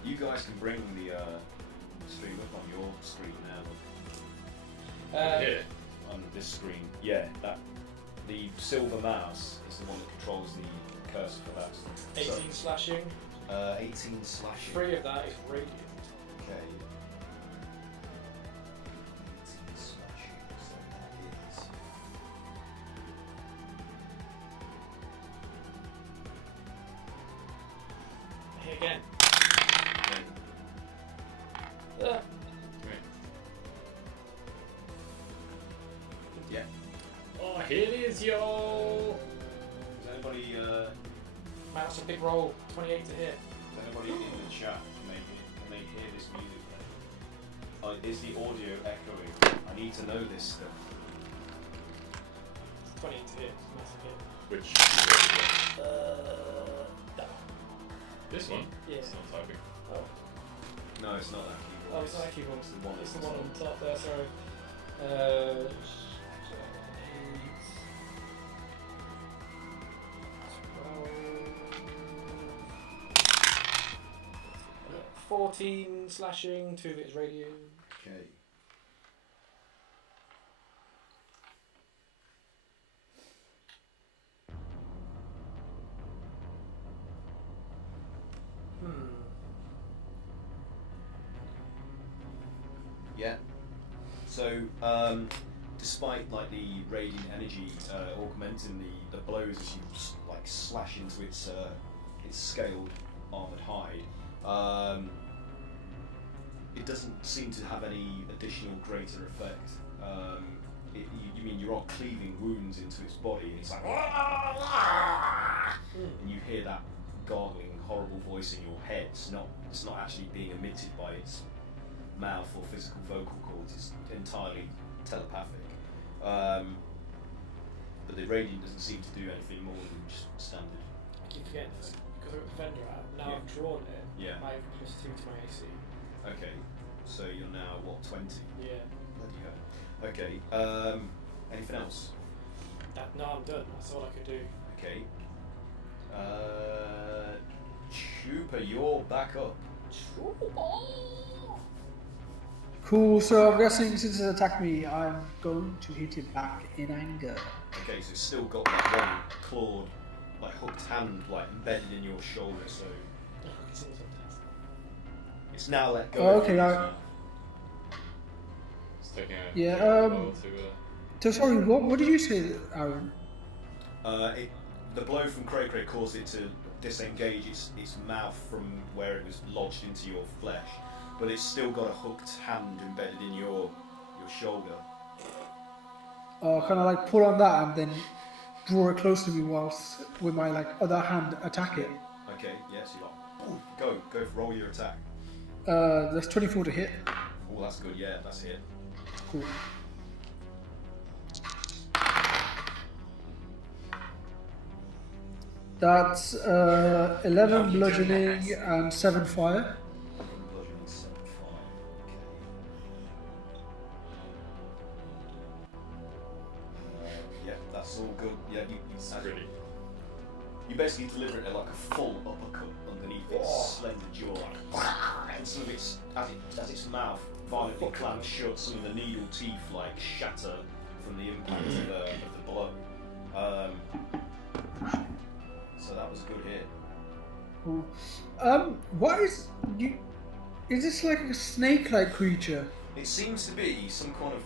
You guys can bring the stream up on your screen now. Here. On this screen, yeah, the silver mouse is the one that controls the cursor for that. 18 slashing. 18 slashing. 3 of that is radiant. Okay. 18 slashing, so that is... Hit again. Yeah. Oh, here it is, yo! Is anybody, Mouse a big roll. 28 to hit. is anybody in the chat, can they hear this music then? Is the audio echoing? I need to know this stuff. 28 to hit. Massive hit. Which That. this one? Yeah. It's not typing. Oh. No, it's not that keyboard. Oh, it's not a keyboard. It's the one. It's the one on top there, sorry. 14 slashing, 2 of it is radio. Okay. Yeah. So, despite like the radiant energy augmenting the blows as you slash into its scaled armored hide, it doesn't seem to have any additional greater effect. You mean you're all cleaving wounds into its body, and it's like, and you hear that gargling, horrible voice in your head. It's not actually being emitted by its mouth or physical vocal cords. It's entirely telepathic. But the radiant doesn't seem to do anything more than just standard. I keep forgetting this because I got the Defender out. Now Yeah. I've drawn it. Yeah. I have +2 to my AC. Okay, so you're now what, 20? Yeah. Bloody hell. Okay. Anything else? No, I'm done. That's all I could do. Okay. Chupa, you're back up. Cool, so I'm guessing since it attacked me, I'm going to hit it back in anger. Okay, so it's still got that one clawed, hooked hand, embedded in your shoulder. So it's now let go. Oh, okay, It's taking a Yeah, while to, So sorry, what did you say, Aaron? The blow from Cray Cray caused it to disengage its mouth from where it was lodged into your flesh, but it's still got a hooked hand embedded in your shoulder. Kind of pull on that and then draw it close to me whilst with my other hand attack it. Okay, yes, go for roll your attack. That's 24 to hit. Oh, that's good. Yeah, that's a hit. Cool. That's 11 bludgeoning and 7 fire. Bludgeoning, 7 fire. Okay. Yeah, that's all good. Yeah, you basically deliver it like a full uppercut underneath its slender jaw, and some of its as its mouth violently clamps shut, some of the needle teeth shatter from the impact of the blow. So that was a good hit. Cool. What is you? Is this like a snake-like creature? It seems to be some kind of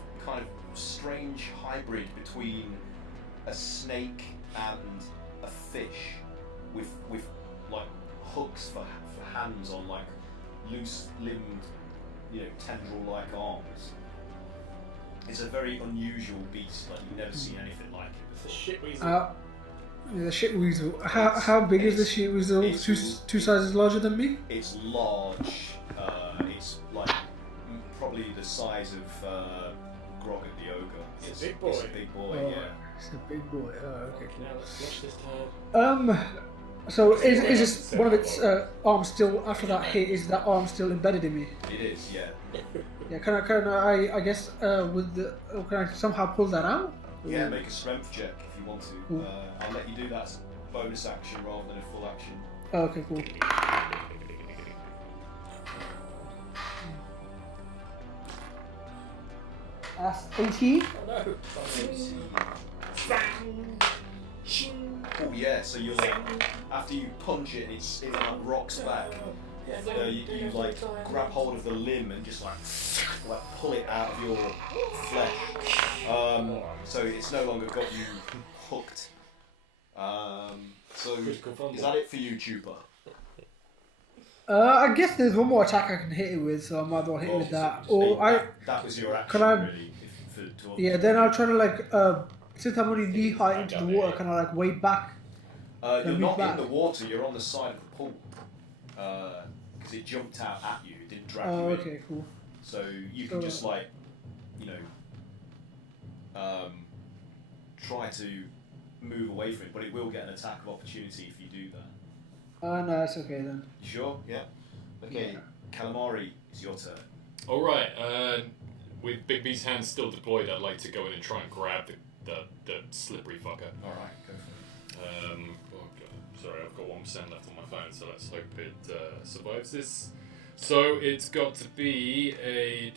strange hybrid between a snake and a fish, with like hooks for hands on like loose limbed, tendril-like arms. It's a very unusual beast. Like you've never seen anything like it It's a before. shit weasel. The shit weasel. How big is the shit weasel? Two sizes larger than me? It's large. It's like probably the size of Grogget the ogre. It's a big boy. It's a big boy. Oh, Yeah. It's a big boy. Oh, okay. Now let's flush this time. So is this one of its arms still after that hit? Is that arm still embedded in me? It is. Yeah. Yeah. Can I guess can I somehow pull that out? Yeah. Make a strength check if you want to. Cool. I'll let you do that as a bonus action rather than a full action. Oh, okay. Cool. That's 18. Oh no! Oh yeah. So you're like after you punch it, and it like rocks back. You like grab hold of the limb and just like pull it out of your flesh. So it's no longer got you hooked. So is that it for you, Chupa? I guess there's one more attack I can hit it with, so I might as well hit it with that. That was your action, Can I- really. Yeah, then I'll try to since I'm only knee high into the water, can I wade back? You're move not back? in the water. You're on the side of the pool because it jumped out at you. It didn't drag Oh, you in. okay, cool. So you can just try to move away from it, but it will get an attack of opportunity if you do that. No, it's okay then. You sure? Yeah. Okay. Yeah. Calamari, it's your turn. All right. With Big B's hands still deployed, I'd like to go in and try and grab the slippery fucker. All right, go for it. Oh god, sorry, I've got 1% left on my phone, so let's hope it survives this. So it's got to be a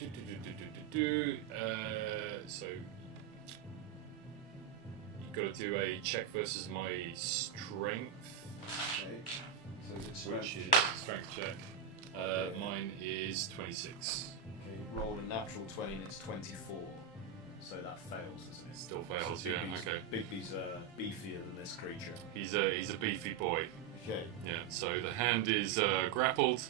so you've got to do a check versus my strength, Okay. So is it strength? which is strength check. Mine is 26. Okay, roll a natural 20 and it's 24. So that fails, doesn't it? Still fails, So yeah. Bigby's- Okay. Bigby's beefier than this creature. He's a beefy boy. Okay. Yeah. So the hand is grappled,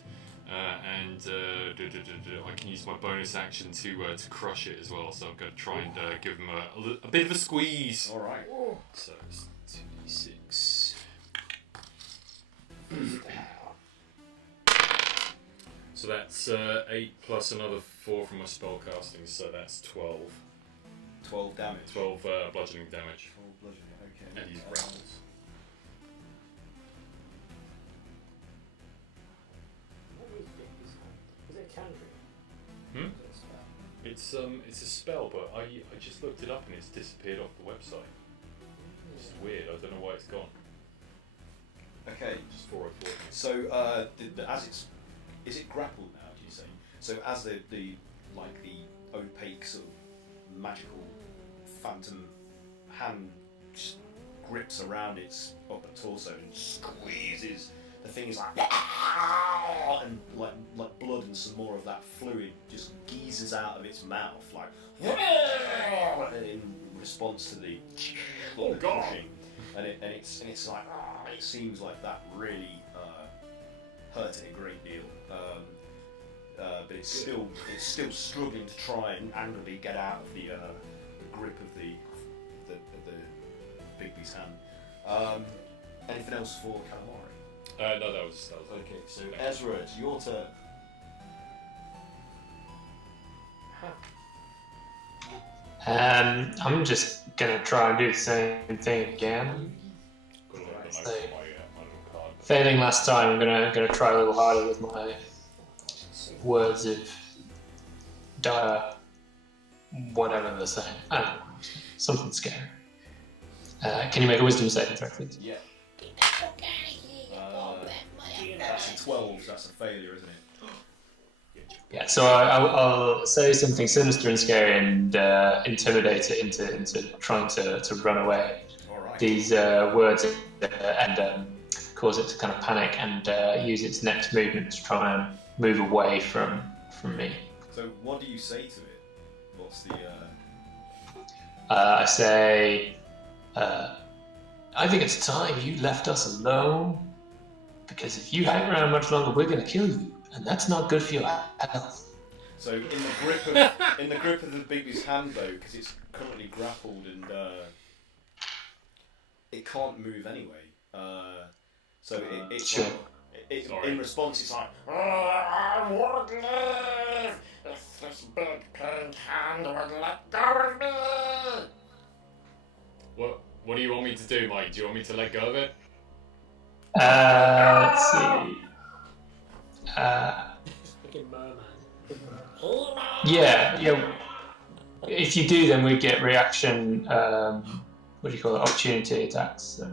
and I can use my bonus action to crush it as well. So I'm going to try and give him a bit of a squeeze. All right. So it's 2d6. So that's 8 plus another 4 from my spell casting, so that's 12. 12 damage. 12 bludgeoning damage. 12 bludgeoning. Okay. And he's grappled. What is this? Is it a cantrip? Hmm? Is it a spell? It's a spell, but I just looked it up and it's disappeared off the website. It's weird. I don't know why it's gone. Okay. Just 404. So as it's is it grappled now? Do you say? So as the opaque sort of magical phantom hand just grips around its upper torso and squeezes, the thing is like and like blood and some more of that fluid just geezes out of its mouth like in response to the crushing, and it's like it seems like that really hurt it a great deal, but it's still struggling to try and angrily get out of the grip of the Bigby's hand. Anything else for Calamari? No, that was Okay, so Ezra, it's your turn. I'm just gonna try and do the same thing again. got a little bit So- my little card. Failing last time, I'm gonna try a little harder with my words of dire, whatever they're saying. I don't know, something scary. Can you make a wisdom saving throw, please? Yeah. That's a 12. That's a failure, isn't it? Yeah, so I'll say something sinister and scary and intimidate it into trying to run away. All right. These words and cause it to kind of panic and use its next movement to try and move away from me. So what do you say to it? What's the I say, I think it's time you left us alone. Because if you hang around much longer, we're going to kill you. And that's not good for your health. So in the grip of the Bigby's hand though, because it's currently grappled and it can't move anyway. It's sure. In response, it's like, I would leave if this big pink hand would let go of me. What do you want me to do, Mike? Do you want me to let go of it? Let's see. Fucking merman. Yeah. If you do, then we get reaction. What do you call it? Opportunity attacks. So.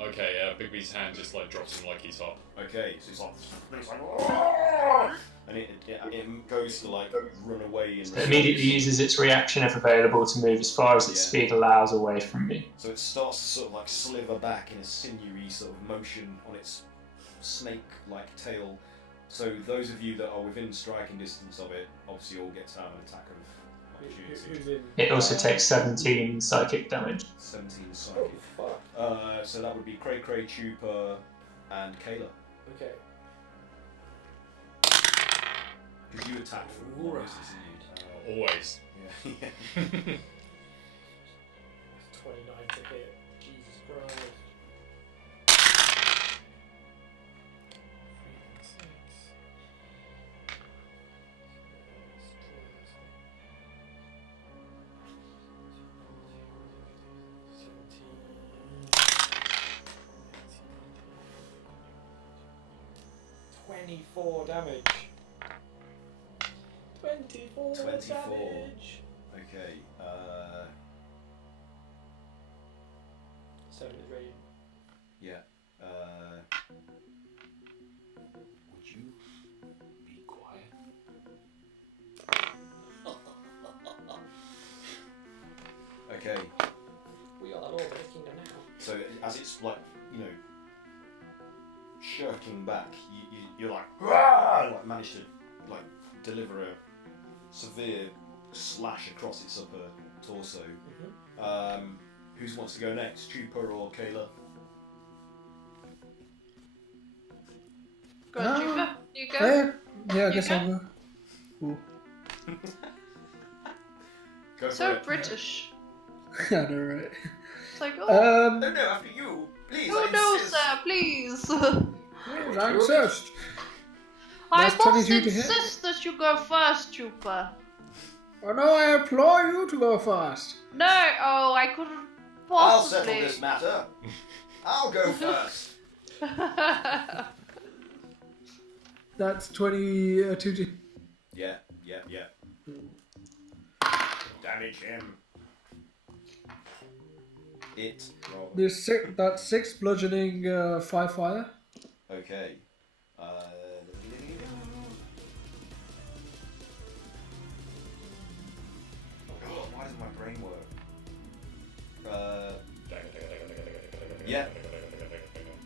Okay, Bigby's hand just like drops him like he's hot. okay, so it's like, and it goes to like run away and It immediately uses its reaction if available to move as far as its speed allows away from me. So it starts to sort of like sliver back in a sinewy sort of motion on its snake-like tail. So those of you that are within striking distance of it, obviously all get to have an attack of opportunity. It also takes 17 psychic damage. 17 psychic. Oh, fuck. So that would be Cray, Chupa, and Kayla. Okay. Because you attack from Right. Always. Yeah. 29 to hit. Jesus Christ. 24 damage. 24 damage. Okay. 7 is radiant. Yeah. Would you be quiet? Okay. We got that all the kingdom now. So as it's like, shirking back, you're like, "Rah!" Like manage to like deliver a severe slash across its upper torso. Who wants to go next, Chupa or Kayla? Go on, Chupa. You go. Yeah, I You guess go? I'll go. Cool. Go for So it. British. I know, right? It's like, oh, No, after you, please. oh I no, insist. sir, please. I insist. I That's must 22 to hit. insist that you go first, Chupa. Oh no, I implore you to go first. No, oh, I couldn't I'll settle possibly. this matter. I'll go first. That's 22 to... Yeah. Damage him. That's 6 bludgeoning, 5 fire. Okay. Why doesn't my brain work? Yeah.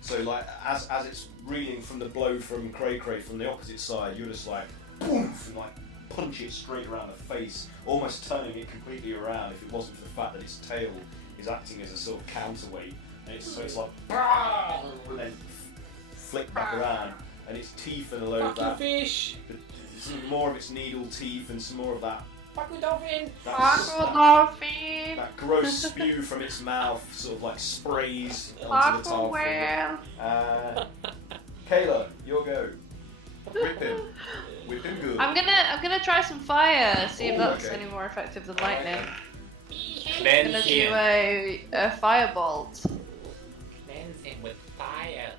So like as it's reeling from the blow from Cray from the opposite side, you're just like boom, and like punch it straight around the face, almost turning it completely around. If it wasn't for the fact that its tail is acting as a sort of counterweight, and it's like and then flick back around, and its teeth and a load of Fuck you, that. fish! Some more of its needle teeth and some more of that. Fuck you, dolphin! Dolphin. That gross spew from its mouth sort of like sprays onto the Aqua tile. whale. Kayla, your go. Whip him. Whip him good. I'm gonna try some fire. See if Oh, that's okay. any more effective than lightning. I'm Cleanse gonna do him. a firebolt. Cleanse him with fire.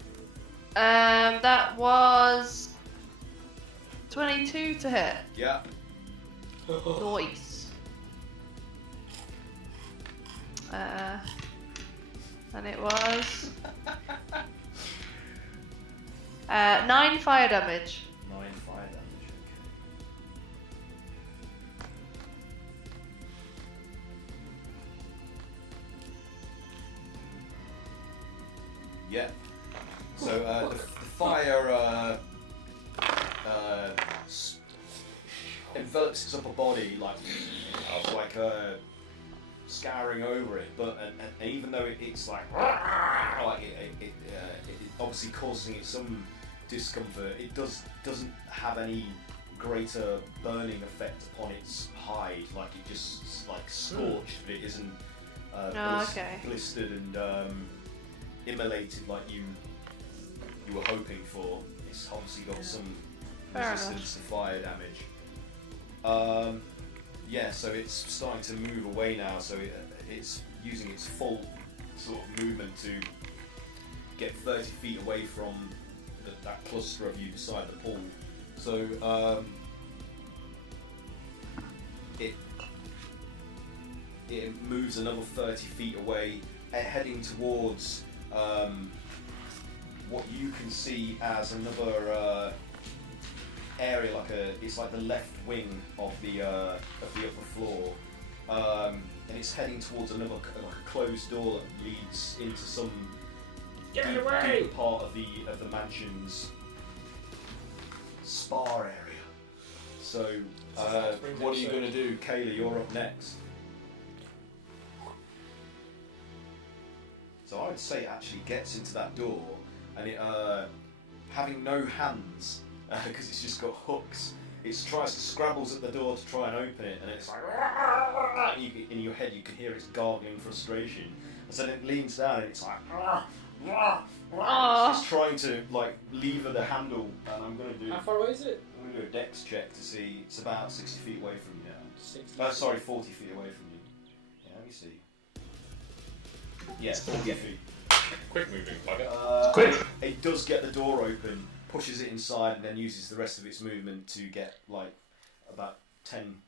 That was 22 to hit. Yeah. Nice. And it was 9 fire damage. 9 fire damage. Okay. Yeah. So the fire envelops its upper body like scouring over it, but and even though it's like it obviously causing it some discomfort, it doesn't have any greater burning effect upon its hide. Like it just like scorched, but it isn't blistered and immolated like you were hoping for. It's obviously got some resistance to fire damage. Yeah, so it's starting to move away now, so it's using its full sort of movement to get 30 feet away from that cluster of you beside the pool. So it moves another 30 feet away, heading towards what you can see as another area, it's like the left wing of the upper floor, and it's heading towards another like a closed door that leads into some deeper part of the mansion's spa area. So what are you going to do, Kayla? You're up next. So I would say it actually gets into that door, and it having no hands. Because it's just got hooks. It tries to scrabbles at the door to try and open it, and it's like, and in your head you can hear its gargling frustration. And so then it leans down and it's like, it's just trying to like lever the handle. And I'm going to do. How far away is it? I'm going to do a dex check to see. It's about 60 feet away from you now. 60. Sorry, 40 feet away from you. Yeah, let me see. Yeah, 40 feet. Quick moving bugger. Quick. It does get the door open. Pushes it inside and then uses the rest of its movement to get like about 20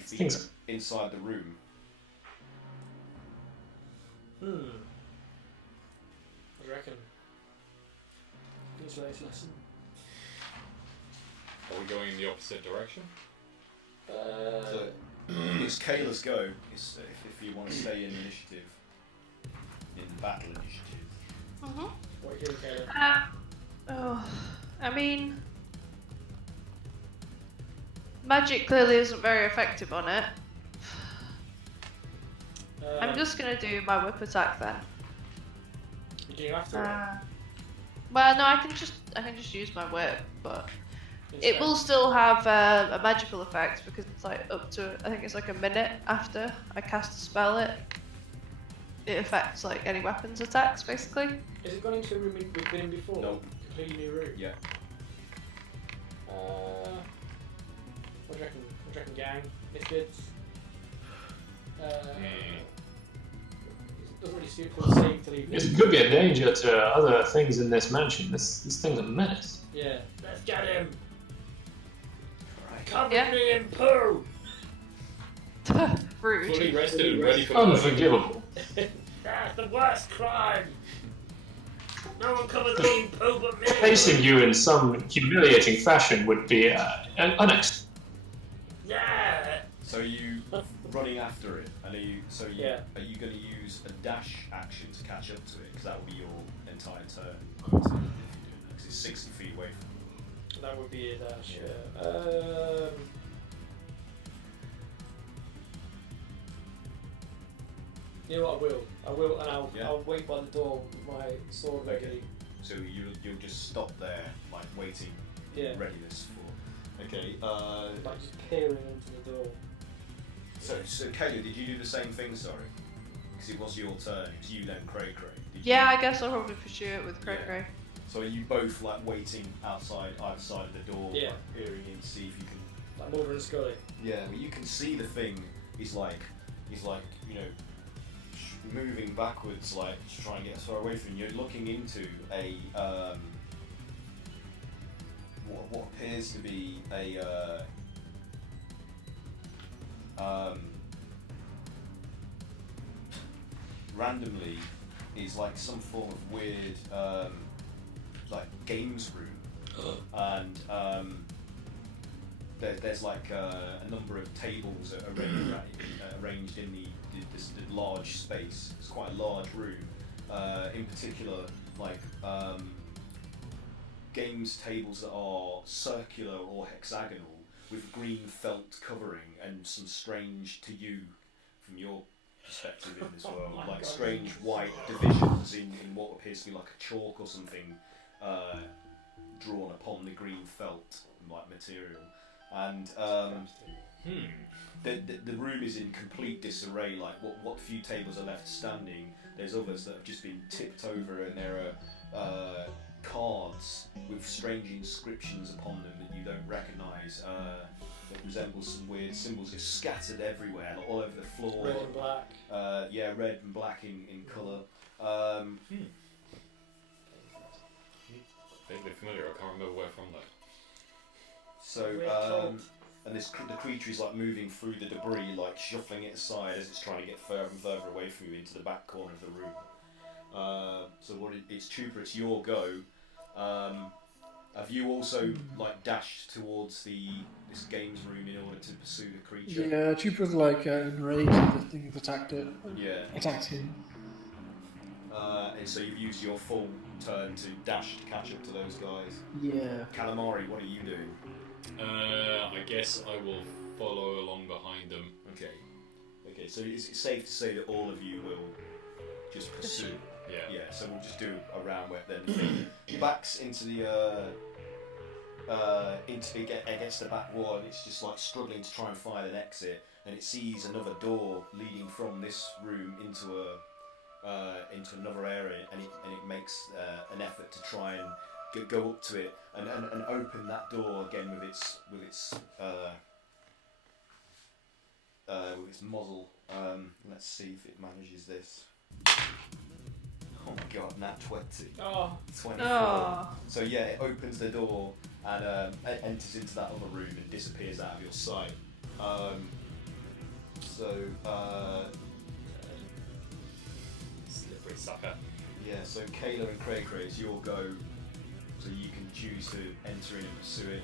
feet inside the room. What do you reckon? Good today's lesson. Are we going in the opposite direction? So, it's Kayla's go. It's, if you want to stay in initiative, in battle initiative. Mm-hmm. What are you doing, Kayla? I mean, magic clearly isn't very effective on it. I'm just gonna do my whip attack then. You do after it? Well, no, I can just use my whip, but it will still have a magical effect because it's like up to, I think it's like a minute after I cast a spell. It affects like any weapons attacks basically. Is it gone into a room we've been in before? No. Completely new room? Yeah. What do you reckon? What do you reckon, gang? Misfits? It doesn't really feel safe to leave. It could be a danger to other things in this mansion. This thing's a menace. Yeah. Let's get him! Right. Cover me in poo! Rude. Fully rested and ready for Unforgivable. That's the worst crime! No one covers me in poo but me! Placing you in some humiliating fashion would be unacceptable. Yeah! So are you running after it? And are you Yeah. Are you going to use a dash action to catch up to it? Because that will be your entire turn. I would say, if you're doing that, because it's 60 feet away from you. That would be a dash, Yeah. yeah. You know what, I will, and I'll wait by the door with my sword ready. So you'll just stop there, like waiting, Yeah. readiness for. Okay. Like just peering into the door. So Kayla, did you do the same thing? Sorry, because it was your turn. It was you then, Cray. Yeah, I guess I'll probably pursue it with Cray Cray. So are you both like waiting outside either side of the door, Yeah. like, peering in to see if you can? Like Mulder and Scully. Yeah, well, you can see the thing. He's like moving backwards, like to try and get as far away from you. You're looking into a what appears to be a randomly is like some form of weird like games room, and there's like a number of tables arranged in this large space. It's quite a large room. In particular, like games tables that are circular or hexagonal, with green felt covering and some strange to you from your perspective in as well, like strange white divisions in what appears to be like a chalk or something drawn upon the green felt like material, and the room is in complete disarray. Like what few tables are left standing, there's others that have just been tipped over, and there are cards with strange inscriptions upon them that you don't recognise. That resemble some weird symbols just scattered everywhere, all over the floor. Red and black. Yeah, red and black in colour. Vaguely familiar, I can't remember where from though. So, and the creature is like moving through the debris, like shuffling it aside as it's trying to get further and further away from you into the back corner of the room. So it's Chupa, it's your go. Have you also like dashed towards this games room in order to pursue the creature? Yeah, Chupa's like enraged that the thing has attacked it. Yeah. Attacked him. And so you've used your full turn to dash to catch up to those guys. Yeah. Calamari, what are you doing? I guess I will follow along behind them. Okay. Okay, so is it safe to say that all of you will just pursue? Yeah. Yeah, so we'll just do a round where then your back's into the against the back wall, and it's just like struggling to try and find an exit, and it sees another door leading from this room into another area, and it makes an effort to try and go up to it and open that door again with its muzzle. Let's see if it manages this. Oh my god, nat 20. Oh. 24. Oh. So yeah, it opens the door and it enters into that other room and disappears out of your sight. Slippery sucker. Yeah, so Kayla and Cray Cray, it's your go. So you can choose to enter in and pursue it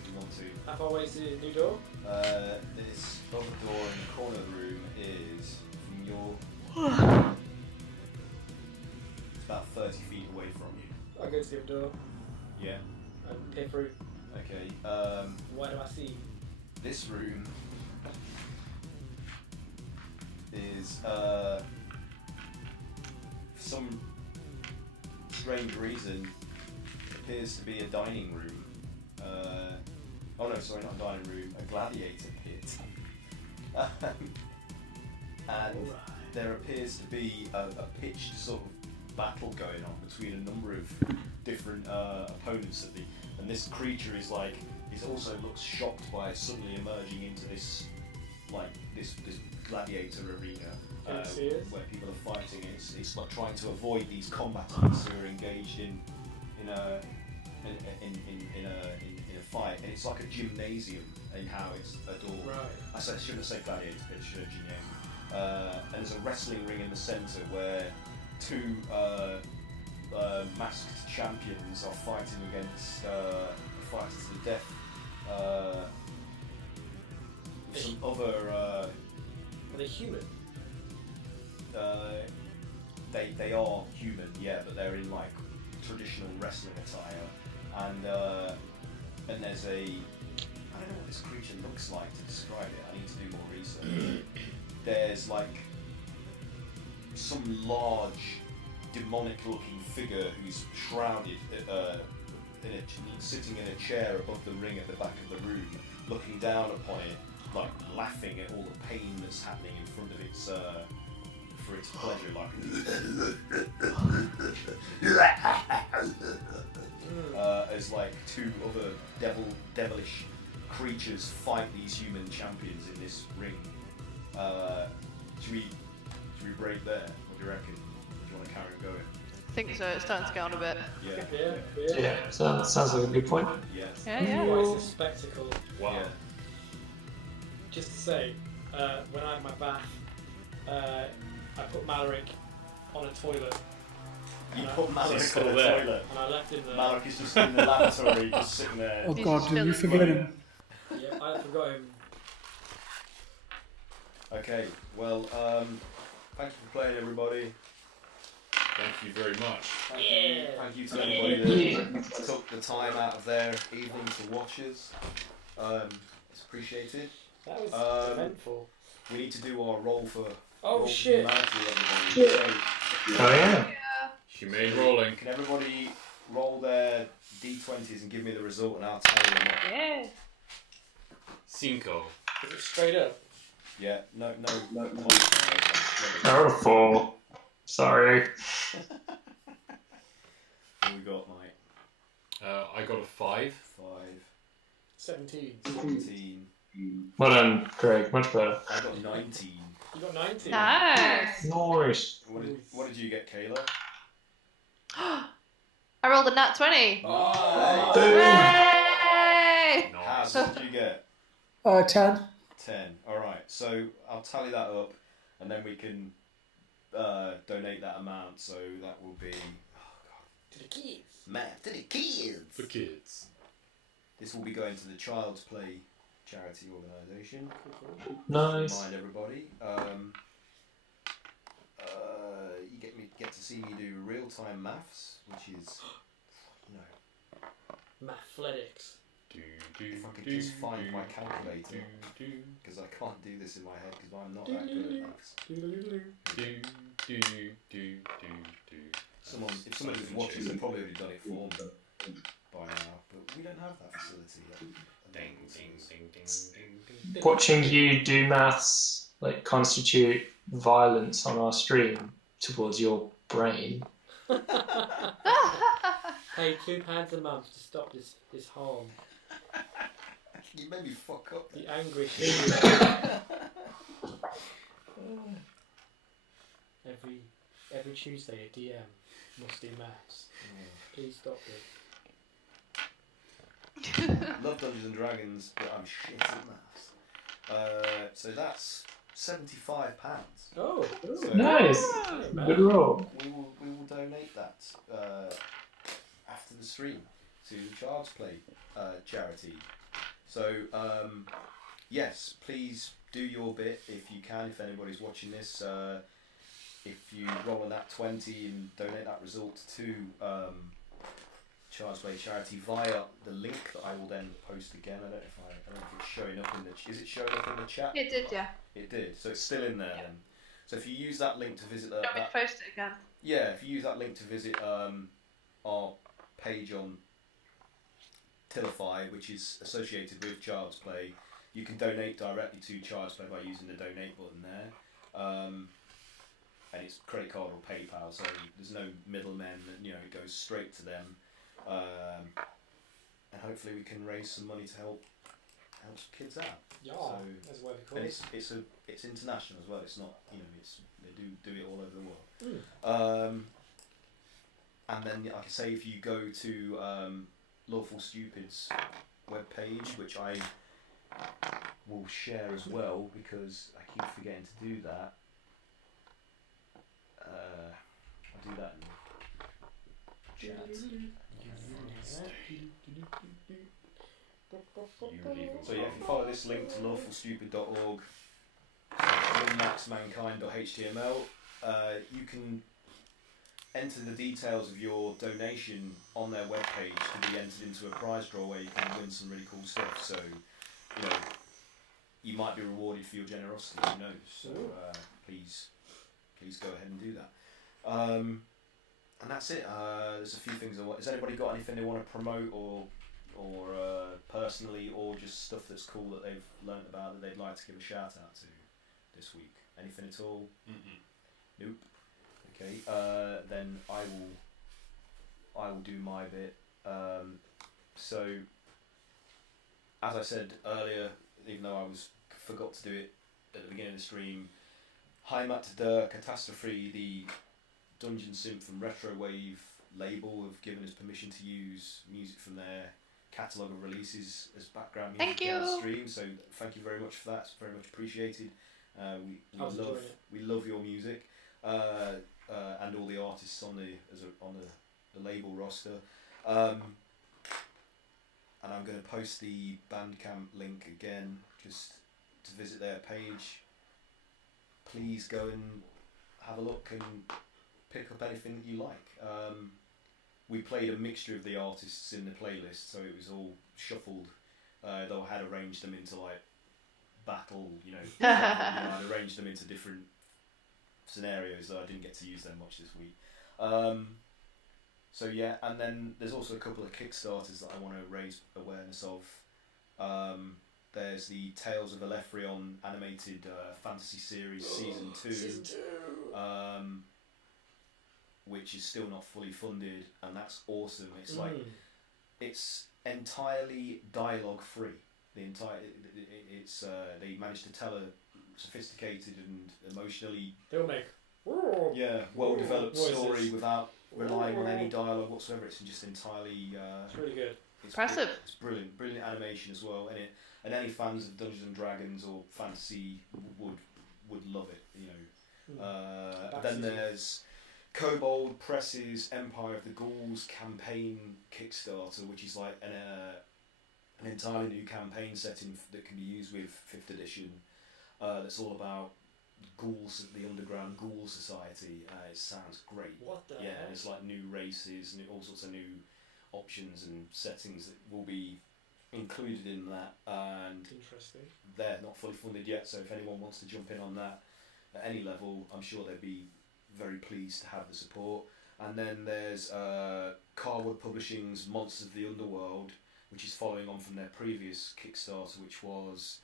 if you want to. How far away is the new door? This other door in the corner of the room is from your... It's about 30 feet away from you. I'll go to the other door Yeah. and peer through. Okay. What do I see? This room is for some strange reason appears to be a dining room. Oh no, sorry, not a dining room, a gladiator pit. And there appears to be a pitched sort of battle going on between a number of different opponents and this creature is like, it also looks shocked by suddenly emerging into this gladiator arena where people are fighting. It's like trying to avoid these combatants who are engaged in a fight, and it's like a gymnasium in how it's adorned. Right. I shouldn't say gladiator, it should have gymnasium. And there's a wrestling ring in the centre where two masked champions are fighting against fighters to the death. Some other. Are they human? They are human, yeah, but they're in like traditional wrestling attire, and there's a. I don't know what this creature looks like to describe it. I need to do more research. There's like some large, demonic-looking figure who's shrouded, sitting in a chair above the ring at the back of the room, looking down upon it, like laughing at all the pain that's happening in front of its for its pleasure, like as like two other devilish creatures fight these human champions in this ring. Should we break there? What do you reckon? Or do you want to carry on going? I think so. It's starting to get on a bit. Yeah. Yeah, sounds like a good point. Yeah. Yeah. Oh, it's a spectacle. Wow. Yeah. Just to say, when I had my bath, I put Maloric on a toilet. You And put He's Maloric still on the there. toilet. And I left him there. Maloric is just in the lavatory, just sitting there. Oh He's god, just did you chilling. forget him? Yeah, I forgot him. Okay, well, thank you for playing, everybody. Thank you very much. Thank you to anybody that took the time out of their evening to watch us. It's appreciated. That was eventful. We need to do our roll for. Oh roll for shit! humanity, everybody. So, Oh yeah. Humane rolling. can everybody roll their d20s and give me the result, and I'll tell you them up. Yeah. Cinco. Is it straight up? Yeah. No. Oh, 4. Sorry. What we got, Mike? I got a 5. 5, 17. 17. Well done, Craig. Much better. I got 19. You got 19. Nice. Nice. What did you get, Kayla? I rolled a nat 20. Nice. Yay! Haz, Nice. what did you get? 10. 10. Alright, so I'll tally that up and then we can donate that amount. So that will be. To the kids. Man, to the kids! For kids. This will be going to the Child's Play charity organisation. Nice. Remind everybody. You get to see me do real-time maths, which is, Mathletics. if I could just find my calculator, because I can't do this in my head because I'm not that good at maths. If someone is watching, they've probably already done it for me by now, but we don't have that facility yet. Watching you do maths constitute violence on our stream towards your brain. Pay £2 a month to stop this harm. You made me fuck up. The angry every Tuesday a DM must do maths. Please stop it. Love Dungeons and Dragons, but I'm shit at maths. So that's £75. Oh, So Nice. Good roll. we will donate that after the stream to the Child's Play charity. So yes, please do your bit if you can. If anybody's watching this, if you roll a nat 20 and donate that result to Child's Play charity via the link that I will then post again. I don't know if it's showing up in the. Is it showing up in the chat? It did, yeah. It did. So it's still in there then. So if you use that link to visit Do you want me to post it again? yeah, if you use that link to visit our page on Tilify, which is associated with Child's Play, you can donate directly to Child's Play by using the donate button there. And it's credit card or PayPal, so there's no middlemen. It goes straight to them. And hopefully we can raise some money to help some kids out. Yeah, So- that's what we call And it. it's international as well. It's not they do it all over the world. And then like I say, if you go to Lawful Stupid's webpage, which I will share as well because I keep forgetting to do that. I'll do that in chat. So yeah, if you follow this link to lawfulstupid.org, maxmankind.html, you can enter the details of your donation on their webpage to be entered into a prize draw where you can win some really cool stuff. So, you might be rewarded for your generosity, who knows? So please go ahead and do that. And that's it. There's a few things has anybody got anything they want to promote or personally, or just stuff that's cool that they've learnt about that they'd like to give a shout out to this week? Anything at all? Nope. Okay. Then I will do my bit. So as I said earlier, even though I forgot to do it at the beginning of the stream, HEIMAT Der Katastrophe, the ungeonsynth and retrowave label, have given us permission to use music from their catalogue of releases as background music Thank on the you. stream. So thank you very much for that. It's very much appreciated. We love your music and all the artists on the label roster. And I'm going to post the Bandcamp link again, just to visit their page. Please go and have a look and pick up anything that you like. We played a mixture of the artists in the playlist, so it was all shuffled though I had arranged them into like battle, I'd arranged them into different scenarios, so I didn't get to use them much this week. So yeah, and then there's also a couple of Kickstarters that I want to raise awareness of. There's the Tales of Elefrion animated fantasy series season 2. Season 2. Which is still not fully funded, and that's awesome. It's like it's entirely dialogue free. They managed to tell a sophisticated and emotionally They'll make well developed voices. story without relying on any dialogue whatsoever. It's just entirely it's really good. Impressive. It's brilliant animation as well, and any fans of Dungeons and Dragons or fantasy would love it. Then there's Kobold Press's Empire of the Ghouls campaign Kickstarter, which is like an entirely new campaign setting that can be used with 5th edition. That's all about ghouls, the underground ghoul society. It sounds great. What the Yeah, heck? and it's like new races and all sorts of new options and settings that will be included in that. And Interesting. they're not fully funded yet, so if anyone wants to jump in on that at any level, I'm sure they'd be very pleased to have the support. And then there's Carwood Publishing's Monsters of the Underworld, which is following on from their previous Kickstarter, which was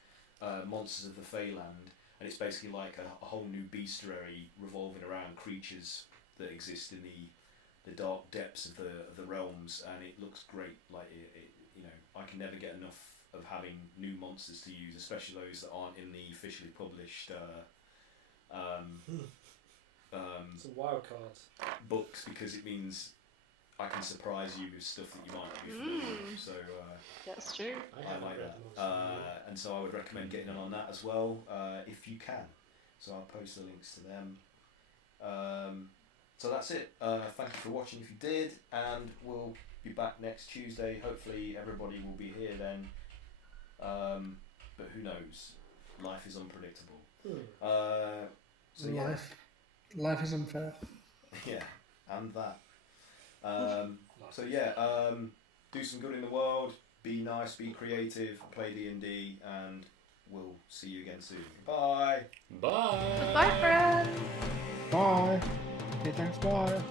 Monsters of the Feyland, and it's basically like a whole new bestiary revolving around creatures that exist in the dark depths of the realms, and it looks great. Like I can never get enough of having new monsters to use, especially those that aren't in the officially published Some wild cards. books, because it means I can surprise you with stuff that you might not be familiar with. So That's true. I like that. And so I would recommend getting on that as well, if you can. So I'll post the links to them. So that's it. Thank you for watching if you did, and we'll be back next Tuesday. Hopefully everybody will be here then. But who knows? Life is unpredictable. So yeah. Life is unfair. Yeah, and that. So yeah, do some good in the world, be nice, be creative, play D&D, and we'll see you again soon. Bye! Bye! Goodbye, friends! Bye. Okay, thanks. Bye.